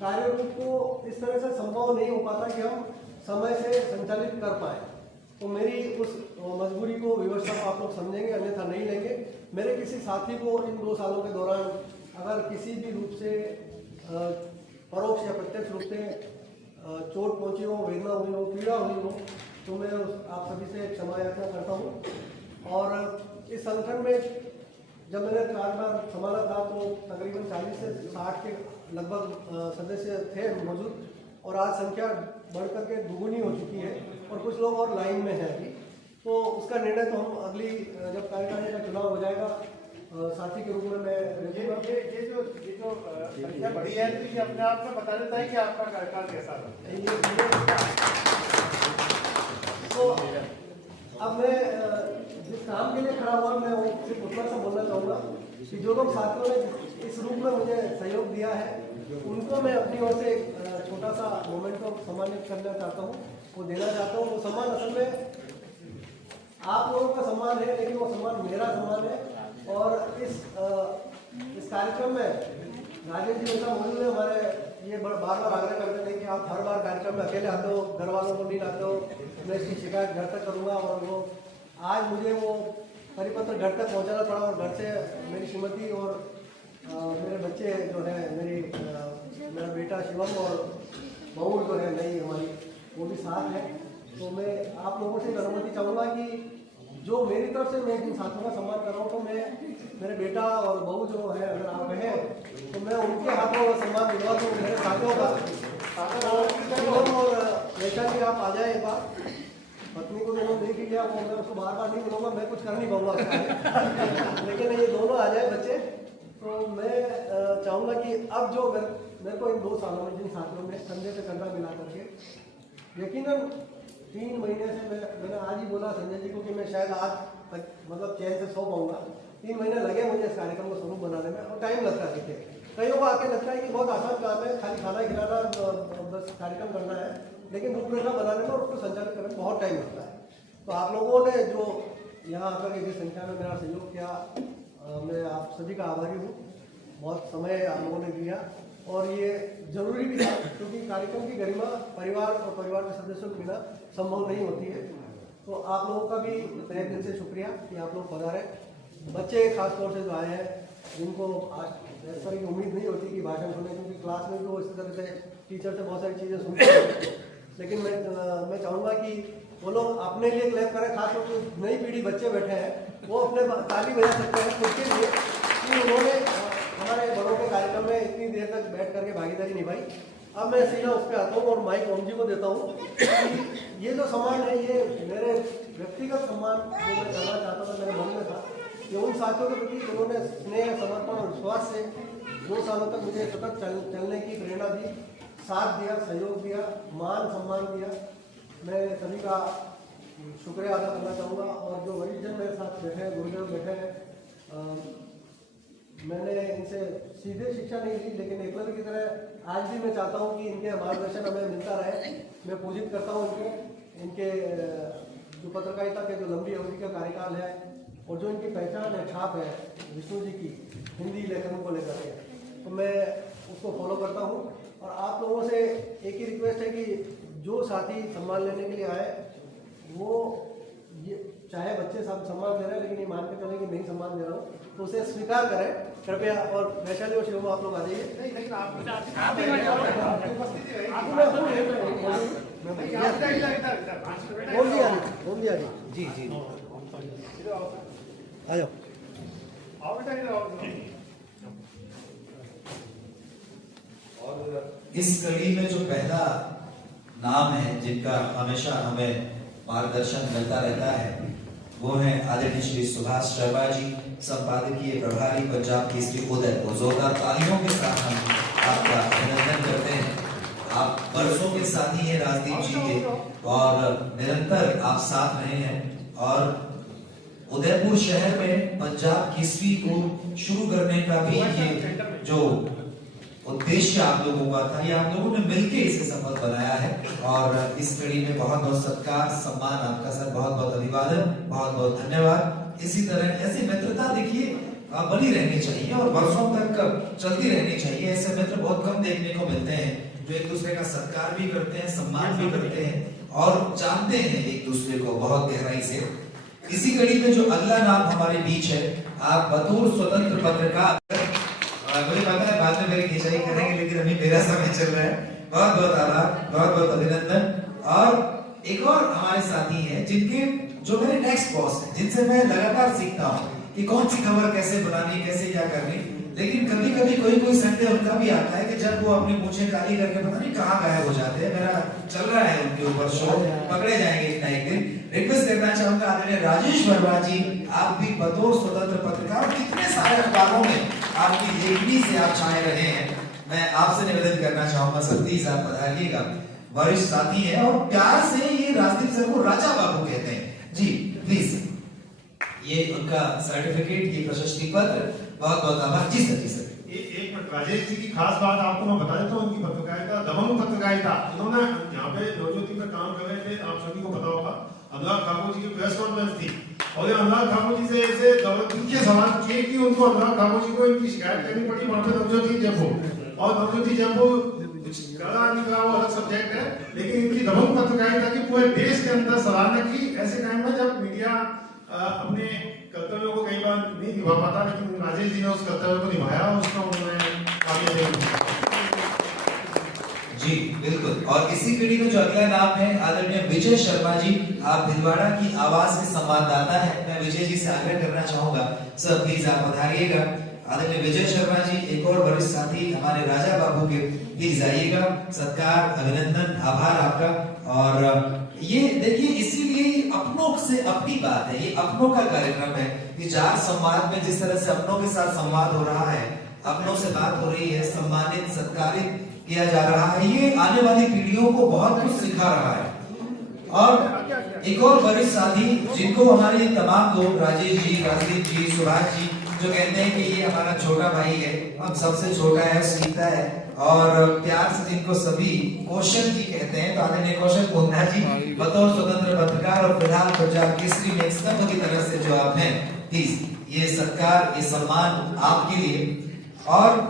कार्यों को इस तरह से संभव नहीं हो पाता कि हम समय से संचालित कर पाए। तो मेरी उस मजबूरी को व्यवस्था को आप लोग समझेंगे, अन्यथा नहीं लेंगे। मेरे किसी साथी को इन 2 सालों के दौरान अगर किसी भी रूप से परोक्ष या प्रत्यक्ष रूप से चोट पहुंची हो, वेदना हुई हो, पीड़ा हुई हो, तो मैं आप सभी से क्षमा याचना करता हूं। और इस संगठन में जब मैंने कार्यभार संभाला था तो तकरीबन 40 से 60 के लगभग सदस्य थे मौजूद, और आज संख्या बढ़कर के दुगुनी हो चुकी है और कुछ लोग और लाइन में हैं अभी। तो उसका निर्णय तो हम अगली जब कार्यकारिणी का चुनाव हो जाएगा साथी के रूप में मैं ये जो संख्या बढ़ी है तो ये अपने आप में बता देता है कि आपका कार्यकाल कैसा रहा। तो अब मैं जिस काम के लिए खड़ा हुआ मैं वो सिर्फ उतना सा बोलना चाहूँगा कि जो लोग साथियों ने इस रूप में मुझे सहयोग दिया है उनको मैं अपनी ओर से एक छोटा सा मोमेंट को सम्मानित करना चाहता हूँ, वो देना चाहता हूँ। वो सम्मान असल में आप लोगों का सम्मान है, लेकिन वो सम्मान मेरा सम्मान है। और इस कार्यक्रम में राजेश जी ऐसा मौजूद है, हमारे ये बार बार आग्रह करते थे कि आप हर बार कार्यक्रम में अकेले आते हो, घर वालों को नहीं लाते हो, मैं इसकी शिकायत घर तक करूँगा। और वो आज मुझे वो परिपत्र घर तक पहुँचाना पड़ा, और घर से मेरी श्रीमती और मेरे बच्चे जो है, मेरा बेटा शिवम और बहू जो है नई हमारी, वो भी साथ है। तो मैं आप लोगों से अनुमति चाहूँगा कि जो मेरी तरफ से मैं इन साथियों का सम्मान कर रहा हूँ, तो मैं मेरे बेटा और बहू जो है अगर आप हैं तो मैं उनके हाथों का सम्मान दिलवा दूँ। मेरे साथियों का शिवम और वैशा जी आप आ जाए एक बार। पत्नी को मैंने देख ही लिया, वो मैं उसको बार बार नहीं बोलूँगा, मैं कुछ कर नहीं पाऊंगा उसका लेकिन ये दोनों आ जाए बच्चे, तो मैं चाहूँगा कि अब जो मेरे को इन 2 सालों में जिन साथियों में कंधे से कंधा मिला करके यकीनन 3 महीने से मैंने आज ही बोला संजय जी को कि मैं शायद आज तक मतलब चैन से सो पाऊंगा। 3 महीने लगे मुझे इस कार्यक्रम को स्वरूप बनाने में, और टाइम लगता है। देखिए कईयों को आके लगता है कि बहुत आसान काम है, खाली खाना खिलाना बस कार्यक्रम करना है, लेकिन रूपरेखा बनाने में और उसको संचालित करने में बहुत टाइम लगता है। तो आप लोगों ने जो यहाँ आकर के जिस संख्या में मेरा सहयोग किया, मैं आप सभी का आभारी हूँ। बहुत समय आप लोगों ने दिया और ये जरूरी भी था, क्योंकि कार्यक्रम की गरिमा परिवार और परिवार के सदस्यों के बिना संभव नहीं होती है। तो आप लोगों का भी तहे दिल से शुक्रिया कि आप लोग पधारे। बच्चे खास तौर से जो आए हैं, जिनको आज इस तरह की उम्मीद नहीं होती कि भाषण सुने, क्योंकि क्लास में तो इस तरह से टीचर से बहुत सारी चीज़ें सुनते हैं, लेकिन मैं चाहूँगा कि वो लोग अपने लिए क्लैप करें। खास तौर पर नई पीढ़ी बच्चे बैठे हैं, वो अपने ताली बजा सकते हैं खुद के लिए कि उन्होंने हमारे बड़ों के कार्यक्रम में इतनी देर तक बैठ करके भागीदारी निभाई। अब मैं सीधा उस पर आता हूँ और माइक ओम जी को देता हूँ कि ये जो सम्मान है, ये मेरे व्यक्तिगत सम्मान जो मैं करना चाहता था, मेरे मन में था कि उन साथियों के प्रति उन्होंने स्नेह, समर्पण और विश्वास से 2 सालों तक मुझे सतत चलने की प्रेरणा दी, साथ दिया, सहयोग दिया, मान सम्मान दिया। मैं सभी का शुक्रिया अदा करना चाहूँगा। और जो वरिष्ठ जन मेरे साथ बैठे हैं, गुरुदेव बैठे हैं, मैंने इनसे सीधे शिक्षा नहीं ली, लेकिन एकलव्य की तरह आज भी मैं चाहता हूँ कि इनके मार्गदर्शन हमें मिलता रहे। मैं पूजित करता हूँ इनके जो पत्रकारिता के जो लंबी अवधि का कार्यकाल है और जो इनकी पहचान है, छाप है विष्णु जी की हिंदी लेखनों को लेकर के, तो मैं उसको फॉलो करता हूँ। और आप लोगों से एक ही रिक्वेस्ट है कि जो साथी सम्मान लेने के लिए आए, वो ये चाहे बच्चे सम्मान दे रहे हैं, लेकिन ये मान के चले कि नहीं सम्मान दे रहा हूँ, तो उसे स्वीकार करें कृपया। और वैशाली और शिव आप लोग आ जाइए। जी जी आ जाओ। इस कड़ी में जो पहला नाम है जिनका हमेशा हमें मार्गदर्शन मिलता रहता है, वो है आदरणीय श्री सुभाष शर्मा जी, संपादकीय प्रभारी पंजाब केसरी उदयपुर। जोरदार तालियों के साथ हम आपका अभिनंदन करते हैं। आप बरसों के साथी हैं राजदीप जी के और निरंतर आप साथ रहे हैं। और उदयपुर शहर में पंजाब केसरी को शुरू करने का भी ये जो उद्देश्य आप लोगों का था, ये आप लोगों ने मिलकर इसे सफल बनाया है। और इस कड़ी में बहुत बहुत सत्कार, सम्मान आपका सर, बहुत बहुत अभिवादन, बहुत बहुत धन्यवाद। इसी तरह ऐसी मित्रता देखिए बनी रहनी चाहिए और वर्षों तक चलती रहनी चाहिए। ऐसे मित्र बहुत कम देखने को मिलते हैं जो एक दूसरे का सत्कार भी करते हैं, सम्मान भी करते हैं और जानते हैं एक दूसरे को बहुत गहराई से। इसी कड़ी में जो अगला नाम हमारे बीच है, आप बतौर स्वतंत्र पत्रकार, मुझे पता है बाद में मेरी खिंचाई करेंगे, लेकिन अभी मेरा समय चल रहा है। बहुत बहुत आभार, बहुत बहुत अभिनंदन। और एक और हमारे साथी हैं जिनके जो मेरे नेक्स्ट बॉस हैं, जिनसे मैं लगातार सीखता हूँ कि कौन सी खबर कैसे बनानी, कैसे क्या करनी। लेकिन कभी कभी कोई संडे उनका भी आता है कि जब वो अपनी मूंछें काली करके पता नहीं कहाँ गायब हो जाते हैं। मेरा चल रहा है उनके ऊपर शो, पकड़े जाएंगे इतना एक दिन। रिक्वेस्ट करना चाहूंगा आदरणीय राजेश वर्मा जी, आप भी बतौर स्वतंत्र पत्रकार कितने सारे अखबारों में आपकी लेखनी से आप छाए रहे हैं, मैं आपसे निवेदन करना चाहूंगा सतीश आप पधारिएगा। वरिष्ठ साथी है और प्यार से ये राजदीप सर को राजा बाबू कहते हैं जी। प्लीज ये उनका सर्टिफिकेट, ये प्रशस्ति पत्र, बहुत बहुत आभार जी सर। जी सर एक मिनट, राजेश जी की खास बात आपको मैं बता देता हूँ। उनकी पत्रकारिता दबंग पत्रकारिता, इन्होंने यहाँ पे नवज्योति में काम कर रहे थे, आप सभी को पता होगा। अनुराग ठाकुर जी की प्रेस कॉन्फ्रेंस थी और ये अनुराग ठाकुर जी से ऐसे दुखी सवाल किए कि उनको अनुराग ठाकुर जी को इनकी शिकायत करनी पड़ी वहां पे नवज्योति जयपुर। और नवज्योति जयपुर कला निकला वो अलग सब्जेक्ट है, लेकिन इनकी दबंग पत्रकारिता की पूरे देश के अंदर सराहना की। ऐसे टाइम में जब मीडिया अपने कर्तव्यों को कई बार नहीं निभा पाता, लेकिन राजेश जी ने उस कर्तव्य को निभाया और उसका उन्होंने जी बिल्कुल। और इसी पीढ़ी में जो अगला नाम है आदरणीय विजय शर्मा जी, आप भिलवाड़ा की आवाज के संवाददाता हैं। मैं विजय जी से आग्रह करना चाहूंगा, सर प्लीज आप पधारिएगा। आदरणीय विजय शर्मा जी एक और वरिष्ठ साथी हमारे राजा बाबू के, प्लीज आइएगा। सत्कार, अभिनंदन, आभार आपका। और ये देखिए इसीलिए ये अपनों से अपनी बात है, ये अपनों का कार्यक्रम है। ये जार संवाद में जिस तरह से अपनों के साथ संवाद हो रहा है, अपनों से बात हो रही है, सम्मानित सत्कारित किया जा रहा है, ये आने वाली पीढ़ियों को बहुत कुछ सिखा रहा है। और एक और वरिष्ठ साथी जिनको हमारे तमाम लोग, राजेश जी, राजदीप जी, सुभाष जी, जो कहते हैं कि ये हमारा छोटा भाई है, हम सबसे छोटा है, सीता है, और प्यार से जिनको सभी कौशल जी कहते हैं, तो आदरणीय कौशल कोहना जी बतौर स्वतंत्र पत्रकार और फिलहाल पंजाब केसरी में स्तंभ की तरह से जो आप हैं, प्लीज ये सत्कार, ये सम्मान आपके लिए। और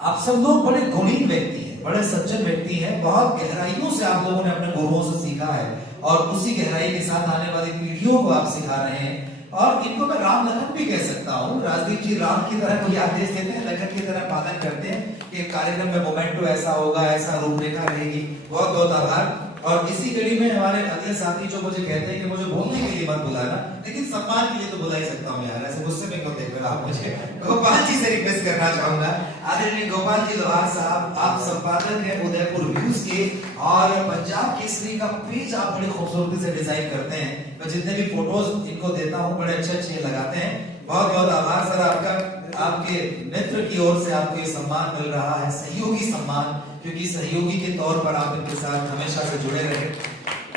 आप सब लोग बड़े गुणी व्यक्ति हैं, बड़े सज्जन व्यक्ति हैं, बहुत गहराइयों से आप लोगों ने अपने गुरुओं से सीखा है और उसी गहराई के साथ आने वाली पीढ़ियों को आप सिखा रहे हैं। और इनको मैं राम लखन भी कह सकता हूँ। राजदीप जी राम की तरह कोई आदेश देते हैं, लखन की तरह पालन करते हैं कि कार्यक्रम में मोमेंटो ऐसा होगा, ऐसा रूपरेखा रहेगी। बहुत बहुत आभार। और इसी कड़ी में हमारे अगले साथी जो मुझे कहते हैं कि मुझे बोलने के लिए मत बुलाना, लेकिन सम्मान के लिए तो बुला ही सकता हूँ यार, ऐसे गुस्से में क्यों देख रहे हो आप मुझे। गोपाल जी से रिक्वेस्ट करना चाहूंगा, आदरणीय गोपाल जी लोहार साहब, आप संपादक हैं उदयपुर व्यूज के, और पंजाब केसरी का पेज आप बड़ी खूबसूरती से डिजाइन करते हैं। मैं जितने भी फोटोज इनको देता हूँ बड़े अच्छे अच्छे लगाते हैं। बहुत बहुत आभार सर आपका, आपके मित्र की ओर से आपको ये सम्मान मिल रहा है, सहयोगी सम्मान, क्योंकि सहयोगी के तौर पर आप इनके साथ हमेशा से जुड़े रहे।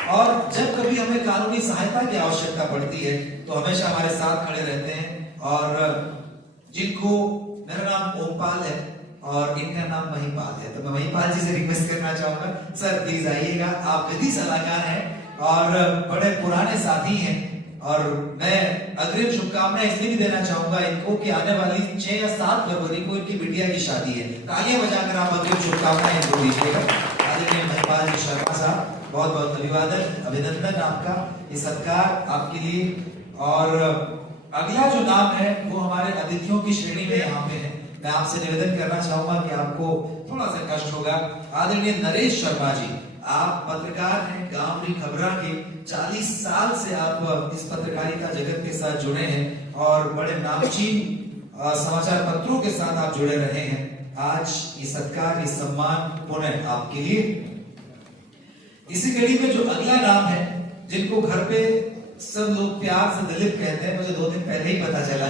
और जब कभी हमें कानूनी सहायता की आवश्यकता पड़ती है तो हमेशा हमारे साथ खड़े रहते हैं। और जिनको, मेरा नाम ओमपाल है और इनका नाम महिपाल है, तो मैं महिपाल जी से रिक्वेस्ट करना चाहूंगा, सर प्लीज आइएगा। आप विधि सलाहकार हैं और बड़े पुराने साथी हैं, और मैं अग्रिम शुभकामनाएं इसलिए भी देना चाहूंगा इनको कि आने वाली 6 या 7 फरवरी को इनकी बिटिया की शादी है। तालियां बजाकर आप अग्रिम शुभकामनाएं इनको दीजिएगा। आदरणीय महिपाल जी शर्मा साहब, बहुत बहुत अभिवादन, अभिनंदन आपका, ये सत्कार आपके लिए। और अगला जो नाम है वो हमारे अतिथियों की श्रेणी में यहाँ पे है। मैं आपसे निवेदन करना चाहूंगा कि आपको थोड़ा सा कष्ट होगा। आदरणीय नरेश शर्मा जी, आप पत्रकार हैं, गांवरी खबरा के, 40 साल से आप इस पत्रकारिता जगत के साथ जुड़े हैं और बड़े नामचीन समाचार पत्रों के साथ आप जुड़े रहे हैं। आज ये सत्कार, ये सम्मान पुनः आपके लिए। इसी कड़ी में जो अगला नाम है, जिनको घर पे सब लोग प्यार से दलित कहते हैं, मुझे 2 दिन पहले ही पता चला।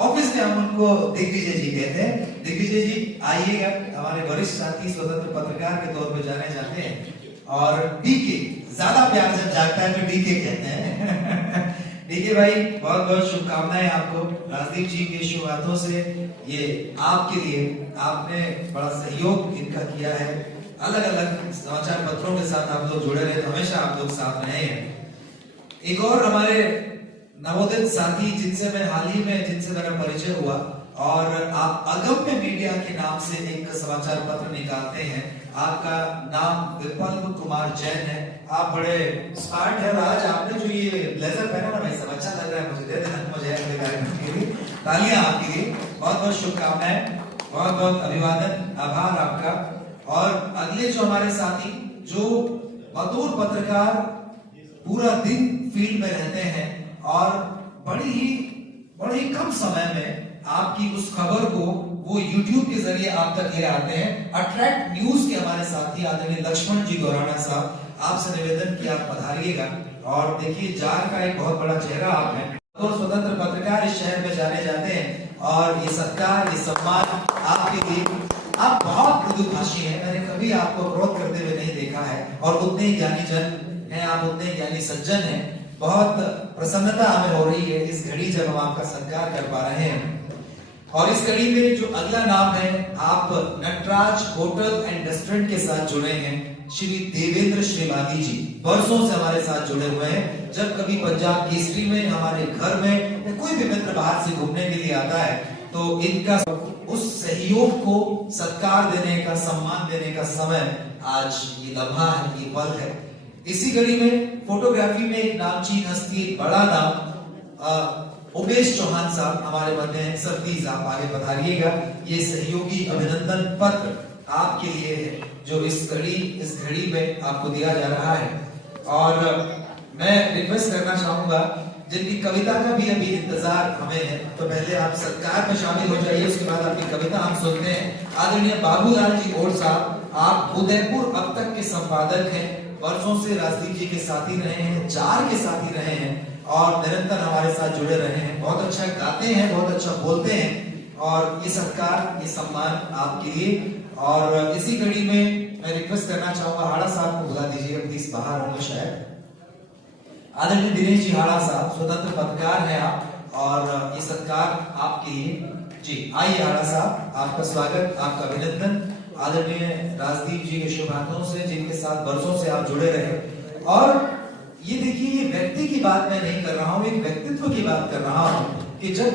ऑफिस में हम उनको दिग्विजय जी कहते हैं। दिग्विजय जी आइएगा, हमारे वरिष्ठ साथी, स्वतंत्र पत्रकार के तौर पर जाने जाते हैं। और डीके, ज्यादा प्यार जब जागता है तो डीके कहते हैं। डीके भाई, बहुत बहुत शुभकामनाएं आपको। राजदीप जी के शुभ हाथों से ये आपके लिए, आपने बड़ा सहयोग इनका किया है। अलग अलग समाचार पत्रों के साथ आप लोग जुड़े रहे, हमेशा आप लोग साथ रहे हैं। एक और हमारे नवोदित साथी जिनसे मैं हाल ही में, जिनसे मेरा परिचय हुआ, और आप अगम्य मीडिया के नाम से एक समाचार पत्र निकालते हैं। आपका नाम विपल कुमार जैन है। आप बड़े स्मार्ट है। आज आपने जो ये ब्लेजर पहना ना भाई, सब अच्छा लग रहा है, मुझे दे देना मुझे अगले कार्यक्रम के लिए। तालियां आपके लिए, बहुत बहुत शुभकामनाएं, बहुत बहुत अभिवादन, आभार आपका। और अगले जो हमारे साथी, जो बतौर पत्रकार पूरा दिन फील्ड में रहते हैं और बड़ी ही कम समय में आपकी उस खबर को वो YouTube के जरिए आप तक ले आते हैं। अट्रैक्ट न्यूज के हमारे साथी आदरणीय लक्ष्मण जी गौराना साहब, आपसे निवेदन कि आप पधारिएगा। और देखिए, जार का एक बहुत बड़ा चेहरा आप हैं, तो स्वतंत्र पत्रकार इस शहर में जाने जाते हैं, और ये सत्कार, ये सम्मान आपके लिए। आप बहुत मृदुभाषी हैं, मैंने कभी आपको क्रोध करते हुए नहीं देखा है, और उतने ही ज्ञानी जन हैं आप, उतने ज्ञानी सज्जन हैं। बहुत प्रसन्नता हमें हो रही है इस घड़ी जब हम आपका सत्कार कर पा रहे हैं। और इस कड़ी में जो अगला नाम है, आप नटराज होटल एंड रेस्टोरेंट के साथ जुड़े हैं। श्री देवेंद्र श्रीवादी जी वर्षों से हमारे साथ जुड़े हुए हैं। जब कभी पंजाब केसरी में, हमारे घर में कोई भी मित्र बाहर से घूमने के लिए आता है, तो इनका उस सहयोग को सत्कार देने का, सम्मान देने का समय आज ये लम्हा है, ये पल है। इसी कड़ी में फोटोग्राफी में एक नामचीन हस्ती, बड़ा नाम उमेश चौहान साहब हमारे मध्य हैं। सर प्लीज आप आगे पधारिएगा। ये सहयोगी अभिनंदन पत्र आपके लिए है, जो इस घड़ी में आपको दिया जा रहा है। और मैं रिक्वेस्ट करना चाहूंगा, जिनकी कविता का भी अभी इंतजार हमें है, तो पहले आप सत्कार में शामिल हो जाइए, उसके बाद आपकी कविता हम सुनते हैं। आदरणीय बाबूलाल जी और साहब, आप उदयपुर अब तक के संपादक हैं, वर्षों से राजदीप जी के साथी रहे हैं, जार के साथी रहे हैं और निरंतर हमारे साथ जुड़े रहे हैं। बहुत अच्छा गाते हैं, बहुत अच्छा बोलते हैं और ये सत्कार, ये सम्मान आपके लिए। और इसी कड़ी में मैं रिक्वेस्ट करना चाहूंगा, हाड़ा साहब को बुला दीजिएगा प्लीज, बाहर होंगे शायद। आदरणीय दिनेश जी हाड़ा साहब, स्वतंत्र पत्रकार हैं आप और ये सत्कार आपके लिए। जी आइए हाड़ा साहब, आपका स्वागत, आपका अभिनंदन आदरणीय राजदीप जी के शुभ हाथों से, जिनके साथ वर्षों से आप जुड़े रहे। और ये देखिए, ये व्यक्ति की बात मैं नहीं कर रहा हूं, एक व्यक्तित्व की बात कर रहा हूं कि जब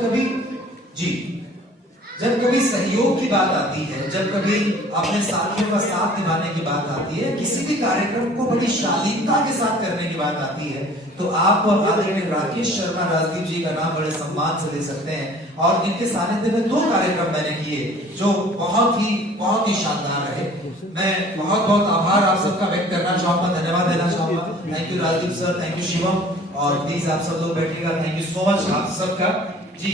कभी सहयोग की बात आती है, जब कभी अपने साथियों का साथ निभाने की बात आती है, किसी भी कार्यक्रम को बड़ी शालीनता के साथ करने की बात आती है, तो आप आदरणीय राकेश शर्मा राजदीप जी का नाम बड़े सम्मान से ले सकते हैं। और इनके सानिध्य में 2 कार्यक्रम मैंने किए जो बहुत ही शानदार रहे। मैं बहुत आभार आप सबका व्यक्त करना चाहूंगा, धन्यवाद देना चाहूंगा। Thank you Rajdeep sir, thank you Shivam, और प्लीज आप सब लोग बैठिएगा। थैंक यू सो मच आप सबका। जी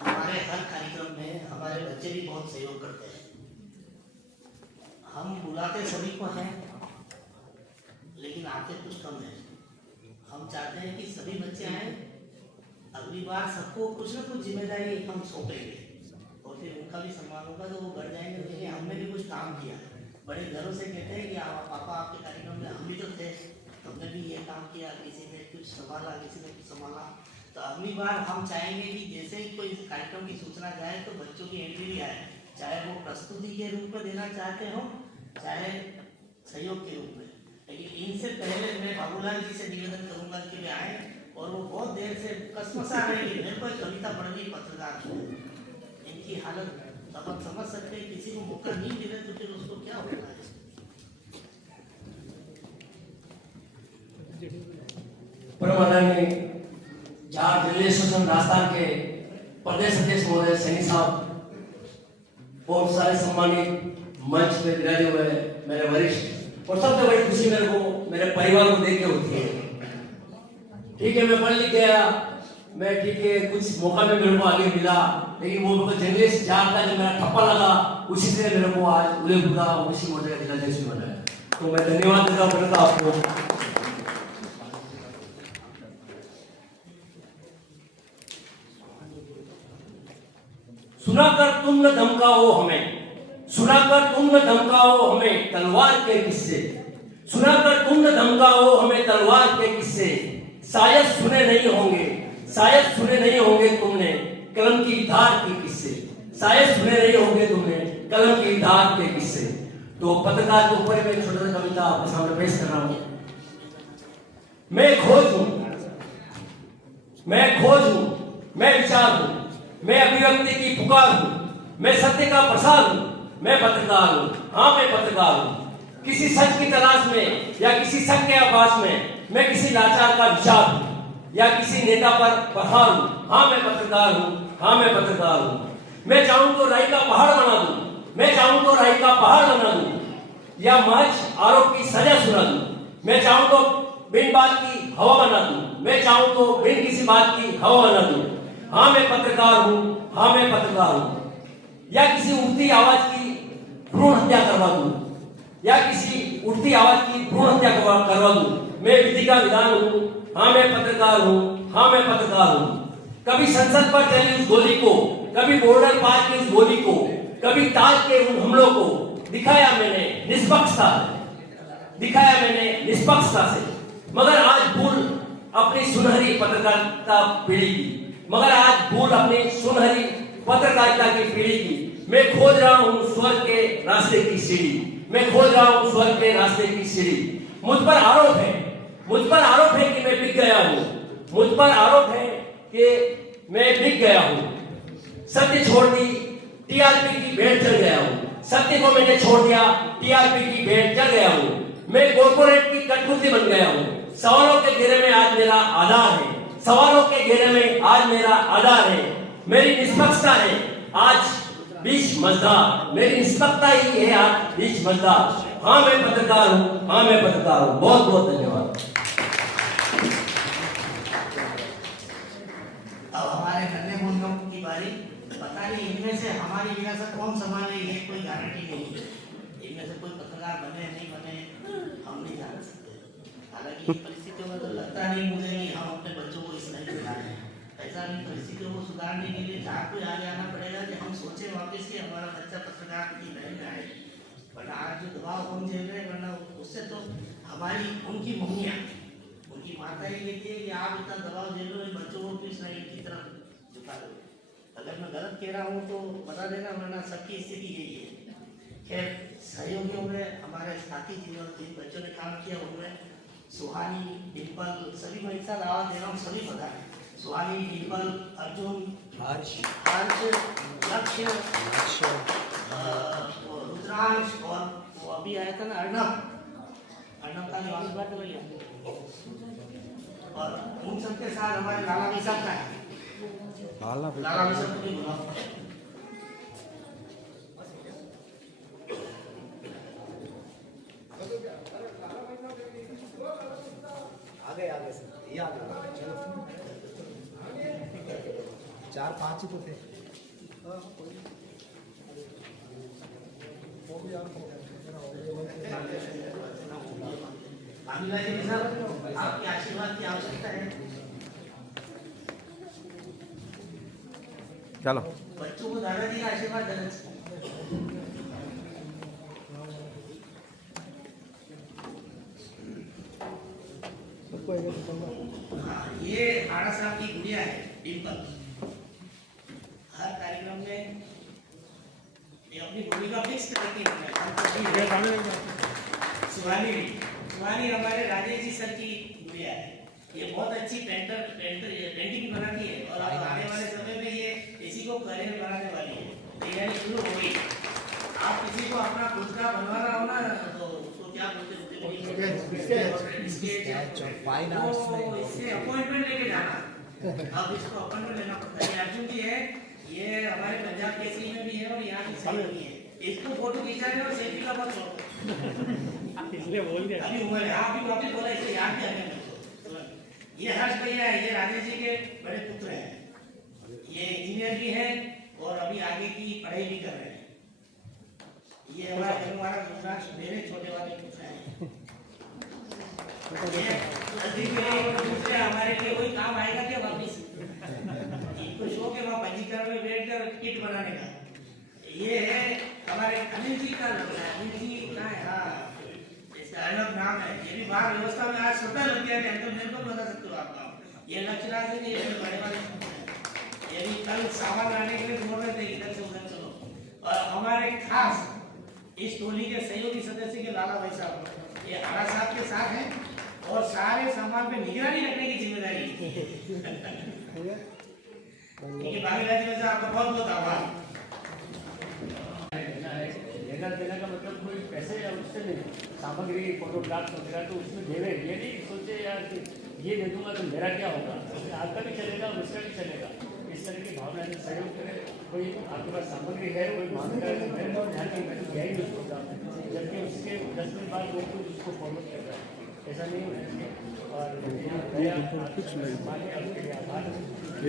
हमारे हर कार्यक्रम में हमारे बच्चे भी बहुत सहयोग करते हैं। हम बुलाते सभी को हैं, लेकिन आते कुछ कम है। हम चाहते हैं कि सभी बच्चे आए। अगली बार सबको कुछ ना कुछ जिम्मेदारी हम सौंपेंगे और फिर उनका भी सम्मान होगा, तो वो बढ़ जाएंगे। देखिए हमने भी कुछ काम किया, बड़े घरों से कहते हैं कि पापा आपके कार्यक्रम में हम भी तो थे, हमने भी ये काम किया, किसी ने कुछ संभाला, किसी ने कुछ संभाला। तो अगली बार हम चाहेंगे कि जैसे ही कोई कार्यक्रम की सूचना जाए तो बच्चों की एंट्री भी आए, चाहे वो प्रस्तुति के रूप में देना चाहते हो, चाहे सहयोग के रूप में। लेकिन इनसे पहले मैं बाबूलाल जी से निवेदन करूंगा कि वे आए, और वो बहुत देर से कसमसा रहे हैं मेरे को कविता पढ़नी पत्रकार। इनकी हालत अब आप समझ सकते हैं, किसी को मौका नहीं मिले तो फिर उसको क्या होगा। परमानंद जार जिले एसोसिएशन राजस्थान के प्रदेश अध्यक्ष महोदय सैनी साहब और सारे सम्मानित मंच में विराजे हुए मेरे वरिष्ठ, और सबसे बड़ी खुशी मेरे को मेरे परिवार को देख के होती है। ठीक है, मैं पढ़ लिख गया, मैं ठीक है कुछ मौका में मेरे को आगे मिला, लेकिन वो जंगली जार का जो मेरा ठप्पा लगा, उसी से मेरे को आज उले बुरा उसी महोदय का जिलाध्यक्ष बनाया। तो मैं धन्यवाद देता हूँ आपको। सुनाकर तुम न धमकाओ हमें, सुनाकर तुम न धमकाओ हमें तलवार के किस्से, सुनाकर तुम न धमकाओ हमें तलवार के किस्से। शायद सुने नहीं होंगे, शायद सुने नहीं होंगे तुमने कलम की धार के किस्से, शायद सुने नहीं होंगे तुमने कलम की धार के किस्से। तो पत्रकार के ऊपर मैं छोटा सा कविता आपके सामने पेश कर रहा हूं। मैं खोज हूं, मैं खोज हूं, मैं विचार हूं, मैं अभिव्यक्ति की पुकार हूं, मैं सत्य का प्रसार हूं, मैं पत्रकार हूं, हाँ मैं पत्रकार हूं। किसी सच की तलाश में या किसी सच के आभास में मैं किसी लाचार का विचार हूं या किसी नेता पर प्रहार हूं, हाँ मैं पत्रकार हूं, हाँ मैं पत्रकार हूं। मैं चाहूं तो राई का पहाड़ बना दूं, मैं चाहूं तो राई का पहाड़ बना दूं या महज आरोप की सजा सुना दूं। मैं चाहूं तो बिन बात की हवा बना दूं, मैं चाहूं तो बिन किसी बात की हवा बना दूं। हाँ मैं पत्रकार हूं, हाँ मैं पत्रकार हूं। या किसी उठती आवाज की भ्रूण हत्या करवा दूं, या किसी उठती आवाज की भ्रूण हत्या करवा दूं। मैं विधि का विधान हूं, हाँ मैं पत्रकार हूं, हाँ मैं पत्रकार हूं। कभी संसद पर चली उस गोली को, कभी बॉर्डर पार की उस गोली को, कभी ताज के उन हमलों को दिखाया मैंने निष्पक्षता, दिखाया मैंने निष्पक्षता से। मगर आज भूल अपनी सुनहरी पत्रकारिता पीढ़ी की, मगर आज भूल अपनी सुनहरी पत्रकारिता की पीढ़ी की। मैं खोज रहा हूं स्वर्ग के रास्ते की सीढ़ी, मैं खोज रहा हूं स्वर्ग के रास्ते की सीढ़ी। मुझ पर आरोप है, मुझ पर आरोप है कि मैं बिक गया हूं, मुझ पर आरोप है कि मैं बिक गया हूं। सत्य छोड़ दी, टीआरपी की भेंट चढ़ गया हूं, सत्य को मैंने छोड़ दिया, टीआरपी की भेंट चढ़ गया हूं। मैं कॉर्पोरेट की कठपुतली बन गया हूं। सवालों के घेरे में आज मेरा आधार है, सवालों के घेरे में आज मेरा आधार है। मेरी निष्पक्षता है आज बीच मजदार, मेरी निष्पक्षता ही है आज बीच मजदार। हाँ मैं पत्रकार हूं, हाँ मैं पत्रकार हूं। बहुत बहुत धन्यवाद। अब हमारे नन्हे मुन्नों की बारी। पता पता नहीं इनमें से हमारी विरासत कौन संभाले, ये कोई गारंटी नहीं है। इनमें से कोई पत्रकार बने नहीं बने हम नहीं जान सकते। हालांकि परिस्थितियों में तो लगता नहीं मुझे कि हम अपने बच्चों को इस लाइन पे ला रहे हैं। ऐसा नहीं, परिस्थितियों को सुधारने के लिए आपको आगे आना पड़ेगा कि हम सोचे वापस कि हमारा बच्चा पत्रकार की लाइन में आए। वरना आज जो दबाव हम झेल रहे हैं, वरना उससे तो हमारी उनकी मम्मियाँ, उनकी माता ही कहती है कि आप इतना दबाव झेल लो, इन बच्चों को इस लाइन की तरफ झुका दो। अगर मैं गलत कह रहा हूँ तो बता देना, वरना सबकी स्थिति यही है। खैर, सहयोगियों में हमारे साथी जिन बच्चों ने काम किया उनमें सुहानी, डिम्पल, सभी मैं एक साथ आवाज दे रहा हूँ, सभी पता है। सुहानी, डिम्पल, अर्जुन, हर्ष, लक्ष्य, रुद्रांश और वो अभी आया था ना अर्णव का निवास बात भैया, और उन सबके साथ हमारे लाला भी साहब का है। लाला भी साहब को भी बुलाओ। आगे सर, ये आगे चलो, 4-5 ही तो थे। आपके आशीर्वाद की आवश्यकता है। चलो, बच्चों को दादाजी का आशीर्वाद देना चाहिए। ये आड़ा साहब की गुड़िया है डिम्पल। हर कार्यक्रम में ये अपनी भूमिका फिक्स करती है। सुहानी हमारे राजेश जी सर की गुड़िया है। ये बहुत अच्छी पेंटिंग बनाती है और अब आने वाले समय में ये इसी को करियर बनाने वाली है। तैयारी शुरू हो गई। आप किसी को अपना खुद का बनवाना हो ना तो उसको क्या बोलते हैं, इससे अपॉइंटमेंट लेके जाना। अब इसको अपॉइंटमेंट लेना पड़ता है। अर्जुन जी है, ये हमारे पंजाब केसरी में भी है और यहाँ की सहयोगी है। इसको फोटो खींचाने और सेल्फी का बहुत शौक है, इसलिए बोल दिया। अभी उम्र है, आप भी वापस बोला, इसलिए याद किया मैंने। ये हर्ष भैया है, ये राजेश जी के बड़े पुत्र हैं। ये इंजीनियर भी हैं और अभी आगे की पढ़ाई भी कर रहे हैं। ये हमारा रुद्रांश मेरे छोटे वाले पुत्र हैं। दूसरे हमारे लिए कोई काम आएगा क्या वापिस? इनको शौक है वहाँ पंजीकरण में बैठकर किट बनाने का। ये है हमारे अनिल जी का लग रहा है। अनिल जी क्या है? हाँ, इसका अलग नाम है। ये भी बाहर व्यवस्था में आज स्वतः लग गया है, तो मेरे को बता सकते हो आप नाम। ये लक्ष्यराज है, ये बड़े वाले ये भी कल सामान लाने के लिए बोल रहे थे इधर से उधर चलो। और हमारे खास इस टोली के सहयोगी सदस्य के लाला भाई साहब, ये आरा साहब के साथ हैं और सारे सामान पे निगरानी रखने की जिम्मेदारी। भागीदारी में से आपका बहुत बहुत आभार। लेना देना का मतलब कोई पैसे या उससे नहीं, सामग्री फोटोग्राफ वगैरह तो उसमें दे रहे। ये नहीं सोचे यार कि ये दे दूंगा तो मेरा क्या होगा, आपका भी चलेगा और उसका भी चलेगा। इस तरह की भावना से सहयोग करें। कोई आपके पास सामग्री है, कोई मांग करे तो मेरे को ध्यान नहीं, मैं तो गया ही उस प्रोग्राम में, जबकि उसके 10 दिन बाद लोग कुछ उसको फॉलो कर रहा है। ऐसा नहीं होना चाहिए। और कुछ नहीं, आपके लिए आभार।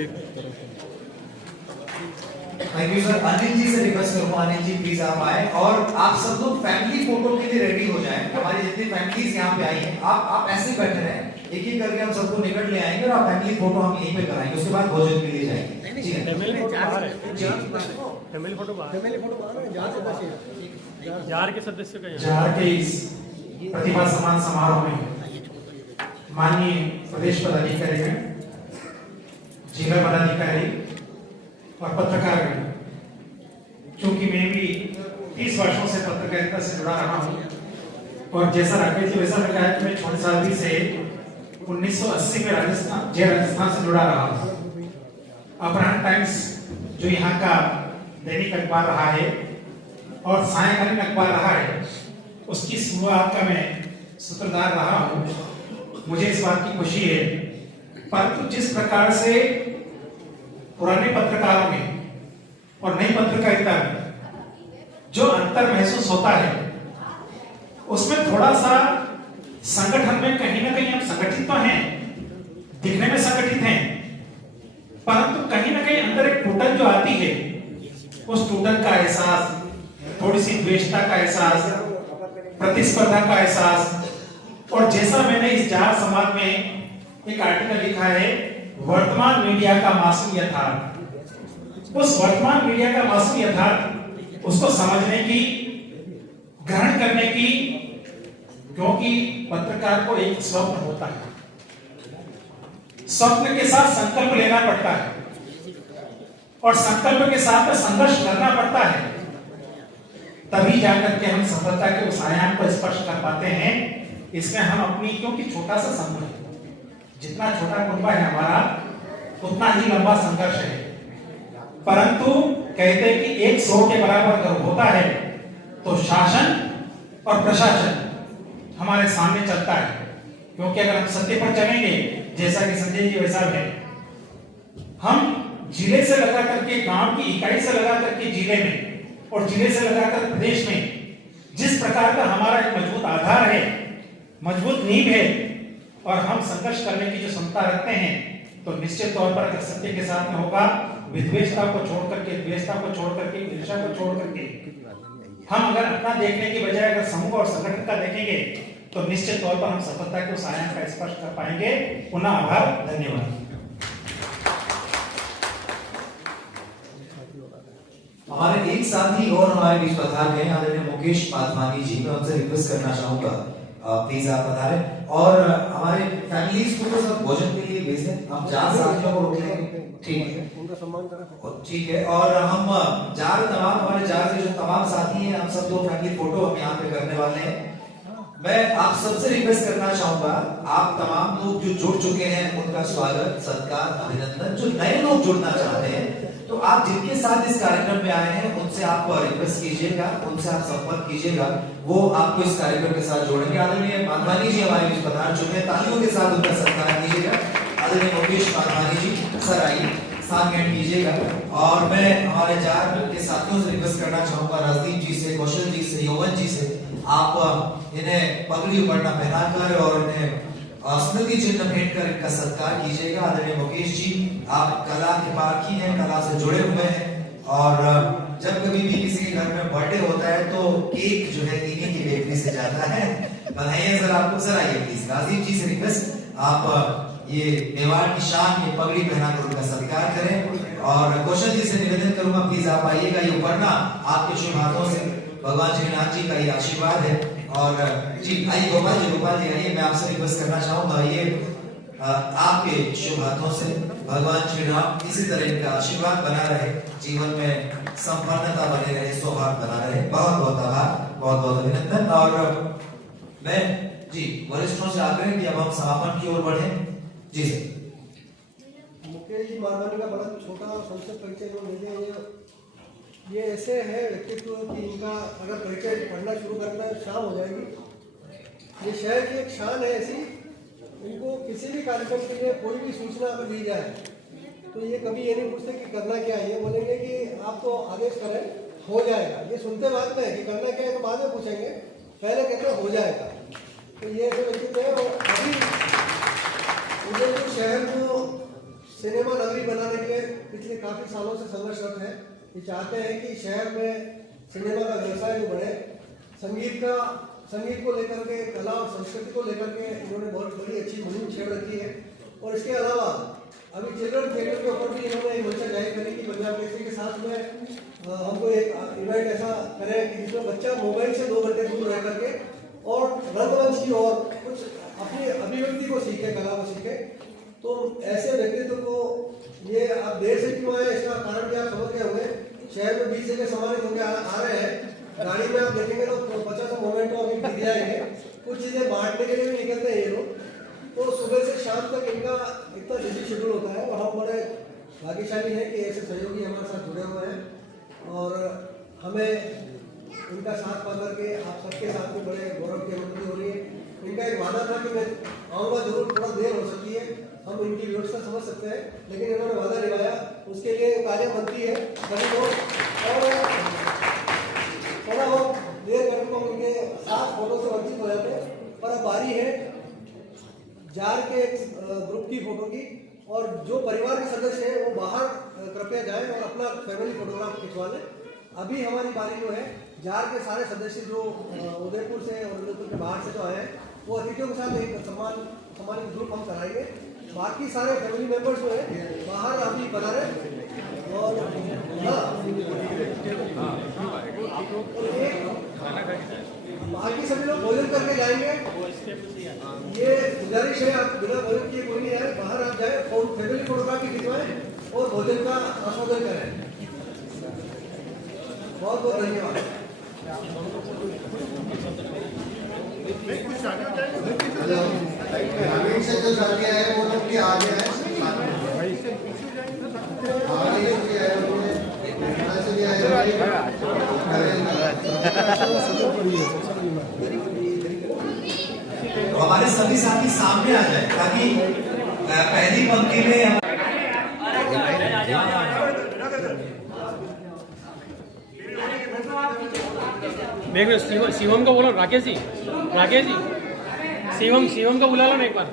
एक तरफ thank you sir. Anil ji से रिक्वेस्ट करूंगा, अनिल जी प्लीज आप आए और आप सब लोग फैमिली फोटो के लिए रेडी हो जाएं। हमारी जितनी फैमिलीज यहाँ पे आई हैं, आप ऐसे ही बैठे रहें, एक एक करके हम सबको निकट ले आएंगे और आप फैमिली फोटो हम यहीं पे कराएंगे, उसके बाद भोजन के लिए जाएंगे। ठीक है, फैमिली फोटो बाहर है, फैमिली फोटो बाहर है, जार के सदस्य का जार के इस प्रतिभा सम्मान समारोह में माननीय प्रदेश पदाधिकारी हैं, जिला पदाधिकारी और पत्रकार हैं। क्योंकि मैं भी 30 वर्षों से पत्रकारिता से जुड़ा रहा हूँ और जैसा राकेश जी वैसा लगा है कि मैं छोटी साल से 1980 में राजस्थान से जुड़ा रहा हूँ। अपराह्न टाइम्स जो यहाँ का दैनिक अखबार रहा है और सायकालीन अखबार रहा है, उसकी शुरुआत का मैं सूत्रधार रहा हूँ। मुझे इस बात की खुशी है, परंतु जिस प्रकार से पुराने पत्रकारों में और नई पत्रकारिता में जो अंतर महसूस होता है, उसमें थोड़ा सा संगठन में कहीं ना कहीं हम संगठित तो हैं, दिखने में संगठित हैं, परंतु कहीं ना कहीं अंदर एक फूटन जो आती है उस टूटन का एहसास, थोड़ी सी द्वेषता का एहसास, प्रतिस्पर्धा का एहसास। और जैसा मैंने इस जार समाज में एक आर्टिकल लिखा है, वर्तमान मीडिया का मासूम यथार्थ, उस वर्तमान मीडिया का मासूम यथार्थ उसको समझने की, ग्रहण करने की, क्योंकि पत्रकार को एक स्वप्न होता है, स्वप्न के साथ संकल्प लेना पड़ता है और संकल्प के साथ में संघर्ष करना पड़ता है, तभी जाकर के हम सफलता के उस आयाम को स्पर्श कर पाते हैं। इसमें हम अपनी, क्योंकि छोटा सा समूह है, जितना छोटा कुटुंब है हमारा उतना ही लंबा संघर्ष है, परंतु कहते हैं कि 100 के बराबर अगर होता है तो शासन और प्रशासन हमारे सामने चलता है। क्योंकि अगर हम सत्य पर चलेंगे, जैसा कि संजय जी वैसा है, हम जिले से लगा करके, गांव की इकाई से लगा करके जिले में और जिले से लगाकर प्रदेश में जिस प्रकार का हमारा एक मजबूत आधार है, मजबूत नींव है और हम संघर्ष करने की जो क्षमता रखते हैं, तो निश्चित तौर पर अगर सत्य के साथ में होगा, विद्वेषता को छोड़ करके, द्वेषता को छोड़ करके, ईर्ष्या को छोड़ करके, हम अगर अपना देखने की बजाय अगर समूह और संगठन का देखेंगे, तो निश्चित तौर पर हम सफलता के उस आयाम का स्पर्श कर पाएंगे। पुनः आभार, धन्यवाद। हमारे एक साथी और हमारे बीच पधार गए आदरणीय मुकेश माधवानी जी, मैं उनसे रिक्वेस्ट करना चाहूंगा प्लीज आप पधारें और हमारे फैमिलीज को सब भोजन के लिए भेज दें। हम 4 साथियों को रोक लेंगे, ठीक है, उनका सम्मान करें, ठीक है। और हम हमारे जार के जो तमाम साथी हैं, हम सब 2 फैमिली फोटो हम यहाँ पे करने वाले हैं। मैं आप सबसे रिक्वेस्ट करना चाहूंगा, आप तमाम लोग जो जुड़ चुके हैं उनका स्वागत, सत्कार, अभिनंदन। जो नए लोग जुड़ना चाहते हैं, तो आप जिनके साथ इस कार्यक्रम में आए हैं उनसे आप रिक्वेस्ट कीजिएगा, उनसे आप संपर्क कीजिएगा, वो आपको इस कार्यक्रम के साथ जोड़ेंगे। आदरणीय माधवानी जी हमारे बीच पधार चुके हैं, तालियों के साथ उनका सत्कार कीजिएगा। आदरणीय मुकेश माधवानी जी, सर आइए, स्थान ग्रहण कीजिएगा। और मैं हमारे जार के साथियों से रिक्वेस्ट करना चाहूंगा, राजदीप जी से, कौशल जी से, यौवन जी से, आप इन्हें पगड़ी उपरना पहनाकर और इन्हें स्मृति चिन्ह भेंट कर इनका सत्कार कीजिएगा। आदरणीय मुकेश जी, आप कला के पारखी हैं, कला से जुड़े हुए हैं और जब कभी भी किसी के घर में बर्थडे होता है तो केक जो है इन्हीं की बेकरी से जाता है। बधाइयां सर आपको। सर आइए प्लीज, राजीव जी से रिक्वेस्ट, आप ये मेवाड़ की शान, ये पगड़ी पहनाकर उनका सत्कार करें। और कौशल जी से निवेदन करूंगा, प्लीज आप आइएगा, ये उपरना आपके शुभ हाथों से भगवान श्रीनाथ जी का ये आशीर्वाद है। और जी आइए गोपाल जी आइए, मैं आपसे रिक्वेस्ट करना चाहूंगा, ये आपके शुभ हाथों से भगवान श्री राम इसी तरह इनका आशीर्वाद बना रहे, जीवन में संपन्नता बने रहे, सौभाग्य बना रहे। बहुत बहुत आभार, बहुत बहुत अभिनंदन। और मैं जी वरिष्ठों से आग्रह कि अब हम समापन की ओर बढ़े। जी सर। मुकेश जी माधवानी का बड़ा छोटा संक्षिप्त परिचय ये ऐसे है व्यक्तित्व कि इनका अगर परिचय पढ़ना शुरू करना शाम हो जाएगी। ये शहर की एक शान है ऐसी, इनको किसी भी कार्यक्रम के लिए कोई भी सूचना अगर दी जाए तो ये कभी ये नहीं पूछते कि करना क्या है, ये बोलेंगे कि आप तो आदेश करें, हो जाएगा। ये सुनते बाद में कि करना क्या है तो बाद में पूछेंगे, पहले कहते हैं हो जाएगा। तो ये ऐसे व्यक्तित्व है। और अभी उदयपुर शहर को सिनेमा नगरी बनाने के लिए पिछले काफ़ी सालों से संघर्षरत है। ये चाहते हैं कि शहर में सिनेमा का व्यवसाय जो बढ़े, संगीत को लेकर के, कला और संस्कृति को लेकर के इन्होंने बहुत बड़ी अच्छी मुहिम छेड़ रखी है। और इसके अलावा अभी चिल्ड्रन थिएटर के ऊपर भी इन्होंने एक मंशा जाहिर करी कि पंजाब केसरी के साथ में हमको एक इवेंट ऐसा करें कि जिसमें बच्चा मोबाइल से 2 घंटे दूर रह करके और रंगमंच की और कुछ अपनी अभिव्यक्ति को सीखे, कला को सीखे। तो ऐसे व्यक्तित्व को ये आप देर से क्यों आए, इसका कारण भी आप समझ गए होंगे। शहर में 20 जगह सम्मानित होकर आ रहे हैं, गाड़ी में आप देखेंगे तो 50 मोमेंट अभी दिख जाएंगे। कुछ चीजें बांटने के लिए भी निकलते हैं ये लोग। तो सुबह से शाम तक इनका इतना बिजी शेड्यूल होता है और हम बड़े भाग्यशाली हैं कि ऐसे सहयोगी हमारे साथ जुड़े हुए हैं और हमें इनका साथ पा करके आप सबके साथ में बड़े गौरव की अनुभूति हो रही है। इनका एक वादा था कि मैं आऊँगा जरूर, थोड़ा देर हो सकती है, हम इनकी व्यवस्था समझ सकते हैं, लेकिन इन्होंने वादा निभाया। उसके लिए कार्य मंत्री है सभी लोग और थोड़ा बहुत देर करके हम उनके साथ फोटो से वंचित हो जाते हैं। पर अब बारी है जार के ग्रुप की फोटो की, और जो परिवार के सदस्य हैं वो बाहर कृपया जाएं और अपना फैमिली फोटोग्राफ खिंचवा लें। अभी हमारी बारी जो है जार के सारे सदस्य जो उदयपुर से और उदयपुर के बाहर से जो आए हैं वो अतिथियों के साथ एक सम्मानित ग्रुप हम कराएंगे। बाकी सारे फैमिली मेंबर्स जो है बाहर अभी बना रहे और बाकी सभी लोग भोजन करके जाएंगे। ये गुजारिश है, आप बिना भोजन किए कोई नहीं आए, बाहर आप जाए और फैमिली फोटोग्राफी खिंचवाएं और भोजन का आस्वादन करें। बहुत बहुत धन्यवाद। ग्रामीण से जो लड़के आए वो लोग के आगे हैं, तो हमारे सभी साथी सामने आ जाए ताकि पहली पंक्ति में देख लो शिवम को बोलो, राकेश जी शिवम को बुला लो ना एक बार।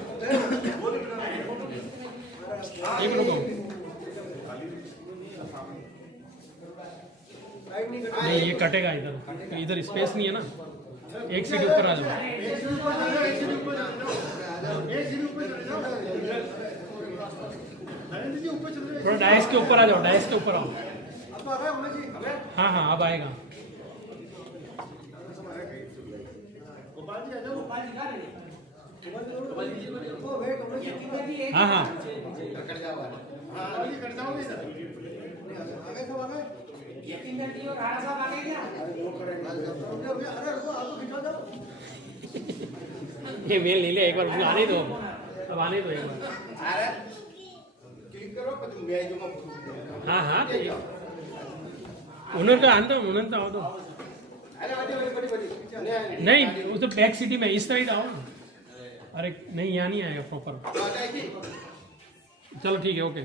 एक रुको, नहीं ये कटेगा, इधर स्पेस नहीं है ना, एक सीट ऊपर आ जाओ। थोड़ा डायस के ऊपर आ जाओ, डायस के ऊपर आओ। हाँ अब आएगा। हाँ ये मेल नहीं ले, एक बार आने दो, अब आने दो एक बार। हाँ उन्होंने तो आओ तो नहीं, वो तो बैक सिटी में इस साइड आओ ना। अरे नहीं यहाँ नहीं आएगा प्रॉपर। चलो ठीक है, ओके,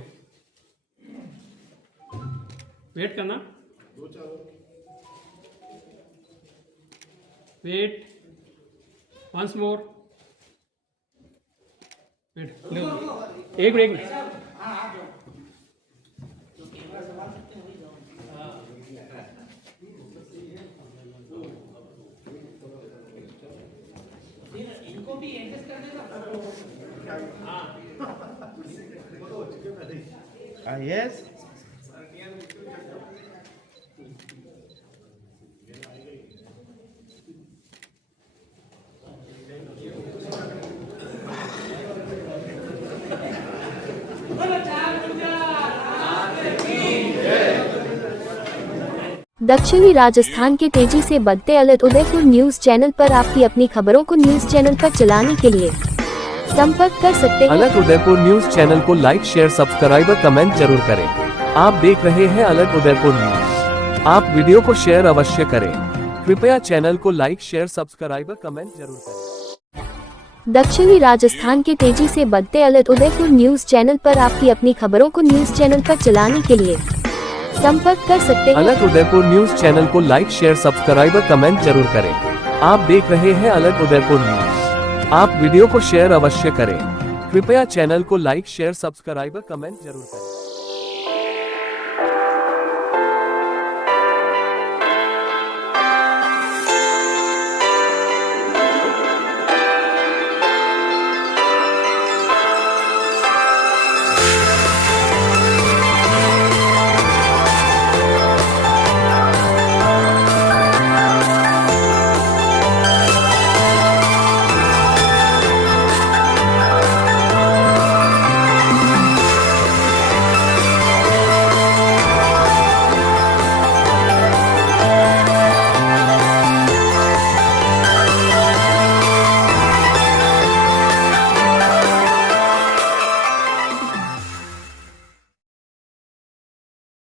वेट करना, वेट वंस मोर, वेट एक ब्रेक। इनको भी एडजस्ट कर देगा। यस दक्षिणी राजस्थान के तेजी से बढ़ते अलर्ट उदयपुर न्यूज चैनल पर आपकी अपनी खबरों को न्यूज चैनल पर चलाने के लिए संपर्क कर सकते हैं। अलर्ट उदयपुर न्यूज चैनल को लाइक शेयर सब्सक्राइब और कमेंट जरूर करें। आप देख रहे हैं अलर्ट उदयपुर न्यूज। आप वीडियो को शेयर अवश्य करें। कृपया चैनल को लाइक शेयर सब्सक्राइब और कमेंट जरूर करें। दक्षिणी राजस्थान के तेजी से बढ़ते अलर्ट उदयपुर न्यूज चैनल पर आपकी अपनी खबरों को न्यूज चैनल पर चलाने के लिए संपर्क कर सकते हैं। अलर्ट उदयपुर न्यूज चैनल को लाइक शेयर सब्सक्राइब और कमेंट जरूर करें। आप देख रहे हैं अलर्ट उदयपुर न्यूज। आप वीडियो को शेयर अवश्य करें। कृपया चैनल को लाइक शेयर सब्सक्राइब और कमेंट जरूर करें।